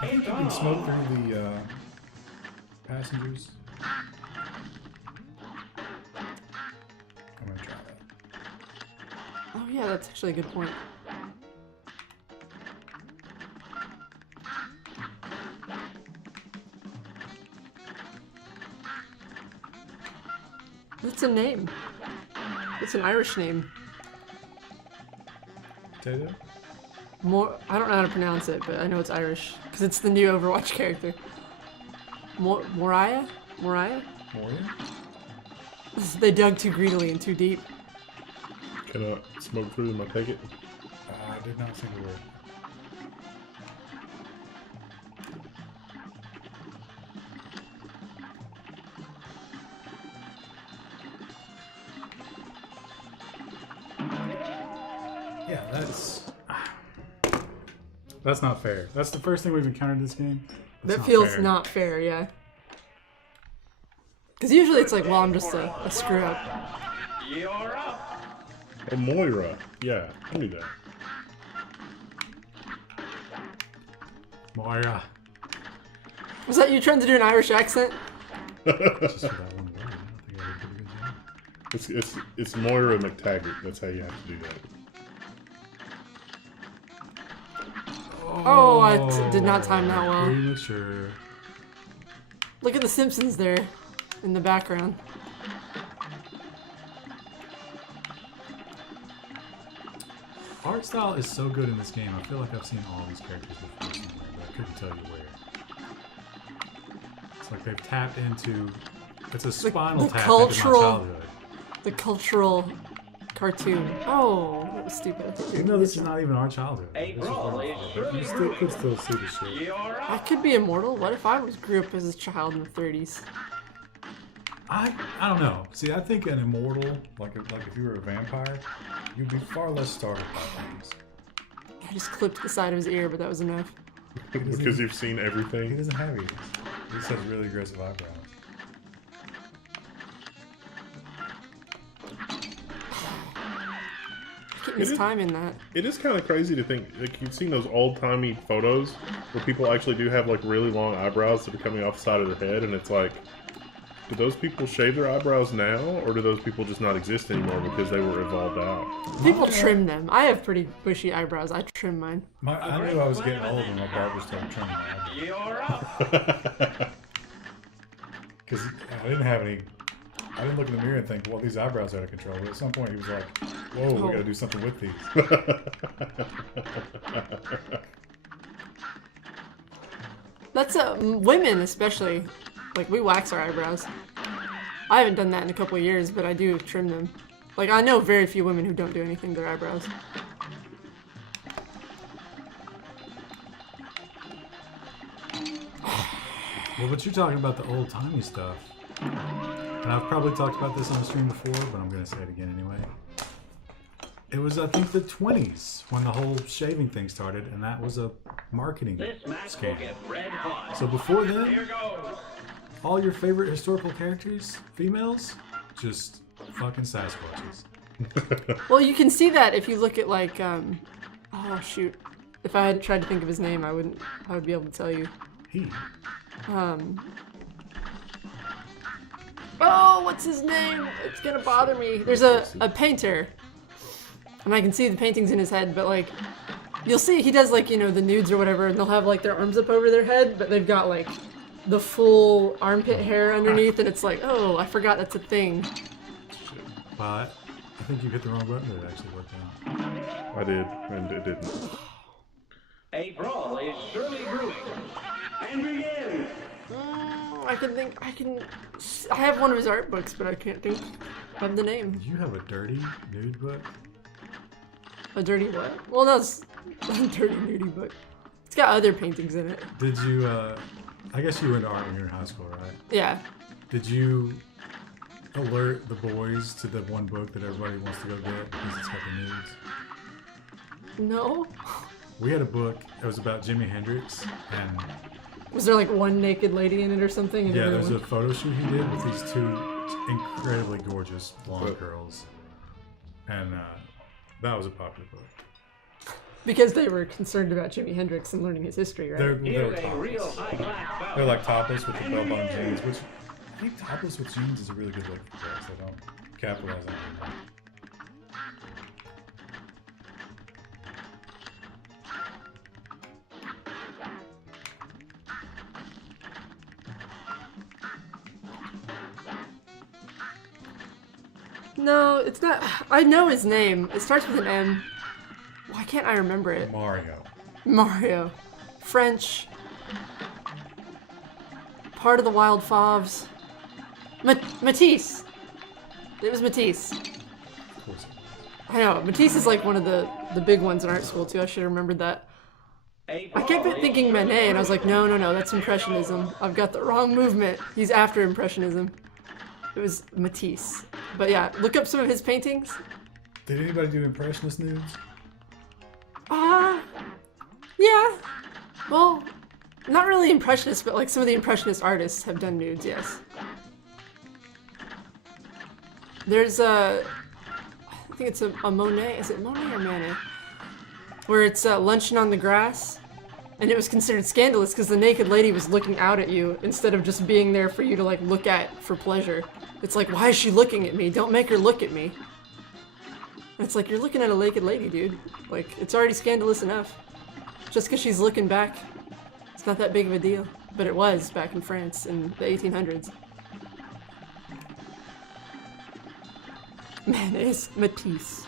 I think you can smoke through the passengers. I'm gonna try that. Oh yeah, that's actually a good point. What's a name? It's an Irish name. Potato? I don't know how to pronounce it, but I know it's Irish because it's the new Overwatch character. Moriah? Moria? They dug too greedily and too deep. Can I smoke through them? I take it. I did not think a word. Yeah, that's not fair. That's the first thing we've encountered in this game. That's That feels fair. not fair, yeah. Because usually it's like, well, I'm just a screw up. You're up. Oh, Moira. Yeah, I knew that. Moira. Was that you trying to do an Irish accent? Just for that one word. I don't think I did a good job. It's Moira McTaggart. That's how you have to do that. Oh, I did not time that well. Premature. Look at the Simpsons there in the background. Art style is so good in this game. I feel like I've seen all these characters before somewhere, but I couldn't tell you where. It's like they've tapped into. It's a spinal the tap cultural- into my childhood. The cultural cartoon. Oh, that was stupid. Even though this is not even our childhood. A This is brawl wonderful, is but surely you brewing. could still see the shit. You're I up. could be immortal. What if I grew up as a child in the 30s? I don't know. See, I think an immortal, like if you were a vampire, you'd be far less startled by things. I just clipped the side of his ear, but that was enough. Because you've seen He everything. doesn't have ears. He just has really aggressive eyebrows. Getting his time in that. It is kind of crazy to think, like, you've seen those old-timey photos where people actually do have, like, really long eyebrows that are coming off the side of their head, and it's like, do those people shave their eyebrows now, or do those people just not exist anymore because they were evolved out? People trim them. I have pretty bushy eyebrows. I trim mine. I knew I was getting old when my barber started trimming my eyebrows. You're up. Because I didn't have any. I didn't look in the mirror and think, well, these eyebrows are out of control. But at some point, he was like, whoa, we gotta do something with these. That's women especially. Like, we wax our eyebrows. I haven't done that in a couple of years, but I do trim them. Like, I know very few women who don't do anything to their eyebrows. Well, but you're talking about the old-timey stuff. And I've probably talked about this on the stream before, but I'm going to say it again anyway. It was, I think, the 20s when the whole shaving thing started, and that was a marketing This match will scam. get red hot. So before then, Here goes. all your favorite historical characters, females, just fucking Sasquatches. Well, you can see that if you look at, like, oh, shoot. If I had tried to think of his name, I would be able to tell you. He. Oh, what's his name? It's gonna bother me. There's a painter. And I can see the paintings in his head, but, like, you'll see he does, like, you know, the nudes or whatever, and they'll have, like, their arms up over their head, but they've got, like, the full armpit hair underneath, and it's like, oh, I forgot that's a thing. But I think you hit the wrong button, but it actually worked out. I did, and it didn't. A brawl is surely brewing. And begin. I have one of his art books, but I can't think of the name. You have a dirty nude book? A dirty what? Well, that's a dirty nudie book. It's got other paintings in it. Did you, I guess you went to art when you were in high school, right? Yeah. Did you alert the boys to the one book that everybody wants to go get because it's got the nudes? No? We had a book, it was about Jimi Hendrix, and Was there like one naked lady in it or something? And yeah, there's a everyone- photo shoot he did with these two incredibly gorgeous blonde girls. And that was a popular book. Because they were concerned about Jimi Hendrix and learning his history, right? They're Here's a topless. real high-class bout. They're like topless with the bell-bottom jeans, which I think topless with jeans is a really good look for girls. They don't capitalize on it. No, it's not. I know his name. It starts with an M. Why can't I remember it? Mario. Mario. French. Part of the Wild Favs. Matisse. It was Matisse. Of course. I know. Matisse is like one of the big ones in art school too. I should have remembered that. A I kept brawl is thinking Manet, and I was like, no, that's Impressionism. I've got the wrong movement. He's after Impressionism. It was Matisse. But yeah, look up some of his paintings. Did anybody do Impressionist nudes? Yeah. Well, not really Impressionist, but like some of the Impressionist artists have done nudes, yes. There's I think it's a Monet. Is it Monet or Manet? Where it's luncheon on the grass. And it was considered scandalous because the naked lady was looking out at you instead of just being there for you to like look at for pleasure. It's like, why is she looking at me? Don't make her look at me. And it's like, you're looking at a naked lady, dude. Like, it's already scandalous enough. Just because she's looking back, it's not that big of a deal. But it was back in France in the 1800s. Man, it's Matisse.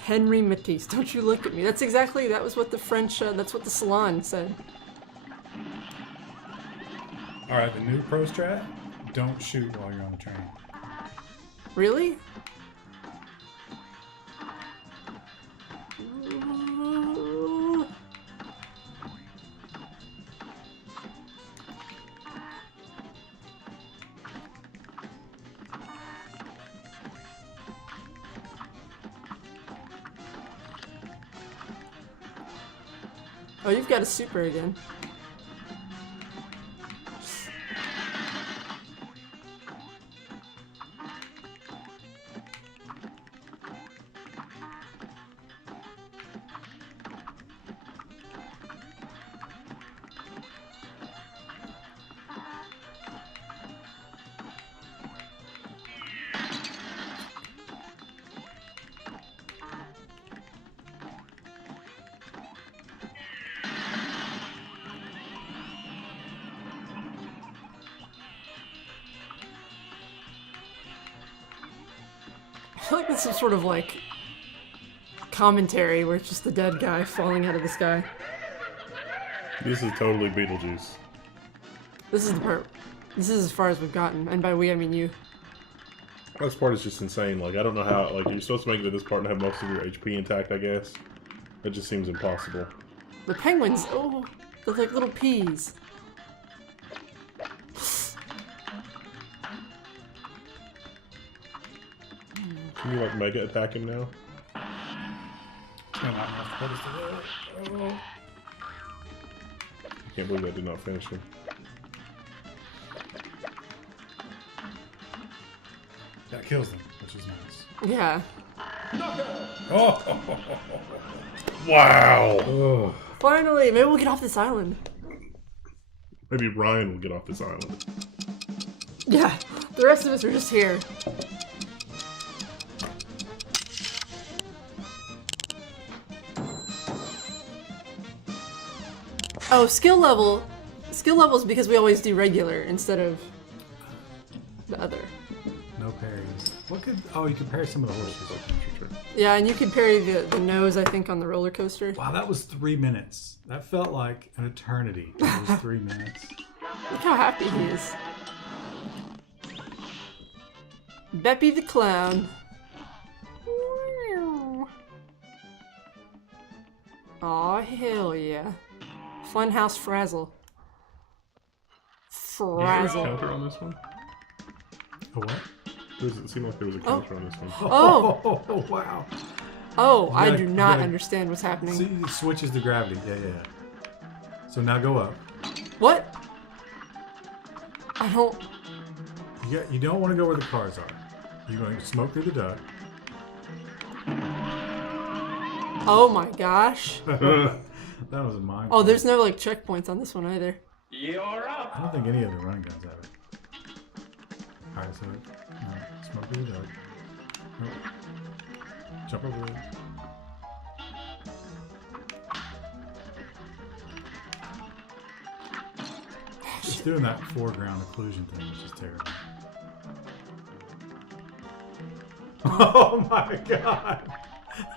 Henry Matisse. Don't you look at me. That was what the French, that's what the Salon said. Alright, the new pro strat, don't shoot while you're on the train. Really? Oh, you've got a super again. I feel like this is sort of like commentary where it's just the dead guy falling out of the sky. This is totally Beetlejuice. This is the part. This is as far as we've gotten, and by we I mean you. This part is just insane. Like, I don't know how. Like, you're supposed to make it to this part and have most of your HP intact, I guess. It just seems impossible. The penguins, oh, they're like little peas. Can you, like, mega attack him now? Oh. I can't believe that did not finish him. That kills them, which is nice. Yeah. Oh! Wow! Oh. Finally, maybe we'll get off this island. Maybe Ryan will get off this island. Yeah, the rest of us are just here. Oh, skill level. Skill level is because we always do regular instead of the other. No parries. What could... Oh, you could parry some of the horses. Yeah, and you could parry the nose, I think, on the roller coaster. Wow, that was 3 minutes. That felt like an eternity. That was 3 minutes. Look how happy he is. Beppy the clown. Aw, hell yeah. Funhouse Frazzle. Frazzle. Counter on this one? A what? It seemed like there was a counter on this one. Oh! Wow. Oh, You I gotta- do you not gotta- understand what's happening. See, it switches to gravity. Yeah. So now go up. What? I don't... You don't want to go where the cars are. You're going to smoke through the duct. Oh my gosh. That was a mine. Oh, there's no, like, checkpoints on this one either. You're up. I don't think any of the running guns have it. Alright, so smoke through the duct. Nope. Jump over it. It's doing that foreground occlusion thing, which is terrible. Oh my god!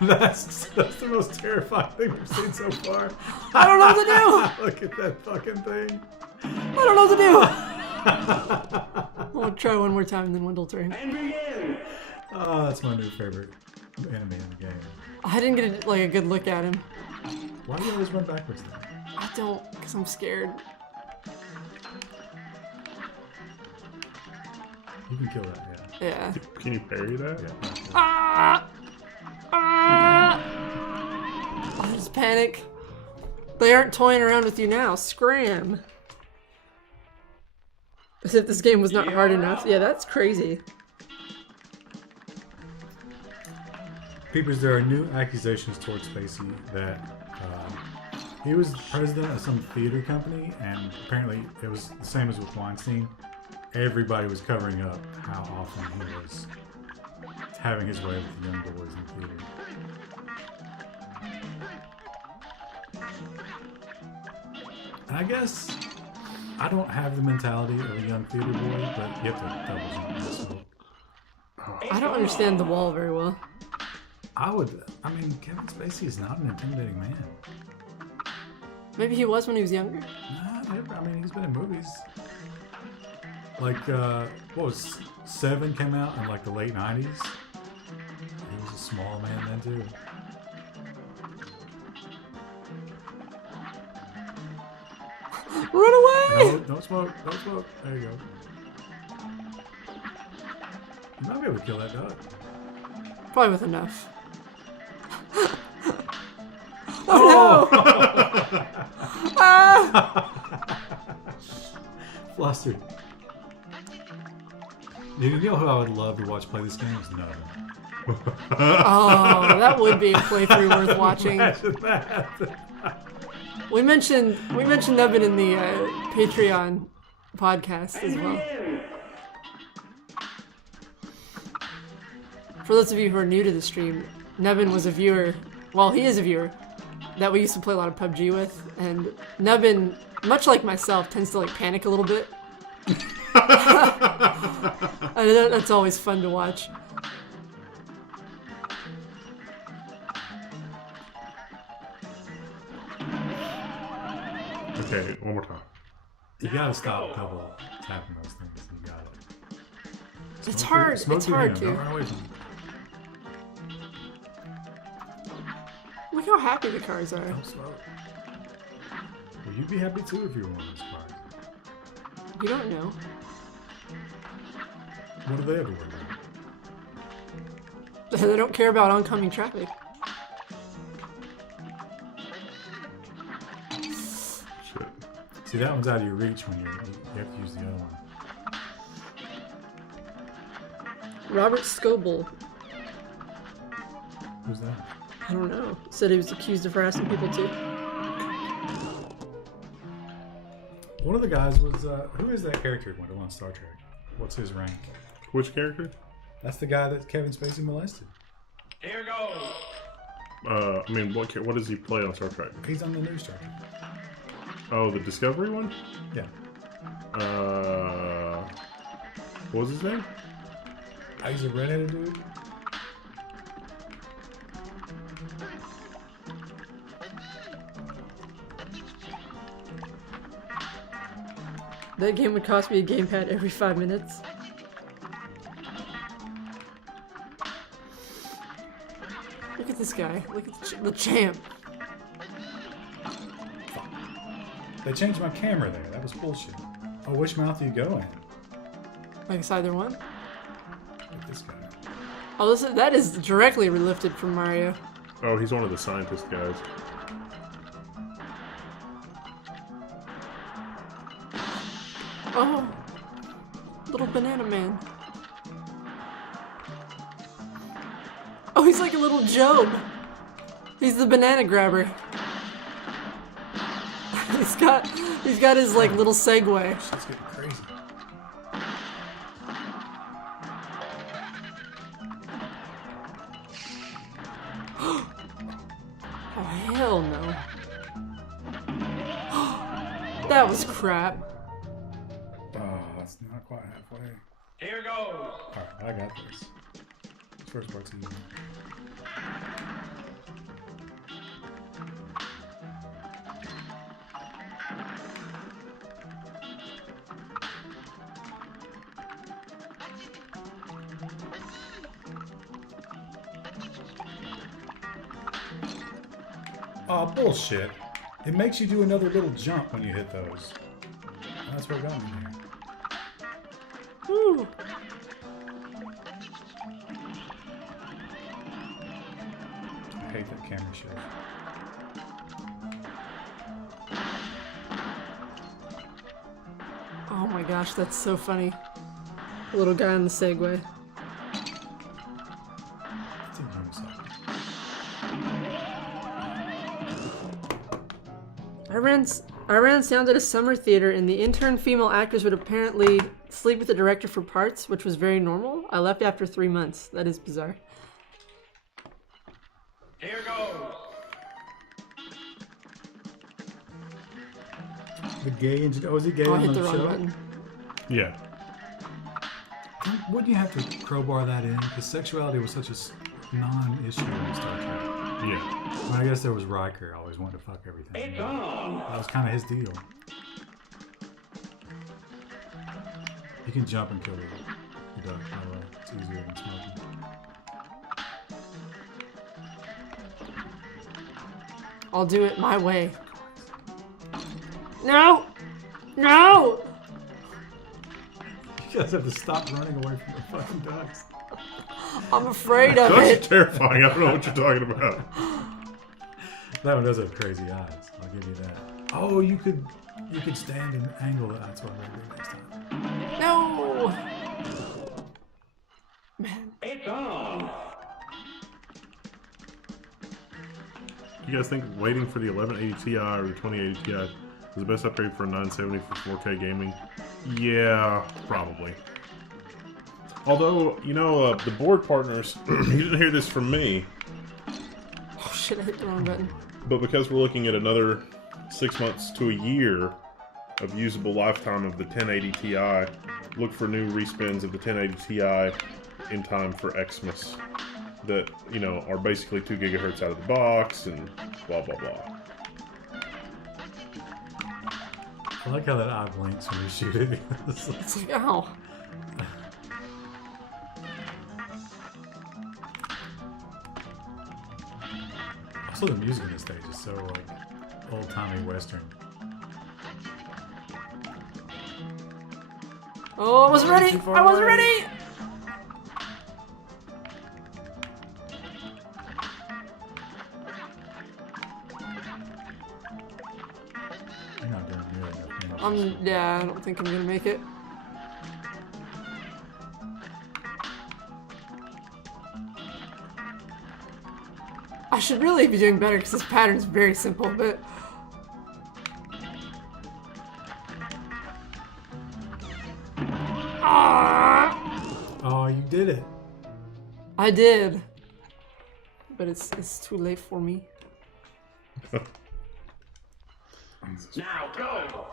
That's the most terrifying thing we've seen so far. I don't know what to Look at that fucking thing. do! I don't know what to do! I'll try one more time and then Wendell turn. And begin. Oh, that's my new favorite enemy in the game. I didn't get a good look at him. Why do you always run backwards then? I don't, because I'm scared. You can kill that, yeah. Yeah. Can you parry that? Yeah. Ah! Ah! I just panic. They aren't toying around with you now. Scram. As if this game was not hard enough. Yeah, that's crazy. Peepers, there are new accusations towards Spacey that he was president of some theater company, and apparently it was the same as with Weinstein. Everybody was covering up how often he was having his way with the young boys in theater. And I guess I don't have the mentality of a young theater boy, but you have to double jump. So I don't understand the wall very well. I mean, Kevin Spacey is not an intimidating man. Maybe he was when he was younger. Nah, never. I mean, he's been in movies. Like, what was Seven came out in like the late 90s? He was a small man then too. Run away! No, don't smoke. Don't smoke. There you go. You might be able to kill that dog. Probably with enough. Oh no! Flustered. You know who I would love to watch play this game? Is Nova. Oh, that would be a playthrough worth watching. Imagine that. We mentioned Nevin in the Patreon podcast as well. For those of you who are new to the stream, Nevin was a viewer. Well, he is a viewer that we used to play a lot of PUBG with, and Nevin, much like myself, tends to like panic a little bit. And that's always fun to watch. Okay, one more time. You gotta stop double tapping those things. You got it. It's hard. It's hard Don't to. run away from me. Look how happy the cars are. Don't slow it. Well, you'd be happy too if you were one of those cars. You don't know. What do they have to worry about? They don't care about oncoming traffic. Shit. See, that one's out of your reach when you have to use the other one. Robert Scoble. Who's that? I don't know. Said he was accused of harassing people too. One of the guys was, who is that character on Star Trek? What's his rank? Which character? That's the guy that Kevin Spacey molested. Here goes. I mean, what does he play on Star Trek? He's on the new Star Trek. Oh, the Discovery one? Yeah. What was his name? He's a redheaded dude. That game would cost me a gamepad every 5 minutes. Look at this guy. Look at the champ. They changed my camera there. That was bullshit. Oh, which mouth do you go in? I guess either one. With this guy. Oh, that is directly relifted from Mario. Oh, he's one of the scientist guys. Oh, little banana man. Oh, he's like a little Job. He's the banana grabber. he's got his like little Segway. Shit's getting crazy. Oh hell no. That was crap. Oh, that's not quite halfway. Here goes. Alright, I got this. First part's easy. Oh, bullshit. It makes you do another little jump when you hit those. That's what got me here. Woo. I hate that camera shift. Oh my gosh, that's so funny. Little guy on the Segway. It's a unicycle. I ran sound at a summer theater, and the intern female actors would apparently sleep with the director for parts, which was very normal. I left after 3 months. That is bizarre. Here goes. The gay engineer. Oh, is he gay Oh, I on hit the the wrong show? button. Yeah. Wouldn't you have to crowbar that in? Because sexuality was such a non-issue in Star Trek. Yeah. Well, I guess there was Riker. Always wanted to fuck everything. It's on. That was kind of his deal. You can jump and kill the duck. By the way, it's easier than smoking. I'll do it my way. No! No! You guys have to stop running away from the fucking ducks. I'm afraid of That's it. terrifying. I don't know what you're talking about. That one does have crazy eyes. I'll give you that. Oh, you could stand and angle it. That's what I'm gonna do next time. No! Man. It's on. You guys think waiting for the 1180 Ti or the 2080 Ti is the best upgrade for a 970 for 4K gaming? Yeah, probably. Although, you know, the board partners, you didn't hear this from me, Oh shit, I hit the wrong button. but because we're looking at another 6 months to a year of usable lifetime of the 1080 Ti, look for new respins of the 1080 Ti in time for Xmas that, you know, are basically 2 gigahertz out of the box and blah blah blah. I like how that eye blinks when you shoot it. It's like, ow. Also, the music in this stage is so like old-timey Western. Oh, I wasn't ready! Too far I wasn't away. ready! You're not doing nearly enough damage. Yeah, I don't think I'm gonna make it. I should really be doing better because this pattern is very simple, but Oh, you did it. I did. But it's too late for me. Now go.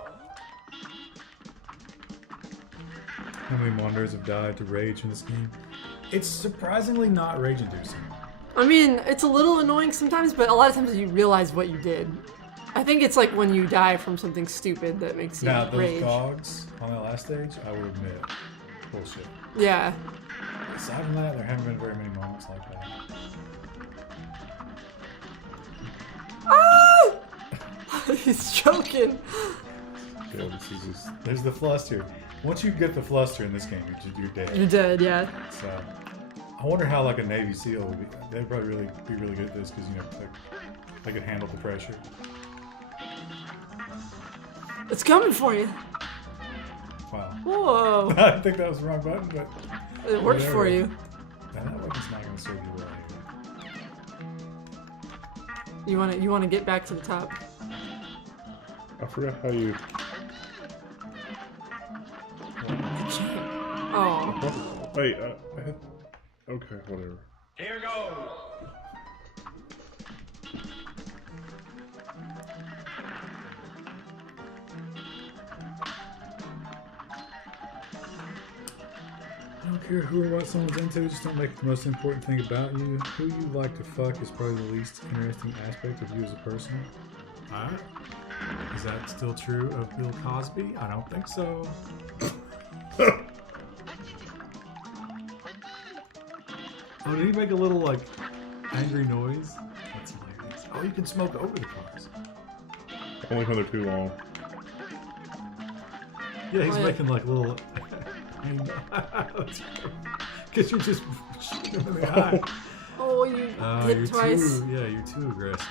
How many monitors have died to rage in this game? It's surprisingly not rage-inducing. I mean, it's a little annoying sometimes, but a lot of times you realize what you did. I think it's like when you die from something stupid that makes you Now, those rage. dogs on that last stage, I would admit, bullshit. Yeah. Aside from that, there haven't been very many moments like that. Ah! He's choking. Yeah, this is just, There's the fluster. Once you get the fluster in this game, you're dead. You're dead, yeah. So, I wonder how like a Navy SEAL would be. They'd probably be really good at this because you know they could handle the pressure. It's coming for you. Wow. Whoa. I think that was the wrong button, but It works whatever. for you. That weapon's not going to serve you well. Either. You wanna get back to the top. I forgot how you. Oh. Wait, I had, okay, whatever. Here goes. I don't care who or what someone's into, just don't make it the most important thing about you. Who you like to fuck is probably the least interesting aspect of you as a person. Alright. Is that still true of Bill Cosby? I don't think so. Oh, did he make a little, like, angry noise? That's hilarious. Oh, you can smoke over the cars. Only when they're too long. Yeah, he's Oh, yeah. making, like, little... Because you're just shooting him in the eye. Oh, you hit You're twice. you're too aggressive.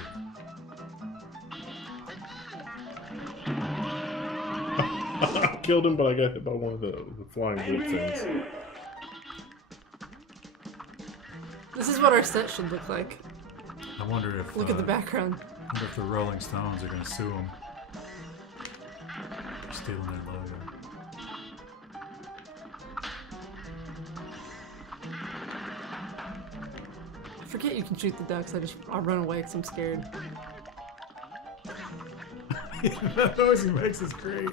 I killed him, but I got hit by one of the flying bolt things. Begin. This is what our set should look like. I wonder if... Look at the background. I wonder if the Rolling Stones are going to sue him. For stealing their logo. I forget you can shoot the ducks. I run away because I'm scared. That noise he makes is great.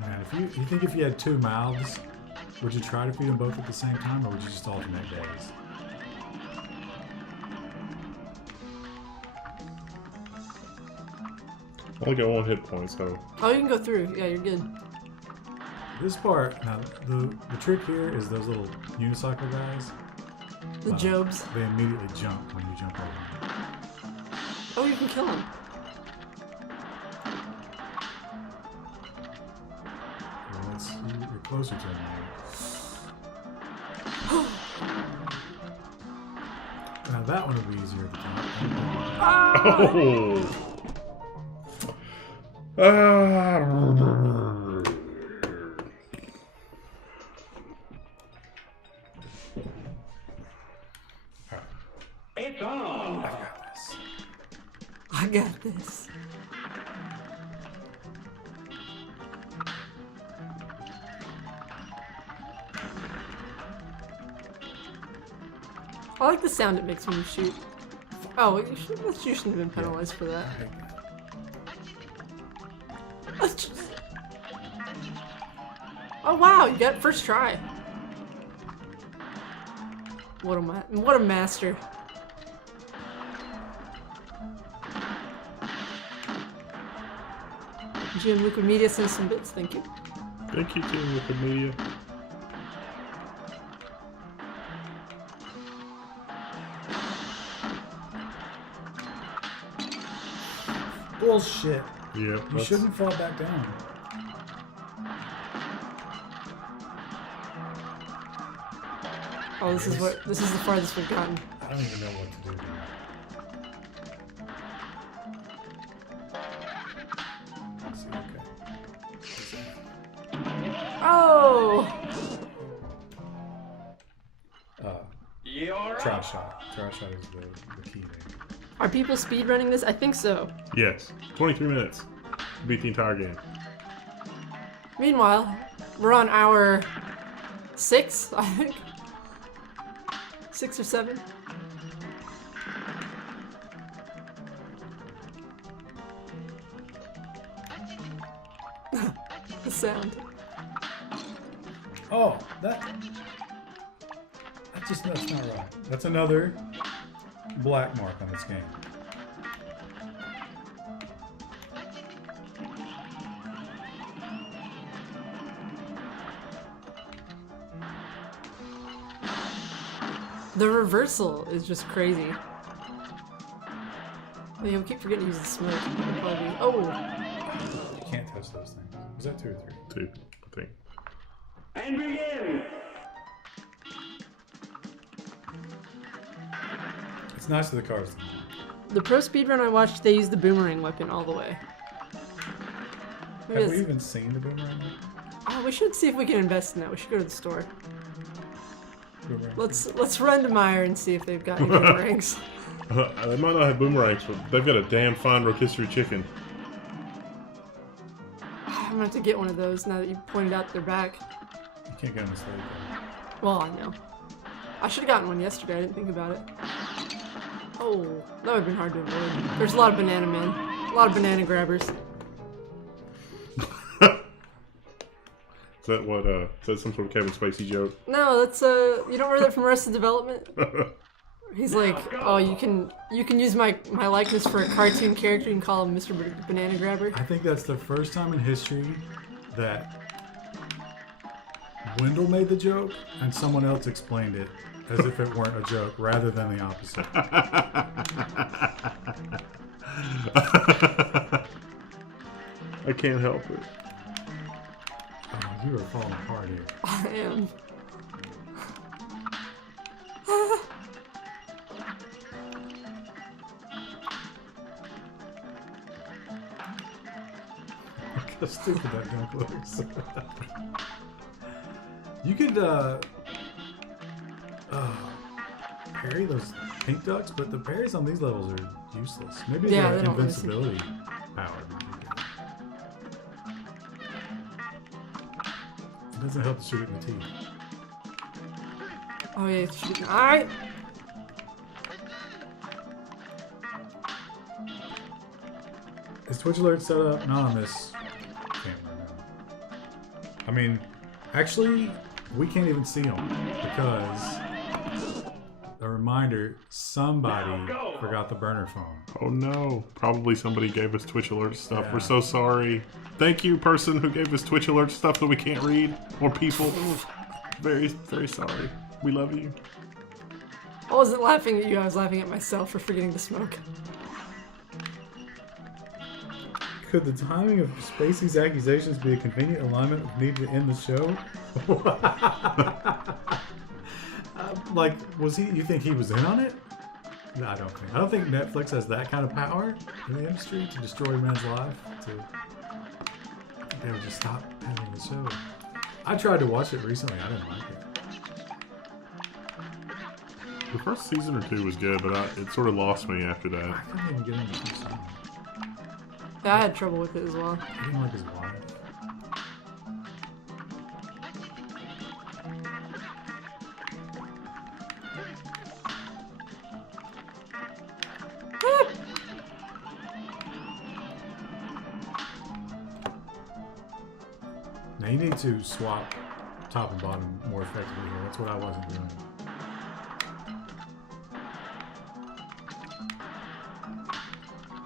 Man, if you think if you had two mouths, would you try to feed them both at the same time, or would you just alternate days? I only got 1 hit point, so Oh, you can go through. Yeah, you're good. This part, now the trick here is those little unicycle guys. The Wow. Jobs. They immediately jump when you jump over them. Oh, you can kill him. Well, you're closer to them now. Now that one will be easier to count. It's on. I got this. I like the sound it makes when you shoot. Oh, you shouldn't have been penalized for that. Oh wow, you got it first try. What a master. Jim Wikimedia sends some bits, thank you. Thank you, Team Wikimedia. Bullshit. Yeah, You shouldn't fall back down. Oh, this is the farthest we've gotten. I don't even know what to do. Let's see, okay. Oh! You're Try up. shot. Try shot is the key there. Are people speedrunning this? I think so. Yes. 23 minutes. Beat the entire game. Meanwhile, we're on hour 6, I think. 6 or 7. The sound. Oh, that's not right. That's another black mark on this game. The reversal is just crazy. Oh, yeah, we keep forgetting to use the smoke. Oh! You can't touch those things. Was that 2 or 3? 2, I think. And begin. It's nice of the cars. The pro speedrun I watched, they used the boomerang weapon all the way. Maybe Have we it's- even seen the boomerang? Oh, we should see if we can invest in that. We should go to the store. Boomerang? Let's run to Meyer and see if they've got any boomerangs. They might not have boomerangs, but they've got a damn fine rotisserie chicken. I'm gonna have to get one of those now that you pointed out they're back. You can't get on the slate though. Well, I know. I should have gotten one yesterday. I didn't think about it. Oh, that would have been hard to avoid. There's a lot of banana men. A lot of banana grabbers. Is that what, is that some sort of Kevin Spacey joke? No, that's you don't remember that from Arrested Development? He's like, oh, you can use my likeness for a cartoon character. You can call him Mr. Banana Grabber. I think that's the first time in history that Wendell made the joke and someone else explained it as if it weren't a joke rather than the opposite. I can't help it. Oh, you are falling apart here. I am. Look how stupid that dunk looks. You could parry those pink ducks, but the parries on these levels are useless. Maybe Yeah, the they don't really invincibility power would be good. It doesn't help to shoot it in the teeth. Oh yeah, it's shooting. Alright. Is Twitch Alert set up? Not on this camera, no. I mean, actually, we can't even see them because, a reminder, somebody forgot the burner phone. Oh no. Probably somebody gave us Twitch Alert stuff. Yeah. We're so sorry. Thank you, person who gave us Twitch Alert stuff that we can't read. Or people. Very, very sorry. We love you. I wasn't laughing at you, I was laughing at myself for forgetting to smoke. Could the timing of Spacey's accusations be a convenient alignment with need to end the show? Like, was he? You think he was in on it? No, I don't think Netflix has that kind of power in the industry to destroy men's life. I think they would just stop having the show. I tried to watch it recently. I didn't like it. The first season or two was good, but it sort of lost me after I that. couldn't even get into the first season. Yeah, I had trouble with it as well. I didn't like his wife. Now you need to swap top and bottom more effectively here. That's what I wasn't doing.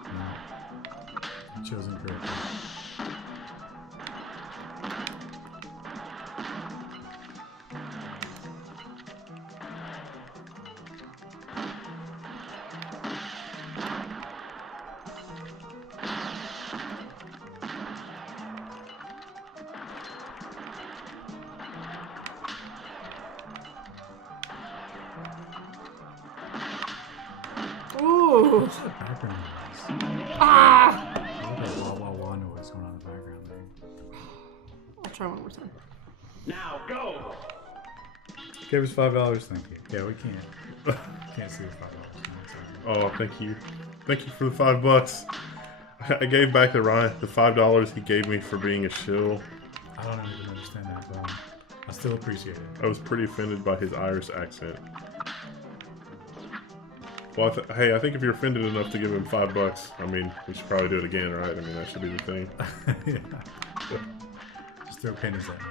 No. You chose incorrectly. Ooh. What's that background noise? Ah! There's a wah wah wah noise going on in the background there. I'll try one more time. Now go. Gave us $5. Thank you. Yeah, we can't. Can't see the $5. Oh, thank you. Thank you for the $5. I gave back the $5 he gave me for being a shill. I don't even understand that, but I still appreciate it. I was pretty offended by his Irish accent. Well, hey, I think if you're offended enough to give him $5, I mean, we should probably do it again, right? I mean, that should be the thing. Yeah. Just throw pennies at me.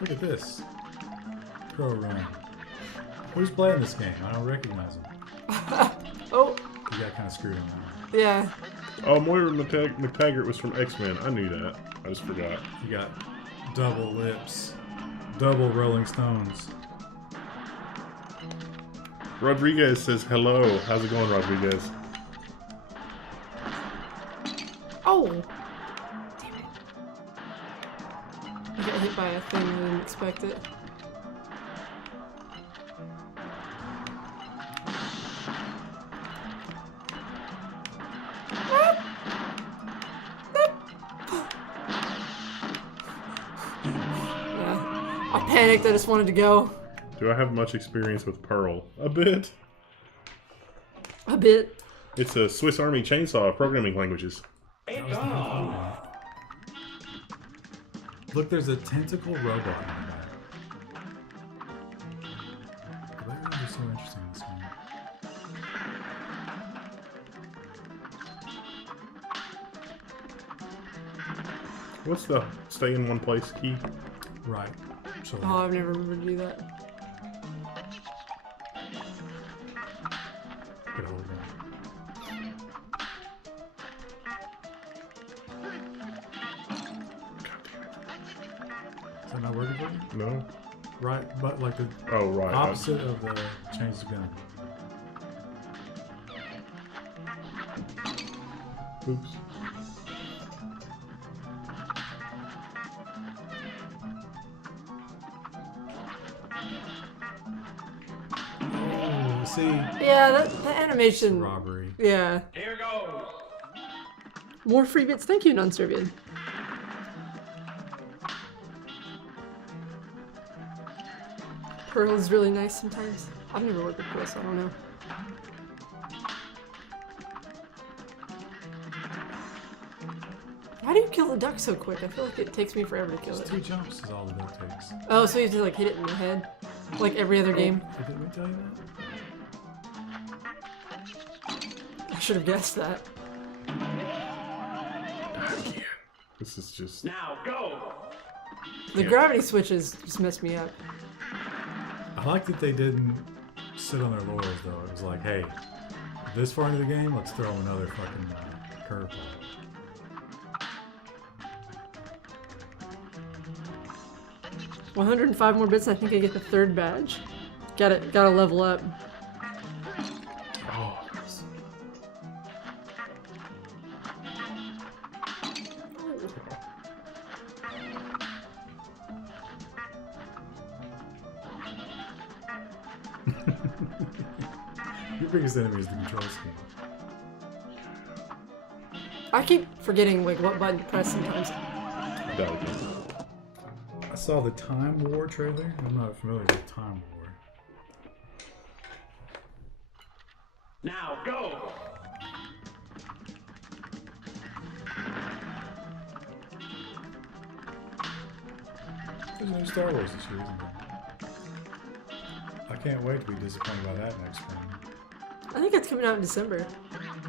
Look at this. Throw a run. Who's playing this game? I don't recognize him. Oh, You got kind of screwed on that one. yeah. Oh, Moira McTaggart was from X-Men. I knew that. I just forgot. You got double lips, double Rolling Stones. Rodriguez says hello. How's it going, Rodriguez? Oh! Damn it. I got hit by a thing I didn't expect it. Yeah. I panicked, I just wanted to go. Do I have much experience with Perl? A bit. A bit. It's a Swiss Army chainsaw of programming languages. It's on. Look, there's a tentacle robot in the back. Why are you so interesting in this game? What's the stay in one place key? Right. So Oh, I've never remembered to do that. get a hold of that. Is that not working for you? No? Right, but like the Oh, right. opposite of the change the gun. Oops. Oh, see, Yeah, that animation. robbery. Yeah. Here goes. More free bits. Thank you, Non-Serbian. Pearl is really nice sometimes. I've never worked with Pearl, so I don't know. How do you kill the duck so quick? I feel like it takes me forever to kill Just it. 2 jumps is all the duck takes. Oh, so you have to like hit it in the head? Like every other game? Did we tell you that? I should have guessed that. This is just... Now go. The gravity switches just messed me up. I like that they didn't sit on their laurels though. It was like, hey, this far into the game, let's throw them another fucking curveball. $105 more bits and I think I get the 3rd badge. Gotta level up. Oh, biggest enemy is the control scheme. I keep forgetting like what button to press sometimes. That again. I saw the Time War trailer. I'm not familiar with Time War. Now go! There's no Star Wars this year, isn't there? I can't wait to be disappointed by that next spring. I think it's coming out in December.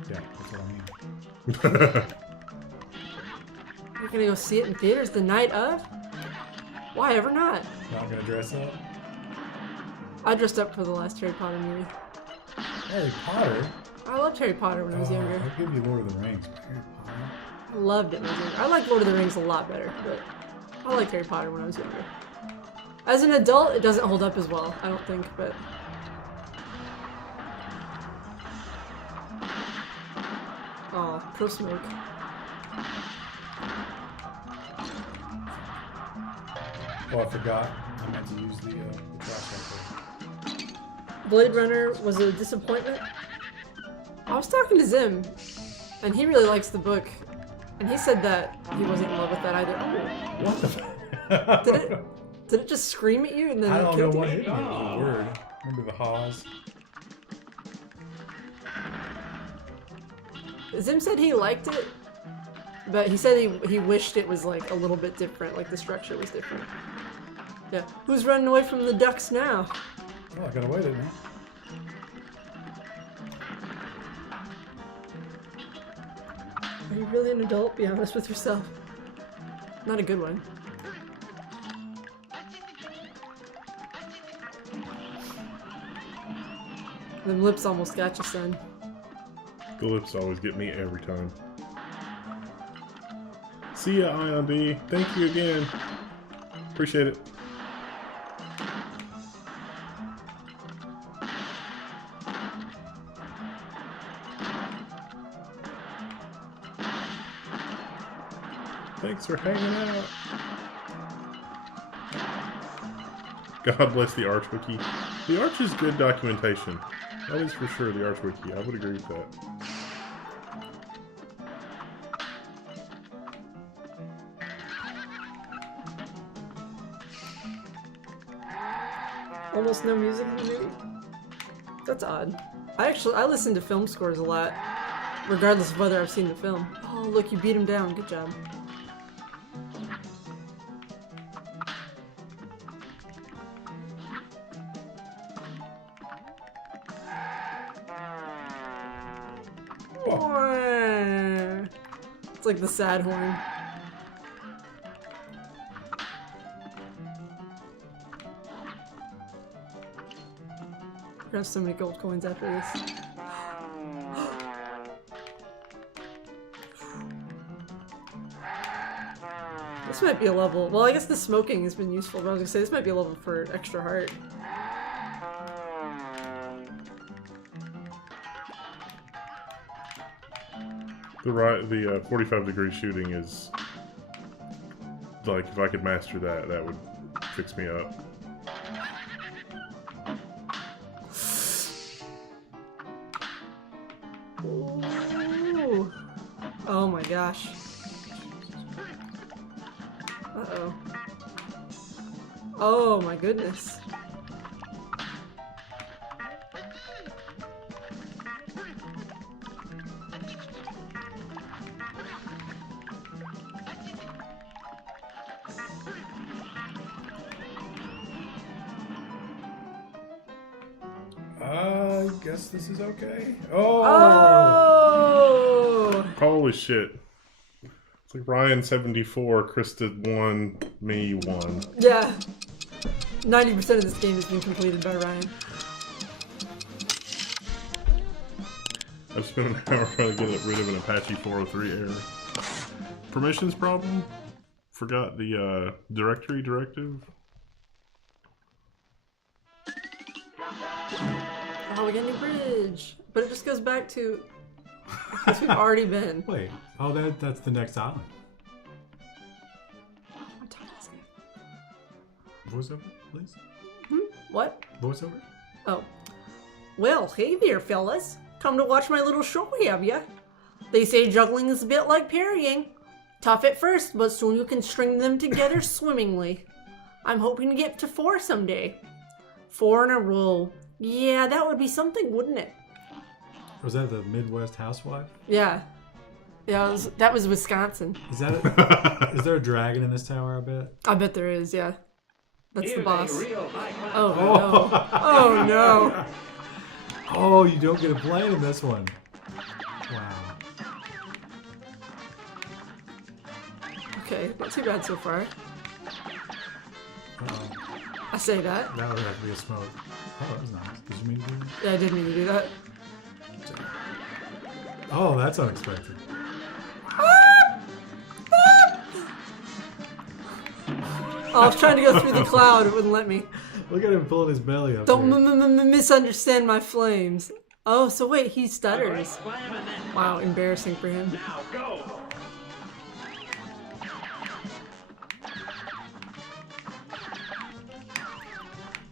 Yeah, that's what I mean. You're gonna go see it in theaters the night of? Why ever not? Not gonna dress up? I dressed up for the last Harry Potter movie. Harry Potter? I loved Harry Potter when I was younger. I'll give you Lord of the Rings, but Harry Potter? I loved it when I was younger. I liked Lord of the Rings a lot better, but I liked Harry Potter when I was younger. As an adult, it doesn't hold up as well, I don't think, but... Oh, pro smoke. Oh, I forgot. I meant to use the trash right Blade Runner was a disappointment. I was talking to Zim, and he really likes the book, and he said that he wasn't in love with that either. there. What the f- Did it just scream at you and then I it don't know killed what you? hit me. It was a word. Remember the Haws? Zim said he liked it, but he said he wished it was like a little bit different, like the structure was different. Yeah. Who's running away from the ducks now? Oh, I got away with it, man. Are you really an adult? Be honest with yourself. Not a good one. Them lips almost got you, son. The lips always get me every time. See ya, Ion D. Thank you again. Appreciate it. Thanks for hanging out. God bless the Arch Wiki. The Arch is good documentation. That is for sure the Arch Wiki. I would agree with that. Almost no music in the movie? That's odd. I listen to film scores a lot, regardless of whether I've seen the film. Oh, look, you beat him down. Good job. It's like the sad horn. Grab so many gold coins after this. This might be a level. Well, I guess the smoking has been useful, but I was gonna say this might be a level for extra heart. The 45 degree shooting is like, if I could master that, that would fix me up. Ooh. Oh my gosh. Uh-oh. Oh my goodness. I guess this is okay. Oh! Oh! Holy shit. It's like Ryan 74, Krista 1, me 1. Yeah. 90% of this game has been completed by Ryan. I've spent an hour trying to get rid of an Apache 403 error. Permissions problem? Forgot the directory directive. Oh, we got a new bridge. But it just goes back to because we've already been. Wait. Oh, that's the next island. What time is it? Voiceover, please. What? Voiceover? Oh. Well, hey there, fellas. Come to watch my little show, have ya? They say juggling is a bit like parrying. Tough at first, but soon you can string them together swimmingly. I'm hoping to get to 4 someday. 4 in a row. Yeah, that would be something, wouldn't it? Was that the Midwest Housewife? Yeah. Yeah, that was Wisconsin. Is that is there a dragon in this tower, I bet? I bet there is, yeah. That's the Here's boss. a real high-class Oh, no. Oh, no. Oh, you don't get a plane in this one. Wow. Okay, not too bad so far. Uh-oh. I say that. That would have to be a smoke. Oh, that was nice. Did you mean to do that? Yeah, I didn't mean to do that. Oh, that's unexpected. Oh, I was trying to go through the cloud. It wouldn't let me. Look at him pulling his belly up. Don't there. misunderstand my flames. Oh, so wait, he Great stutters. slam and then Wow, embarrassing for him. now go.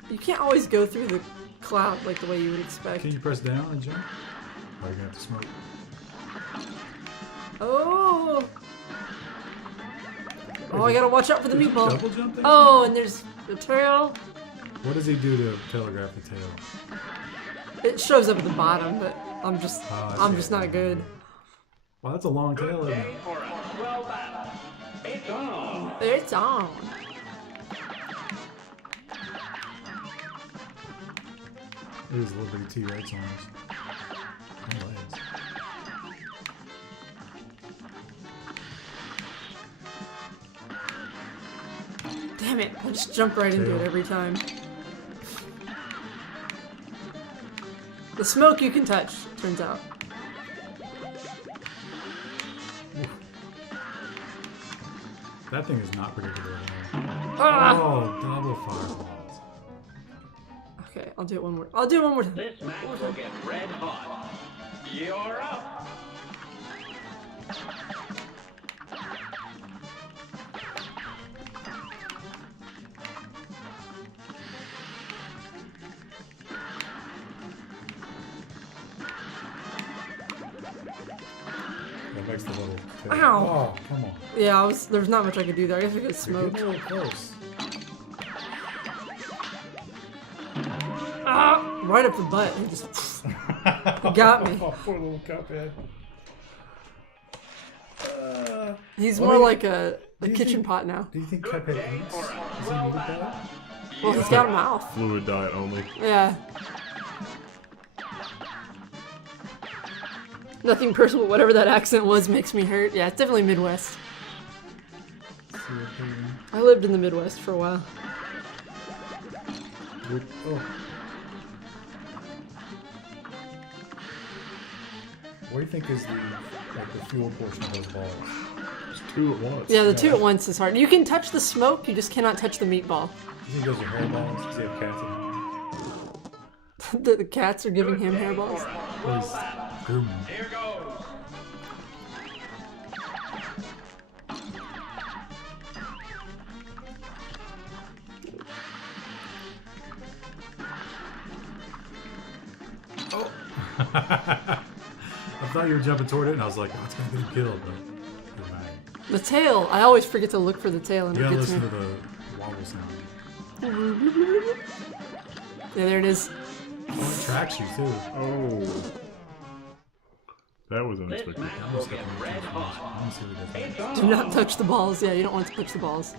You can't always go through the cloud like the way you would expect. Can you press down and jump? Oh, you're gonna have to smoke. Oh! Oh, I gotta watch out for the Did you meatball. double jump there? Oh, and there's the tail. What does he do to telegraph the tail? It shows up at the bottom, but I'm just Oh, I I'm see just it. not good. Well, that's a long tail, isn't Day it? for a swell battle. It's on. It's on. There's a little bitty T-Rex arms. And legs. Damn it! I just jump right into it every time. The smoke you can touch, turns out. That thing is not predictable at all. Ah! Oh, double fireballs. Okay, I'll do it one more. I'll do it one more time. This match will get red hot. You're up. That makes the little tail. Ow. Oh, come on. Yeah, there's not much I could do there. I guess I could You're smoke. getting a little close. Ah! Right up the butt. He just got me. Oh, poor little cuphead. He's What more do you- like a you kitchen think- pot now. Do you think Cuphead eats? Is he eat that? Well, he's got a mouth. Fluid diet only. Yeah. Nothing personal. Whatever that accent was makes me hurt. Yeah, it's definitely Midwest. See what they do. I lived in the Midwest for a while. Oh. What do you think is the fuel portion of those balls? It's 2 at once. Yeah, the 2 at once is hard. You can touch the smoke, you just cannot touch the meatball. You think those are hairballs? Does he have cats in him? The cats are giving him hairballs. Or he's grooming them? Here goes. I thought you were jumping toward it, and I was like, oh, it's gonna get him killed, but you're right. The tail. I always forget to look for the tail and You it gotta gets me. listen to the wobble sound. Yeah, there it is. Oh, it tracks you, too. Oh. That was This unexpected. match will get red hot. I want to see what he does. It's on. Do not touch the balls. Yeah, you don't want to touch the balls.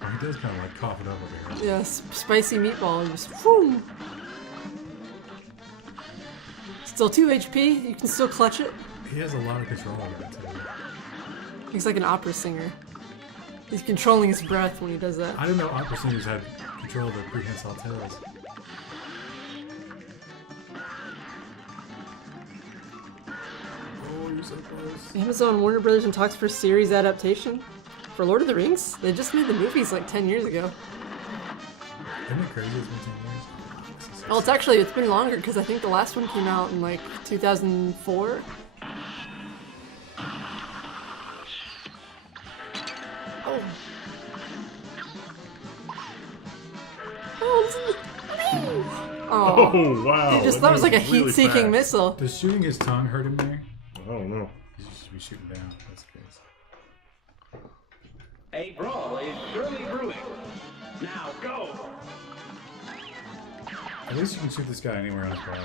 Oh, he does kind of like cough it up over here. Yeah, spicy meatball. Just whoom. Still 2 HP. You can still clutch it. He has a lot of control over it, too. He's like an opera singer. He's controlling his breath when he does that. I didn't know opera singers had control of their prehensile tails. Oh, you're so close. Amazon, Warner Brothers, and talks for series adaptation for Lord of the Rings. They just made the movies like 10 years ago. Isn't it crazy? It's been 10 years. This is so Well, it's been longer because I think the last one came out in like 2004. Oh, Oh, wow. that was like a moved really heat-seeking fast. missile. Does shooting his tongue hurt him there? I don't know. He should be shooting down. That's the case. A brawl is surely brewing. Now go. At least you can shoot this guy anywhere on his body.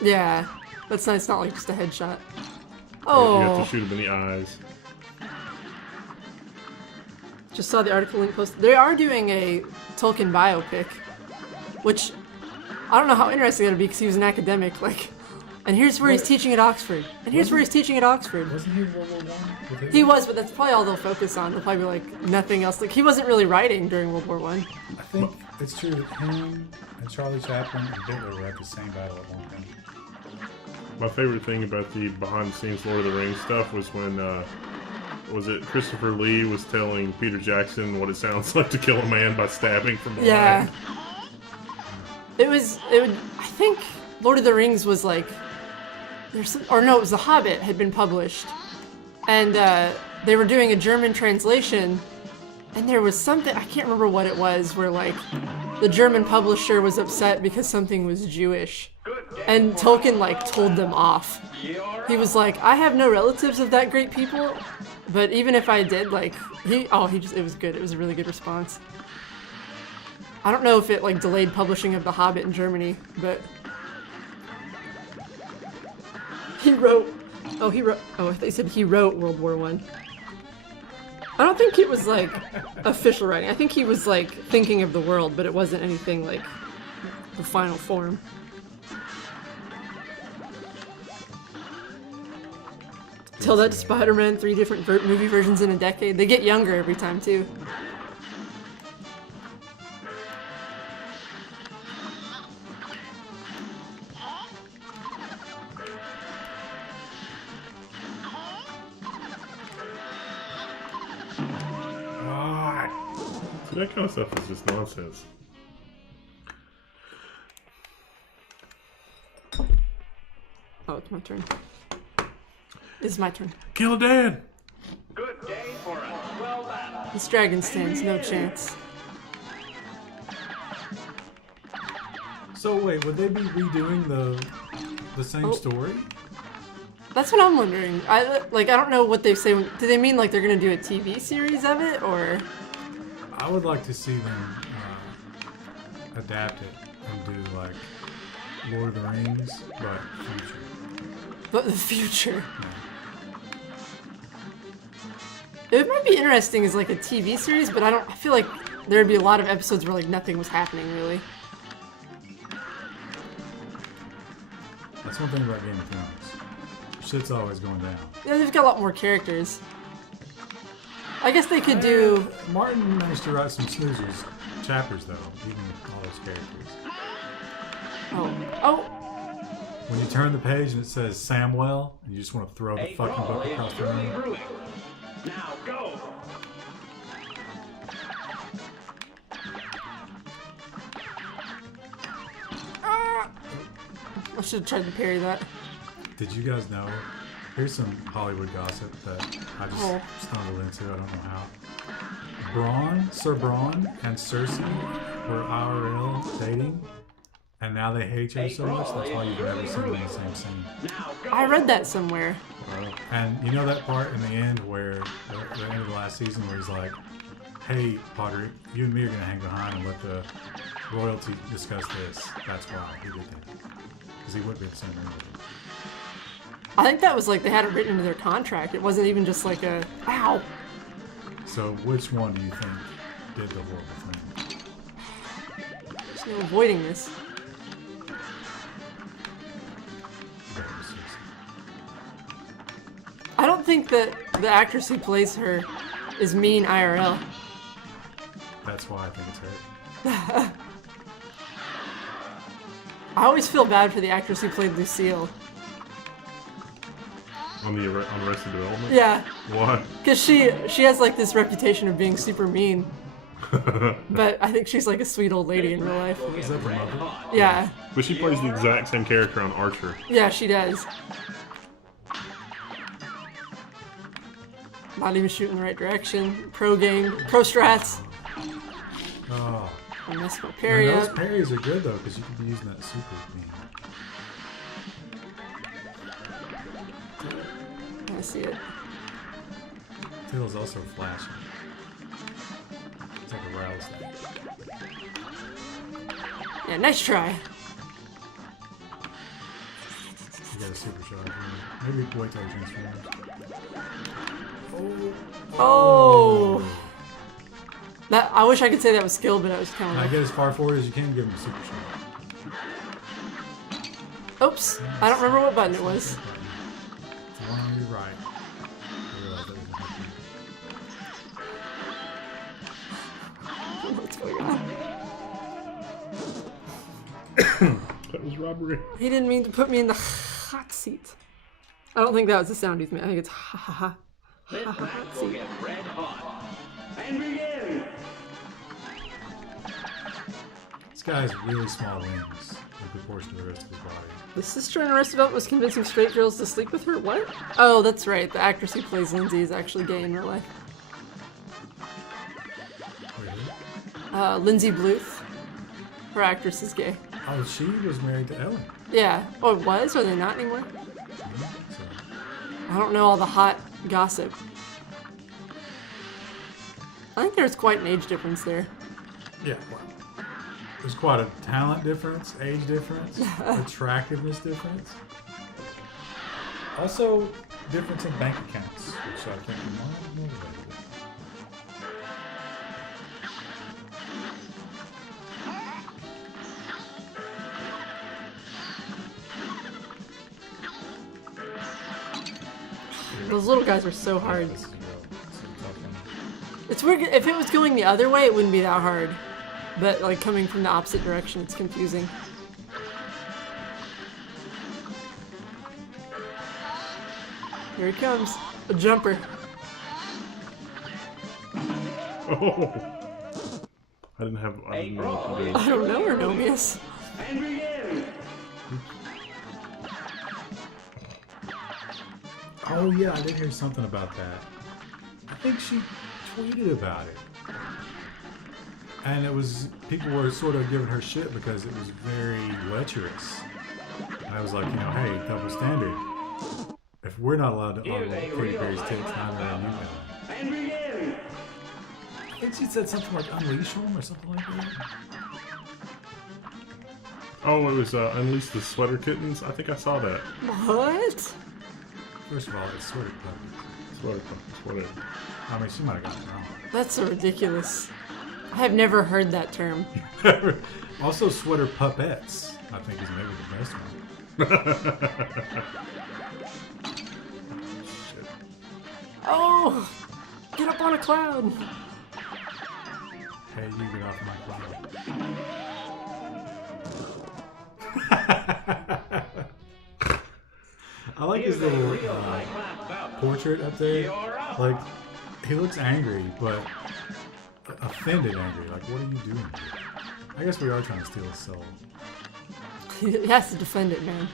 Yeah, that's nice. Not like just a headshot. You have Oh, to shoot him in the eyes. just saw the article link posted. They are doing a Tolkien biopic, which I don't know how interesting that'll be because he was an academic. Like, and here's where he's teaching at Oxford. And here's where he's teaching at Oxford. Wasn't he in World War I? He was, but that's probably all they'll focus on. They'll probably be like nothing else. Like he wasn't really writing during World War One. I think it's true that him and Charlie Chaplin and Hitler were at the same battle at one time. My favorite thing about the behind-the-scenes Lord of the Rings stuff was when, was it Christopher Lee was telling Peter Jackson what it sounds like to kill a man by stabbing from behind. Yeah. It would. I think Lord of the Rings was like, there's some, or no, it was The Hobbit had been published, and they were doing a German translation, and there was something I can't remember what it was, where like the German publisher was upset because something was Jewish, and Tolkien like told them off. He was like, I have no relatives of that great people, but even if I did, like it was good. It was a really good response. I don't know if it like delayed publishing of The Hobbit in Germany, but he wrote. Oh, I thought you said he wrote World War I. I don't think it was like official writing. I think he was like thinking of the world, but it wasn't anything like the final form. Tell that to Spider-Man, 3 different movie versions in a decade. They get younger every time too. See, that kind of stuff is just nonsense. Oh, it's my turn. It's my turn. Kill a dad! Good day for us. Well done. This dragon stands no chance. So wait, would they be redoing the same Oh. story? That's what I'm wondering. I don't know what they say. Do they mean like they're gonna do a TV series of it, or? I would like to see them adapt it and do like Lord of the Rings, but future. But the future. It might be interesting as like a TV series, but I feel like there'd be a lot of episodes where like nothing was happening really. That's one thing about Game of Thrones. Shit's always going down. Yeah, they've got a lot more characters. I guess they could do. Martin managed to write some snoozers chapters though, even with all those characters. Oh. When you turn the page and it says Samwell, and you just want to throw the A fucking brawl book is across the surely room. brewing. Now go. I should have tried to parry that. Did you guys know? Here's some Hollywood gossip that I just Oh. stumbled into. I don't know how. Sir Braun, and Cersei were IRL dating, and now they hate each other so much. That's why you've never seen them in the same scene. Now go. I read that somewhere. And you know that part in the end where the end of the last season where he's like, "Hey, Potter, you and me are gonna hang behind and let the royalty discuss this." That's why he did that, because he wouldn't be in the same room with them. I think that was like they had it written into their contract. It wasn't even just like a ow. So which one do you think did the horrible thing? There's no avoiding this. That was Cersei. I don't think that the actress who plays her is mean IRL. That's why I think it's her. I always feel bad for the actress who played Lucille. On Arrested Development? Yeah, Why? because she has like this reputation of being super mean, but I think she's like a sweet old lady in real life. Is that the mother? Yeah, But she plays the exact same character on Archer. yeah, she does. Not even shooting the right direction. Pro game. Pro strats. Oh. I messed my Man, parry those up. parries are good though, because you could be using that super beam. I see it. Tail's also flashing. It's like a rattlesnake. Yeah, nice try. You got a super shot. Maybe wait till he transforms. Oh! That I wish I could say that was skill, but I was kind Now of. get as far forward as you can, give him a super shot. Oops! I don't remember what button it was. It's the one on your right. I realized that was a What's going on? That was robbery. He didn't mean to put me in the hot seat. I don't think that was the sound he's made. I think it's ha ha ha. This Ha, ha, match ha, will see. get red hot. And begin! This guy has really small wings in proportion to the rest of his body. The sister in Arrested Development was convincing straight girls to sleep with her? What? Oh, that's right. The actress who plays Lindsay is actually gay in real life. Really? Lindsay Bluth. Her actress is gay. Oh, she was married to Ellen. Yeah. Oh, it was? Are they not anymore? So, I don't know all the hot gossip. I think there's quite an age difference there. yeah, well, there's quite a talent difference, age difference, attractiveness difference. Also, difference in bank accounts, which I think you might have motivated. Those little guys are so hard. This is real. So I'm talking- It's weird. If it was going the other way, it wouldn't be that hard. But like coming from the opposite direction, it's confusing. Here he comes. A jumper. Oh. I didn't know what to do. I don't know, Arnomius. And begin! Oh yeah, I did hear something about that. I think she tweeted about it. And it was, people were sort of giving her shit because it was very lecherous. And I was like, hey, double standard. If we're not allowed to Here's on a Katy real Perry's high tits, class neither are you bout. guys. And begin! I think she said something like unleash them or something like that. Oh, it was Unleash the Sweater Kittens. I think I saw that. What? First of all, it's sort of clever. Sweater Puppets, whatever. I mean, she might have gotten it wrong. That's so ridiculous. I have never heard that term. Also, sweater puppets, I think, is maybe the best one. Shit. Oh! Get up on a cloud! Hey, you get off my cloud. I like his Here's a little real high class bout. portrait up there. You're up. Like, he looks angry, but offended angry. Like, what are you doing here? I guess we are trying to steal his soul. He has to defend it, man.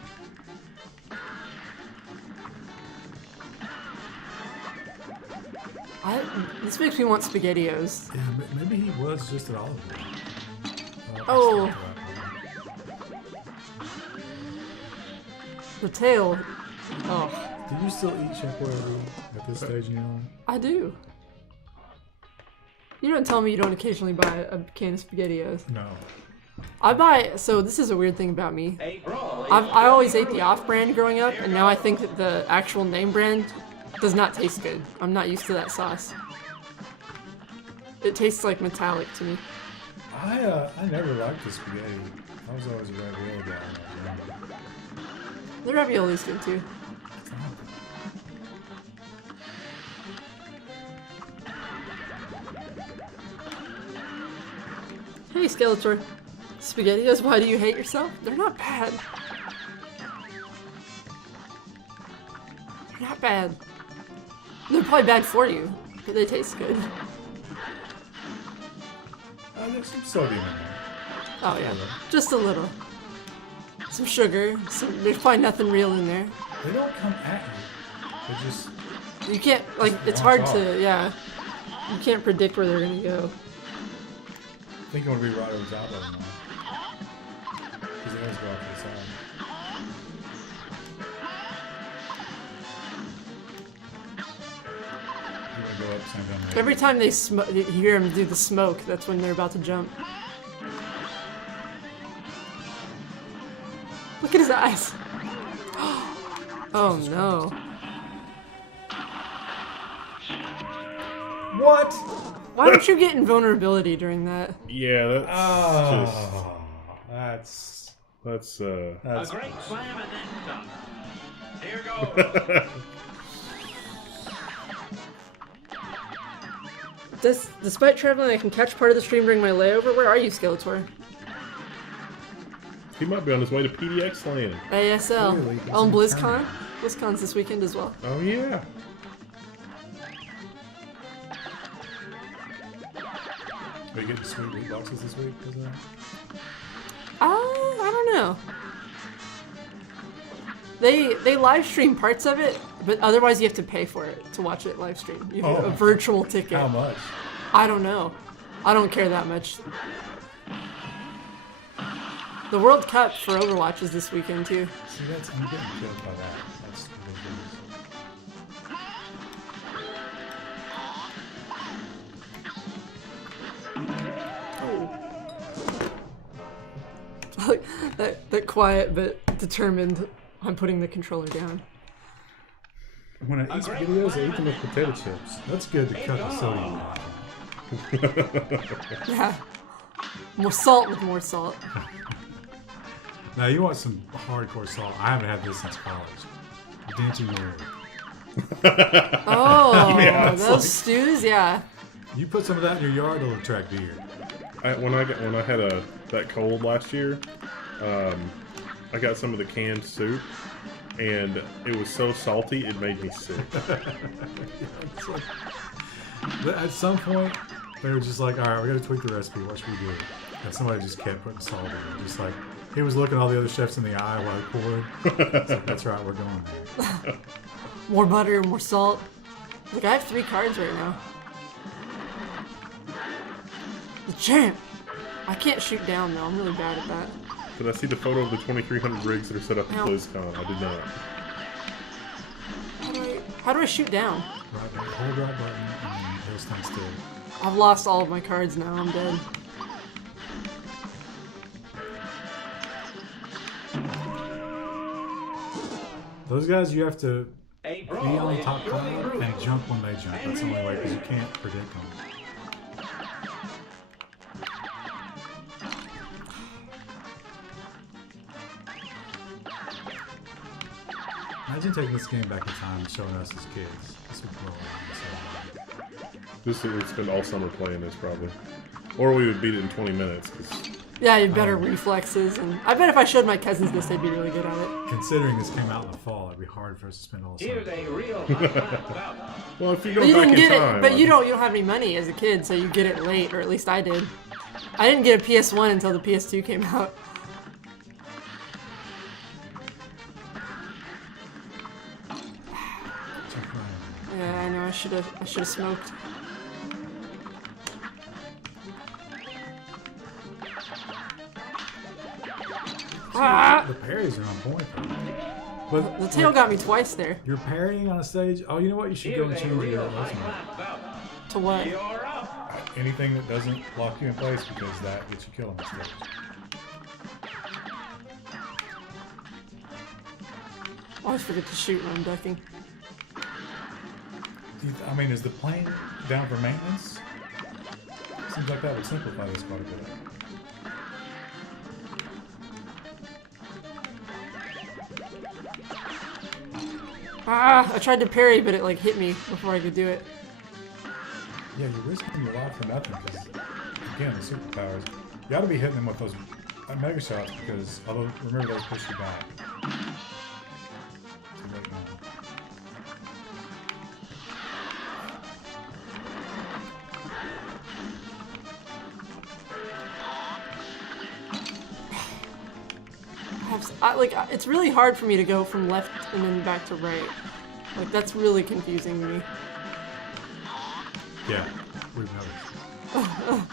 This makes me want SpaghettiOs. Yeah, maybe he was just at all of them. Oh. The tail. Oh, Do you still eat Chef-Boyardee at this stage in your life? I do. You don't tell me you don't occasionally buy a can of SpaghettiOs. No. I buy, so this is a weird thing about me. A brawl is I always ate the off-brand growing up, and now I think that the actual name brand does not taste good. I'm not used to that sauce. It tastes like metallic to me. I never liked the spaghetti. I was always a ravioli guy when I was younger. The ravioli's good too. It's not. Hey, Skeletor. SpaghettiOs, why do you hate yourself? They're not bad. They're not bad. They're probably bad for you, but they taste good. There's some sodium in there. Oh yeah, just a little. Some sugar. There's probably nothing real in there. They don't come at you. They just You can't, like, it's hard to, yeah. You can't predict where they're gonna go. I think it would be right over top of them. Because it does go off to the side. You want to go up, same down there. Every time they you hear them do the smoke, that's when they're about to jump. Look at his eyes. Oh no. What? Why don't you get invulnerability during that? Yeah, Oh, that's that's A great slam and then some. Here goes. Despite traveling, I can catch part of the stream during my layover. Where are you, Skeletor? he might be on his way to PDX land. ASL. Really? That's On in BlizzCon. China. BlizzCon's this weekend as well. Oh yeah. Are you getting sweet loot boxes this week? Is that? I don't know. They live stream parts of it, but otherwise you have to pay for it to watch it live stream. You have Oh. a virtual ticket. How much? I don't know. I don't care that much. The World Cup for Overwatch is this weekend too. See, that's I'm getting killed by that. That's ridiculous. that quiet but determined. I'm putting the controller down. When I eat videos, I eat them with potato chips. That's good to cut the sodium out. Yeah. More salt with more salt. Now you want some hardcore salt? I haven't had this since college. Dancing Mary. Oh, Yeah, it's those like- stews, yeah. You put some of that in your yard, it'll attract deer. When I had that cold last year, I got some of the canned soup, and it was so salty it made me sick. It's like, but at some point, they were just like, all right, we gotta tweak the recipe. What should we do? And somebody just kept putting salt in it. Just like, he was looking all the other chefs in the eye while he poured. It's like, that's right, we're going there. More butter, more salt. Look, I have 3 cards right now. The champ! I can't shoot down though, I'm really bad at that. Did I see the photo of the 2,300 rigs that are set up at Ow. BlizzCon? I did not. How do I shoot down? Right, hold right button and it'll stand still. I've lost all of my cards now, I'm dead. Those guys, you have to A be brawl on is top surely cloud brewing. and jump when they jump. That's the only way, because you can't predict them. Imagine taking this game back in time and showing us as kids. This would blow our minds. This would spend all summer playing this probably, or we would beat it in 20 minutes. 'Cause Yeah, you have better reflexes, and I bet if I showed my cousins this, they'd be really good at it. Considering this came out in the fall, it'd be hard for us to spend all summer. Here's a real hot bout. well, if you go But you back didn't in get time, it. But you don't have any money as a kid, so you get it late, or at least I did. I didn't get a PS1 until the PS2 came out. Check right. Yeah, I know. I should have smoked. Ah! The parries are on point. But The tail got me twice there. you're parrying on a stage. Oh, you know what? You should go and Here's a change your real ultimate. high-class bout. To what? You're up. Anything that doesn't lock you in place, because that gets you killed on stage. I always forget to shoot when I'm ducking. I mean, is the plane down for maintenance? Seems like that would simplify this quite a bit. Ah! I tried to parry, but it like hit me before I could do it. Yeah, you're risking your life for nothing because, again, the superpowers. You ought to be hitting them with those mega shots because, although, remember, those push you back. Too late now. It's really hard for me to go from left and then back to right. Like, that's really confusing to me. Yeah, we've noticed.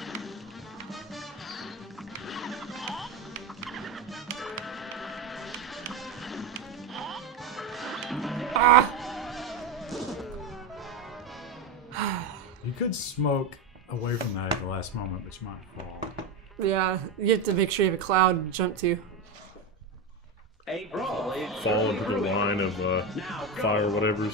Ah! You could smoke away from that at the last moment, but you might fall. Yeah, you have to make sure you have a cloud to jump to. A brawl is Fall into the line of fire whatever's.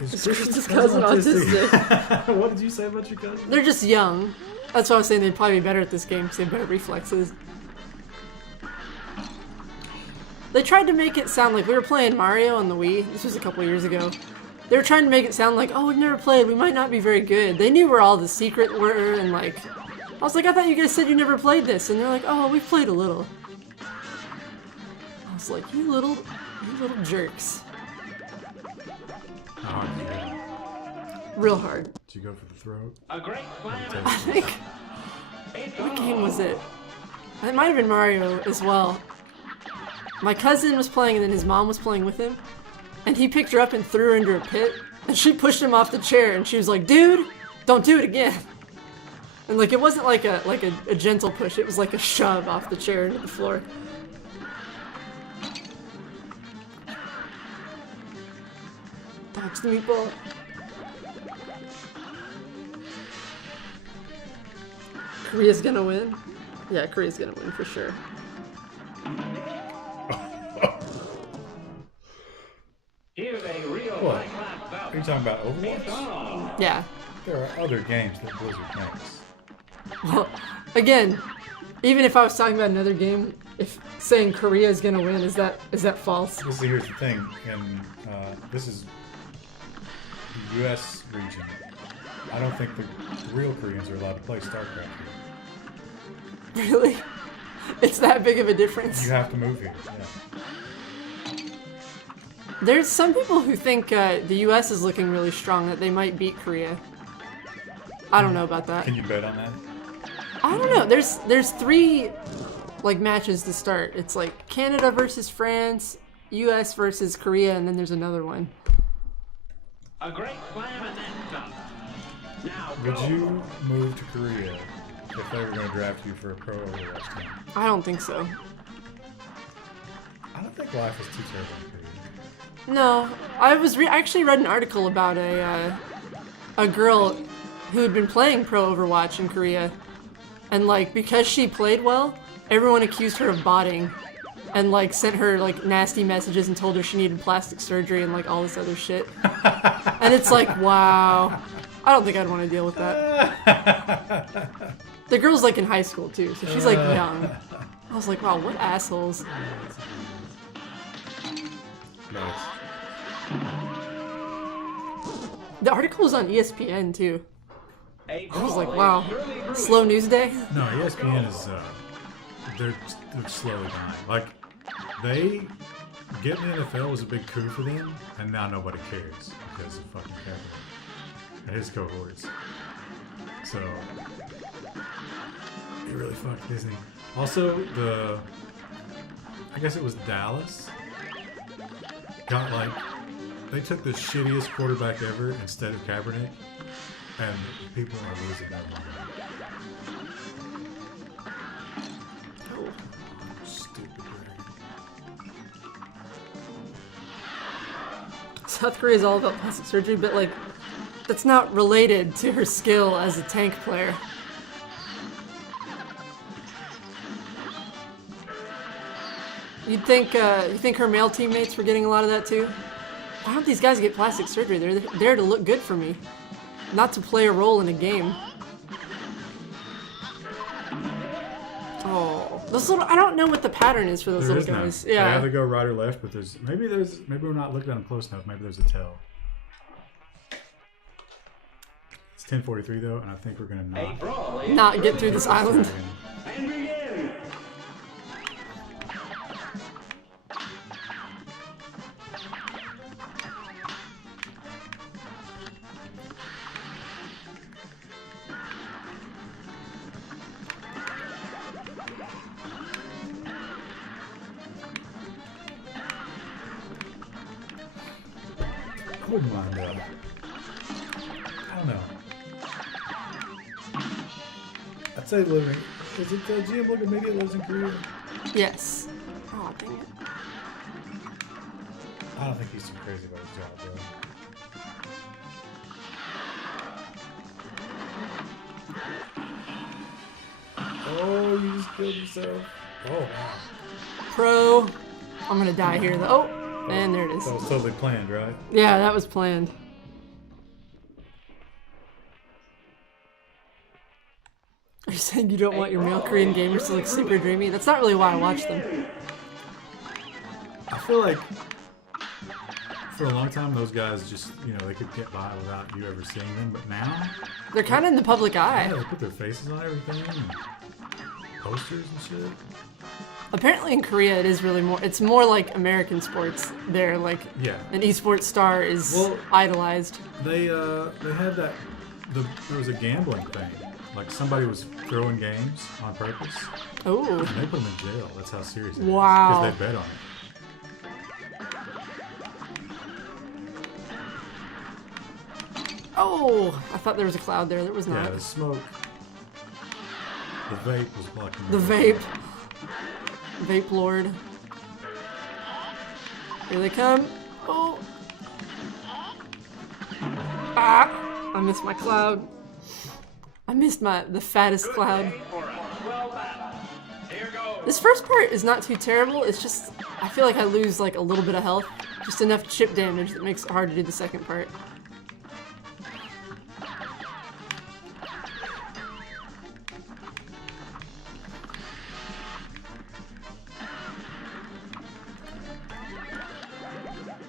Is Chris's cousin autistic? What did you say about your cousin? They're just young. That's why I was saying they'd probably be better at this game because they have better reflexes. They tried to make it sound like we were playing Mario on the Wii. This was a couple years ago. They were trying to make it sound like, oh, we've never played. We might not be very good. They knew where all the secret were, and like, I was like, I thought you guys said you never played this, and they're like, oh, we've played a little. I was like, you little jerks. Oh, yeah. Real hard. Did you go for the throat? a great slam and I think. it's What on. game was it? It might have been Mario as well. My cousin was playing and then his mom was playing with him. And he picked her up and threw her into a pit. And she pushed him off the chair and she was like, dude, don't do it again. And like it wasn't like a gentle push, it was like a shove off the chair into the floor. Dodge the meatball. Korea's gonna win? Yeah, Korea's gonna win for sure. Here's a real What? high-class bout. Are you talking about It's Overwatch? on. Yeah. There are other games that Blizzard makes. Well, again, even if I was talking about another game, if saying Korea is gonna win, is that false? Here's the thing, and this is the U.S. region. I don't think the real Koreans are allowed to play StarCraft here. Really? It's that big of a difference? You have to move here. Yeah. There's some people who think the US is looking really strong, that they might beat Korea. I don't know about that. Can you bet on that? I don't know. There's 3 like matches to start. It's like Canada versus France, US versus Korea, and then there's another one. A great slam and then some. Now Would go. you move to Korea if they were going to draft you for a pro Overwatch team? I don't think so. I don't think life is too terrible in Korea. No, I actually read an article about a girl who had been playing pro Overwatch in Korea, and like because she played well, everyone accused her of botting, and like sent her like nasty messages and told her she needed plastic surgery and like all this other shit. And it's like, wow, I don't think I'd want to deal with that. The girl's like in high school too, so she's like young. I was like, wow, what assholes. Nice. The article was on ESPN too. A I was like, brawl wow, is surely brewing. slow news day. No, ESPN is they're slowly dying. Like they getting the NFL was a big coup for them, and now nobody cares because of fucking Kaepernick and his cohorts. So it really fucked Disney. Also, I guess it was Dallas got like they took the shittiest quarterback ever instead of Kaepernick, and people are losing their mind. Stupid Greg. South Korea is all about plastic surgery, but like, that's not related to her skill as a tank player. You think her male teammates were getting a lot of that too? Why don't these guys get plastic surgery? They're there to look good for me, not to play a role in a game. Oh, those little, I don't know what the pattern is for those There little is none. guys. They Yeah. either go right or left, but maybe we're not looking at them close enough. Maybe there's a tell. It's 10:43 though, and I think we're gonna A not. brawl is Not get through this island. and begin. wouldn't mind that. I don't know. I'd say living. Is it GM Logan Media lives in Korea? Yes. Oh, dang it. I don't think he's too crazy about his job, though. Oh, you just killed yourself. Oh, wow. Pro. I'm gonna die here though. Oh, and there it is. That was totally planned, right? Yeah, that was planned. Are you saying you don't want your male Korean gamers to look super dreamy? That's not really why I watch them. I feel like for a long time, those guys just, they could get by without you ever seeing them. But now, They're kind of in the public eye. they put their faces on everything, and posters and shit. Apparently in Korea it is really it's more like American sports. They're like Yeah. an esports star is Well- idolized. They had that. There was a gambling thing. Like somebody was throwing games on purpose, Oh. and they put them in jail. That's how serious it is. Wow. Because they bet on it. Oh, I thought there was a cloud there. There was Yeah, not. the smoke. The vape was blocking The vape. Vape Lord. Here they come. Oh. Ah! I missed my cloud. I missed the fattest cloud. For us. Well done. Here goes. This first part is not too terrible. It's just, I feel like I lose like a little bit of health. Just enough chip damage that makes it hard to do the second part.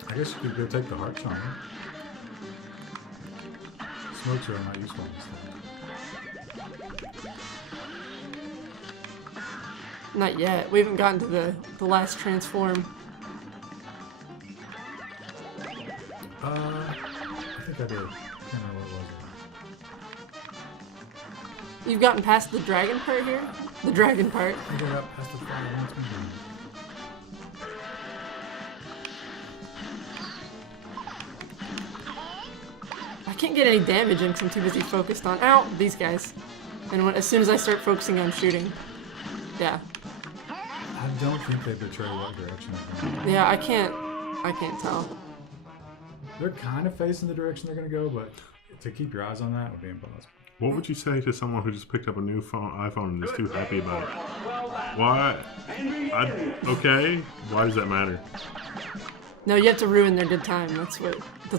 I guess you could go take the heart charm. Smokes are not useful in this thing. Not yet. We haven't gotten to the last transform. I think I did. Can't remember what it was. You've gotten past the dragon part here? The dragon part. I think I got past the fire once again. I can't get any damage in because I'm too busy focused on, ow, these guys. And as soon as I start focusing on shooting. Yeah. I don't think they betray what direction they're going. Yeah, I can't tell. They're kind of facing the direction they're going to go, but to keep your eyes on that would be impossible. What would you say to someone who just picked up a new iPhone and is too happy about it? Well done. Why? Okay. Why does that matter? No, you have to ruin their good time. That's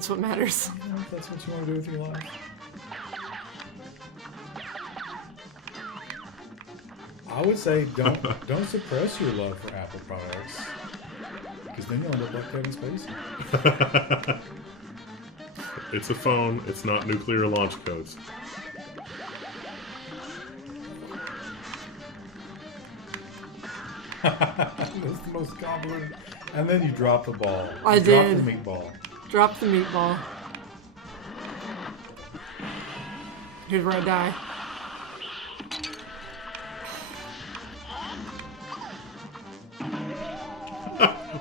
what matters. You know, if that's what you want to do with your life. I would say don't suppress your love for Apple products, because then you'll end up like Kevin Spacey. It's a phone. It's not nuclear launch codes. That's the most compliment. And then you drop the ball. I You drop did. the meatball. Drop the meatball. Here's where I die.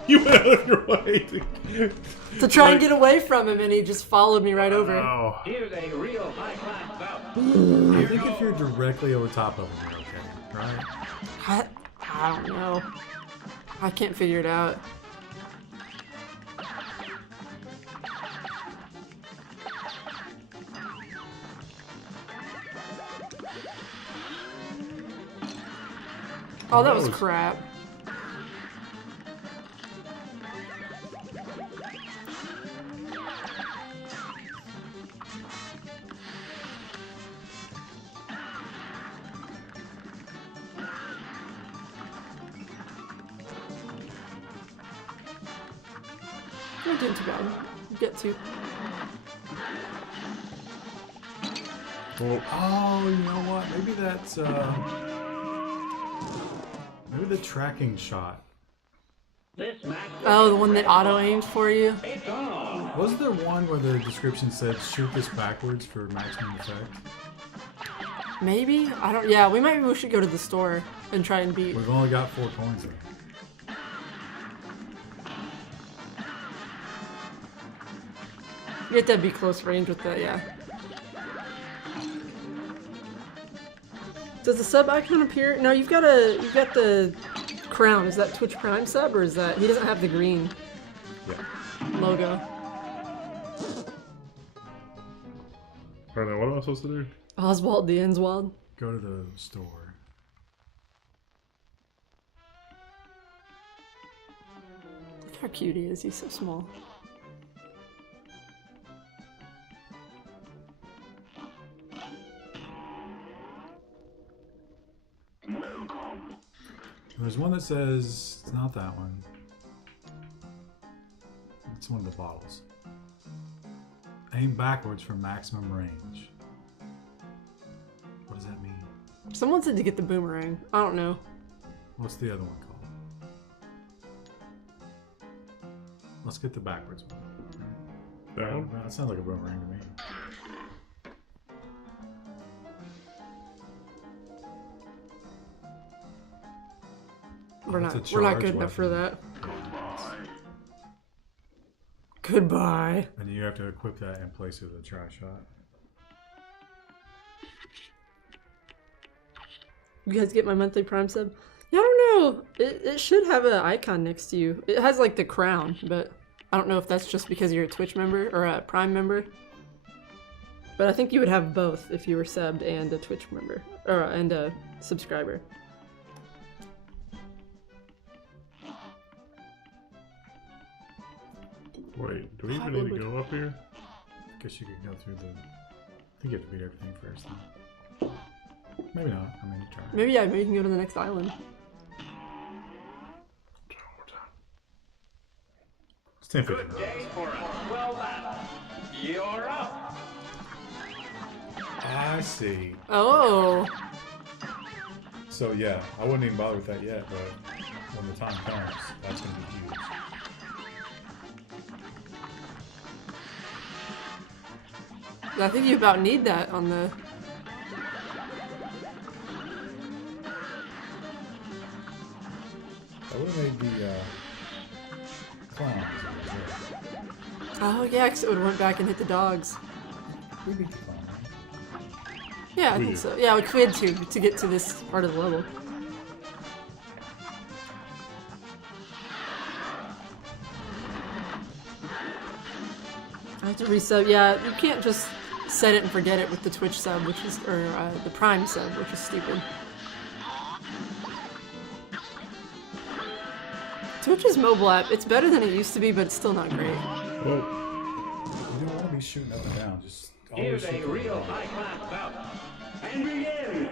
You went out of your way To try and get away from him, and he just followed me right over. Oh. Here's a real high-class bout. I think if you're directly over top of them, you're okay, right? I don't know. I can't figure it out. Oh, that was crap. You're doing too bad. You get to. Well, Oh, you know what? Maybe that's maybe the tracking shot. This match Oh, the one that auto aimed for you? it's on. Was there one where the description said shoot this backwards for maximum effect? Maybe? I don't. Yeah, maybe we should go to the store and try and beat. We've only got 4 coins there. You have to be close range with that, yeah. Does the sub icon appear? No, you've got the crown. Is that Twitch Prime sub, or is that he doesn't have the green logo? Alright, now what am I supposed to do? Oswald the Enswald. Go to the store. Look how cute he is. He's so small. There's one that says it's not that one. It's one of the bottles. Aim backwards for maximum range. What does that mean? Someone said to get the boomerang. I don't know. What's the other one called? Let's get the backwards one. That one? That sounds like a boomerang to me. We're It's a not charge good enough for weapon. that. Goodbye. And you have to equip that and place it with a tri-shot. You guys get my monthly Prime sub? Yeah, I don't know. It should have an icon next to you. It has like the crown, but I don't know if that's just because you're a Twitch member or a Prime member. But I think you would have both if you were subbed and a Twitch member or and a subscriber. Wait, do we even need to go up here? Guess you could go through the... I think you have to beat everything first, though. Maybe not. I mean, you try. Maybe yeah, maybe you can go to the next island. It's 10 Good day for a swell battle. You're up. I see. Oh, So yeah, I wouldn't even bother with that yet, but when the time comes, that's going to be huge. I think you about need that on the. That would have made the clowns. Oh yeah, 'cause it would have went back and hit the dogs. We beat the clown, right? Yeah, I We think did. so. Yeah, we had to get to this part of the level. I have to resub. Yeah, you can't just set it and forget it with the Twitch sub, which is or the Prime sub, which is stupid. Twitch's mobile app, it's better than it used to be, but it's still not great. Oh, You don't want to be shooting up and down. Just always Here's shoot a for the real ball. high-class bout. And begin.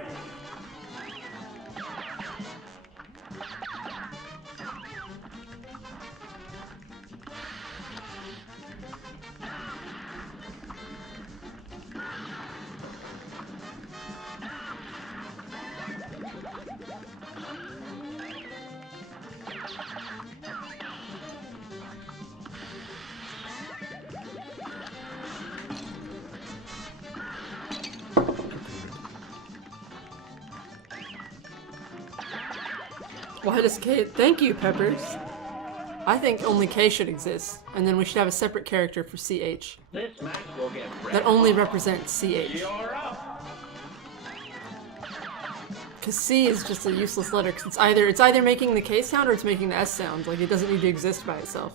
Why does K? Thank you, Peppers. I think only K should exist, and then we should have a separate character for CH This match will get red that only hot. represents CH. You're up. Because C is just a useless letter. Cause it's either making the K sound or it's making the S sound. Like it doesn't need to exist by itself.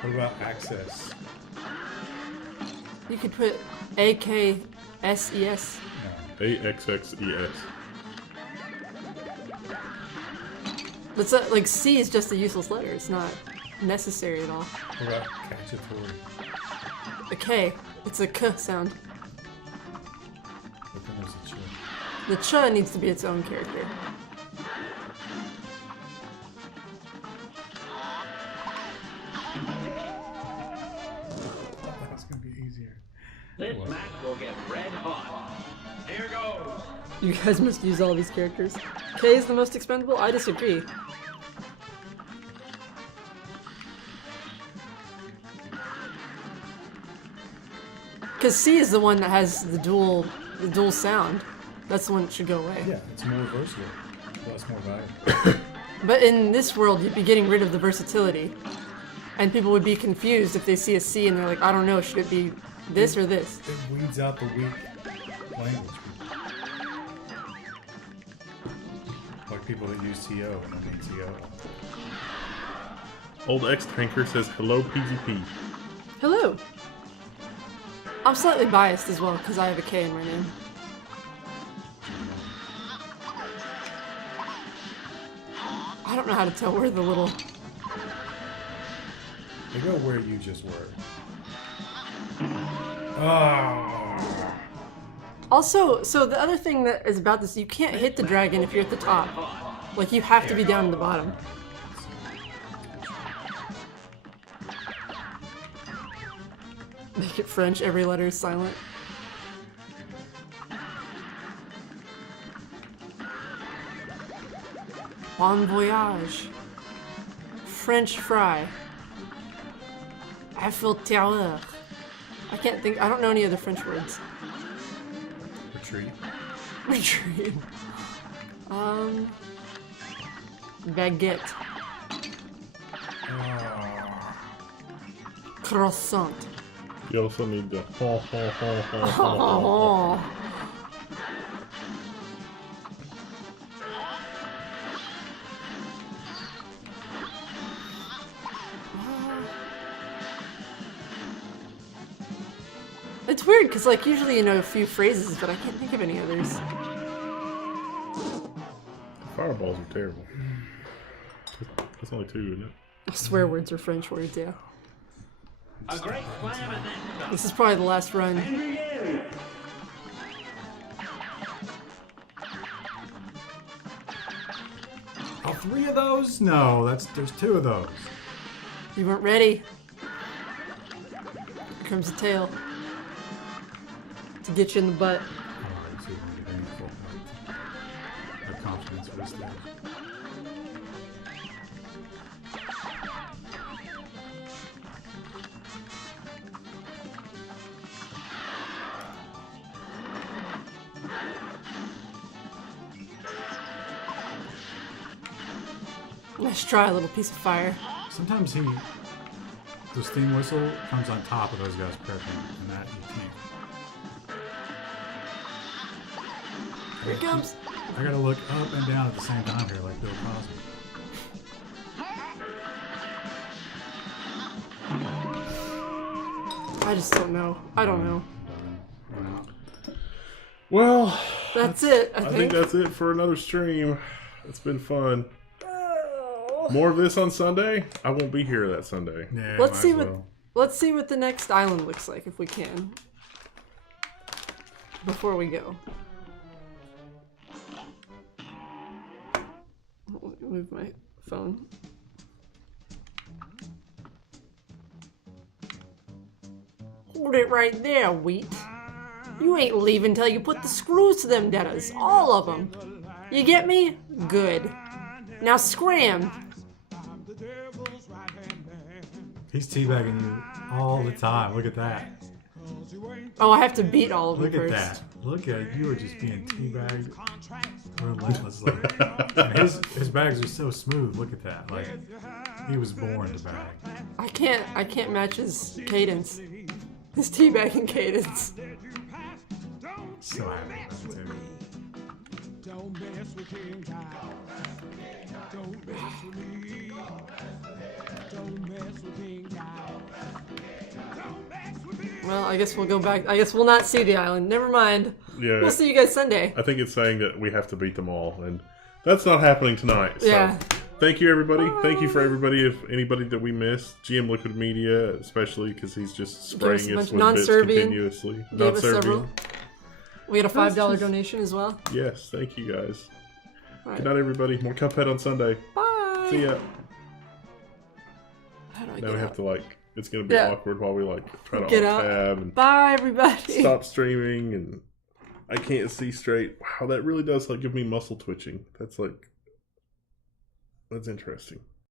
What about access? You could put AKSES. No. AXXES. That's like C is just a useless letter. It's not necessary at all. What about cacciatore? A K, it's a K sound. But then there's a chill. The Ch needs to be its own character. That's gonna be easier. This match will get red hot. Here goes. You guys must use all these characters. K is the most expendable? I disagree. Because C is the one that has the dual sound. That's the one that should go away. Yeah, it's more versatile. Plus more valuable. But in this world, you'd be getting rid of the versatility. And people would be confused if they see a C and they're like, I don't know, should it be this or this? It weeds out the weak language. Like people that use TO and then mean TO. Old X-Tanker says, hello, PGP. Hello. I'm slightly biased as well because I have a K in my name. I don't know how to tell where the little... They go where you just were. Oh. Also, so the other thing that is about this, you can't hit the dragon if you're at the top. Like, you have to be down at the bottom. Make it French, every letter is silent. Bon voyage. French fry. Eiffel Tower. I can't think, I don't know any other French words. Retreat. Retreat. Baguette. Croissant. You also need the Oh. It's weird because, like, usually you know a few phrases, but I can't think of any others. Fireballs are terrible. That's only 2, isn't it? Swear words are French words, yeah. A great slam and then some. This is probably the last run. All 3 of those? No, there's 2 of those. You weren't ready. Here comes the tail. To get you in the butt. Alright, so we're gonna get any full points. Have confidence for this stage. Let's try a little piece of fire. Sometimes the steam whistle comes on top of those guys prepping, and that you can't. Here it comes. I gotta look up and down at the same time here, like Bill Cosby. I just don't know. I don't know. Well, That's it, I I think think. that's it for another stream. It's been fun. More of this on Sunday. I won't be here that Sunday. Yeah, Let's might see as what well. let's see what the next island looks like if we can. Before we go. Let me move my phone. Hold it right there, Wheat. You ain't leaving till you put the screws to them deaders. All of them. You get me? Good. Now scram. He's teabagging you all the time. Look at that. Oh, I have to beat all of them Look at first. that. Look at you are just being teabagged relentlessly. And his bags are so smooth. Look at that. Like he was born to bag. I can't match his cadence. His teabagging cadence. So happy about it too. Well, I guess we'll go back. I guess we'll not see the island. Never mind. Yeah, We'll see you guys Sunday. I think it's saying that we have to beat them all, and that's not happening tonight. So. Yeah. Thank you, everybody. Thank you for everybody. If anybody that we missed, GM Liquid Media, especially because he's just spraying us a us bunch- with bits non-Serbian. continuously. Gave us several. Non-Serbian. We had a $5 donation as well. Yes, thank you guys. All right. Good night, everybody. More Cuphead on Sunday. Bye. See ya. How do I Now get we have out? to it's gonna be Yeah. awkward while we try to Get alt out. tab and Bye, everybody. stop streaming, and I can't see straight. Wow, that really does give me muscle twitching. That's interesting.